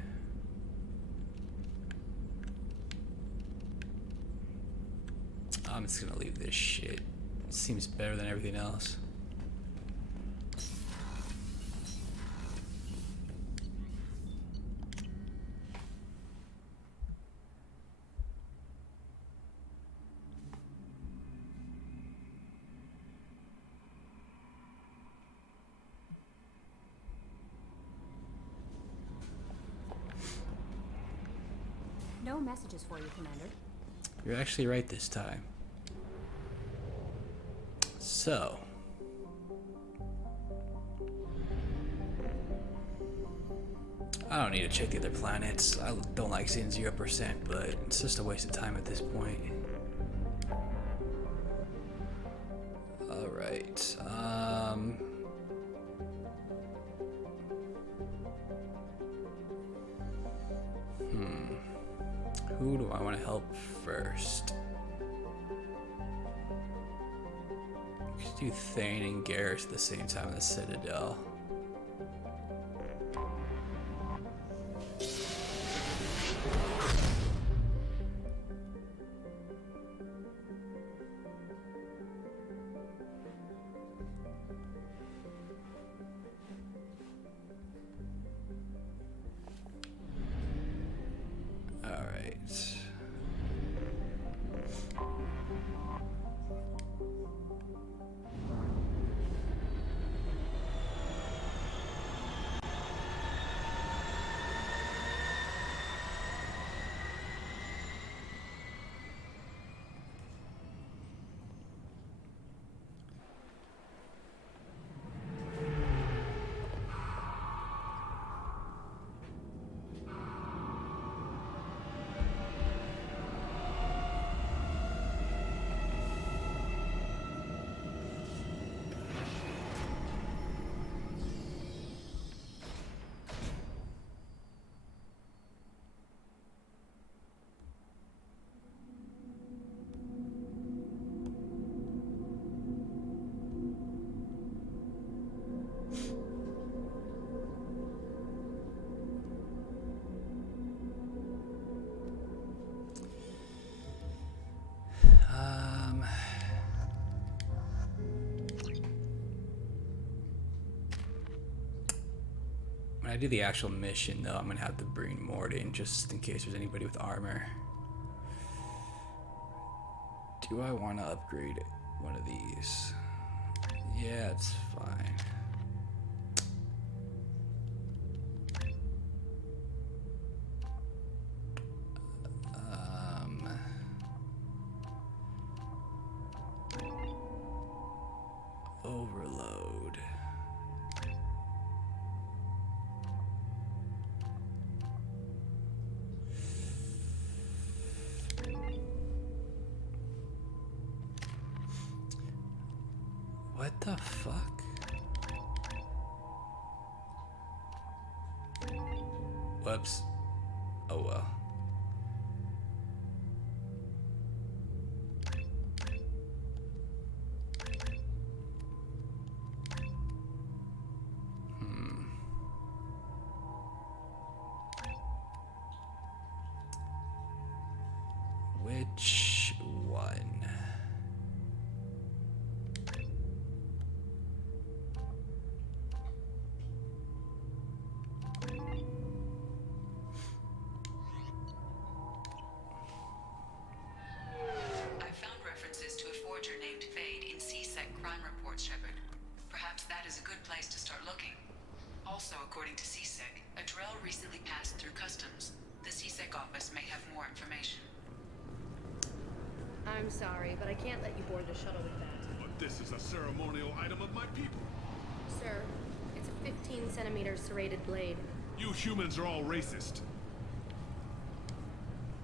I'm just gonna leave this shit. It seems better than everything else. No messages for you, Commander. You're actually right this time. So, I don't need to check the other planets. I don't like seeing 0%, but it's just a waste of time at this point. Alright, who do I want to help first? Let's do Thane and Garrus at the same time in the Citadel. I do the actual mission, though, I'm gonna have to bring Mordin just in case there's anybody with armor. Do I want to upgrade one of these? Yeah, it's fine. Overload. What the fuck? Whoops. Oh well. Which one? I found references to a forger named Fade in CSEC crime reports, Shepard. Perhaps that is a good place to start looking. Also, according to CSEC, a Drell recently passed through customs. The CSEC office may have more information. I'm sorry, but I can't let you board the shuttle with that. But this is a ceremonial item of my people. Sir, it's a 15-centimeter serrated blade. You humans are all racist.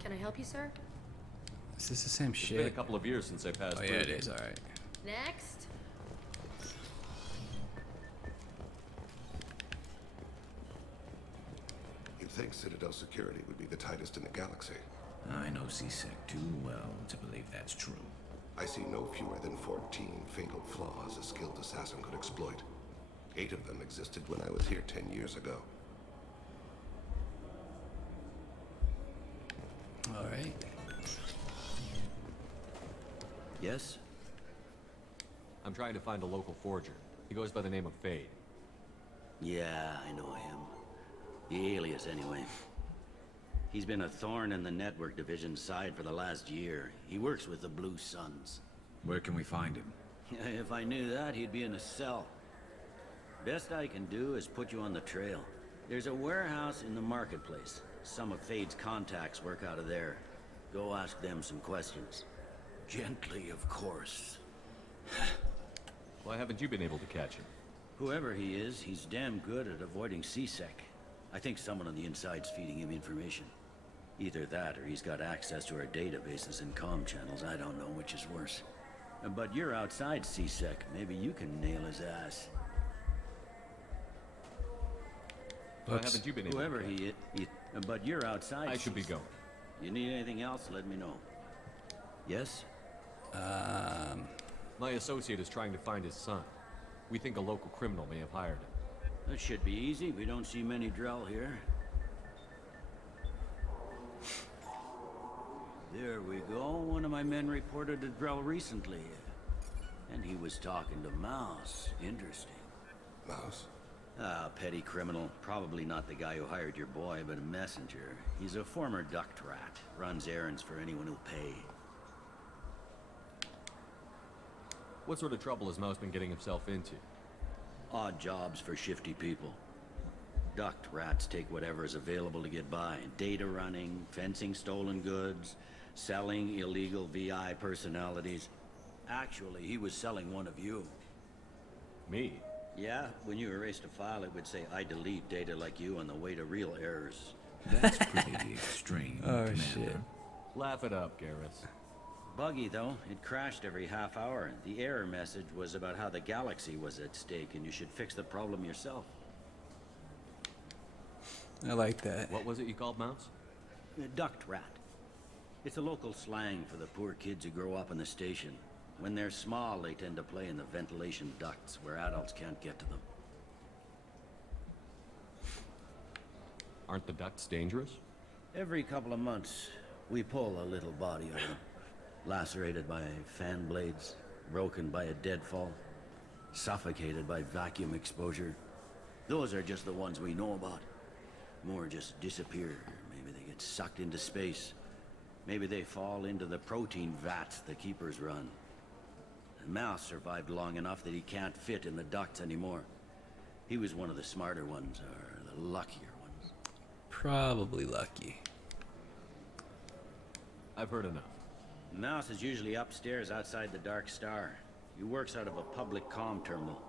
Can I help you, sir? Is this the same It's shit? been a couple of years since I passed Oh through. yeah, it is. All right. Next. You'd think Citadel security would be the tightest in the galaxy. I know CSEC too well to believe that's true. I see no fewer than 14 fatal flaws a skilled assassin could exploit. 8 of them existed when I was here 10 years ago. All right. Yes? I'm trying to find a local forger. He goes by the name of Fade. Yeah, I know him. The alias, anyway. He's been a thorn in the network division's side for the last year. He works with the Blue Suns. Where can we find him? If I knew that, he'd be in a cell. Best I can do is put you on the trail. There's a warehouse in the marketplace. Some of Fade's contacts work out of there. Go ask them some questions. Gently, of course. Why haven't you been able to catch him? Whoever he is, he's damn good at avoiding CSEC. I think someone on the inside's feeding him information. Either that, or he's got access to our databases and comm channels. I don't know which is worse. But you're outside CSEC. Maybe you can nail his ass. Why haven't you been able Whoever to catch him? he is, but you're outside. I should be going. You need anything else, let me know. Yes? My associate is trying to find his son. We think a local criminal may have hired him. That should be easy. We don't see many Drell here. There we go. One of my men reported a Drell recently. And he was talking to Mouse. Interesting. Mouse? Ah, petty criminal. Probably not the guy who hired your boy, but a messenger. He's a former duct rat. Runs errands for anyone who'll pay. What sort of trouble has Mouse been getting himself into? Odd jobs for shifty people. Duct rats take whatever is available to get by. Data running, fencing stolen goods, selling illegal VI personalities. Actually, he was selling one of you. Me? Yeah, when you erased a file, it would say, I delete data like you on the way to real errors. That's pretty extreme, Oh Commander. shit. Laugh it up, Garrus. Buggy, though. It crashed every half hour. The error message was about how the galaxy was at stake, and you should fix the problem yourself. I like that. What was it you called Mouse? Duct rat. It's a local slang for the poor kids who grow up in the station. When they're small, they tend to play in the ventilation ducts where adults can't get to them. Aren't the ducts dangerous? Every couple of months, we pull a little body out of them. Lacerated by fan blades, broken by a deadfall, suffocated by vacuum exposure. Those are just the ones we know about. More just disappear. Maybe they get sucked into space. Maybe they fall into the protein vats the Keepers run. And Mouse survived long enough that he can't fit in the ducts anymore. He was one of the smarter ones, or the luckier ones. Probably lucky. I've heard enough. Mouse is usually upstairs outside the Dark Star. He works out of a public comm terminal.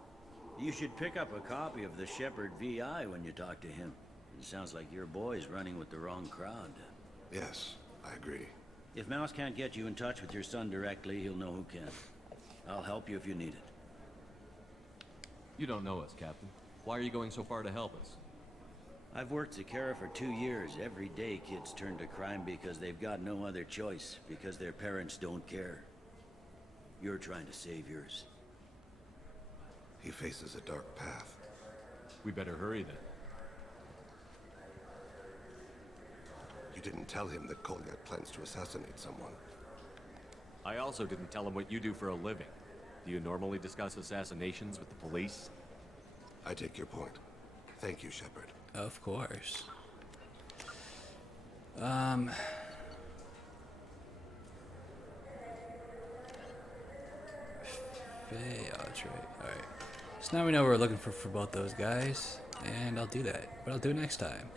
You should pick up a copy of the Shepherd VI when you talk to him. It sounds like your boy's running with the wrong crowd. Yes, I agree. If Mouse can't get you in touch with your son directly, he'll know who can. I'll help you if you need it. You don't know us, Captain. Why are you going so far to help us? I've worked Zakera for 2 years. Every day kids turn to crime because they've got no other choice, because their parents don't care. You're trying to save yours. He faces a dark path. We better hurry then. You didn't tell him that Kolyak plans to assassinate someone. I also didn't tell him what you do for a living. Do you normally discuss assassinations with the police? I take your point. Thank you, Shepard. Of course. Alright. So now we know what we're looking for both those guys, and I'll do that. But I'll do it next time.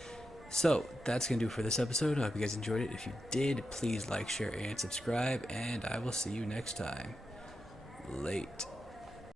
So that's gonna do it for this episode. I hope you guys enjoyed it. If you did, please like, share, and subscribe, and I will see you next time. Late.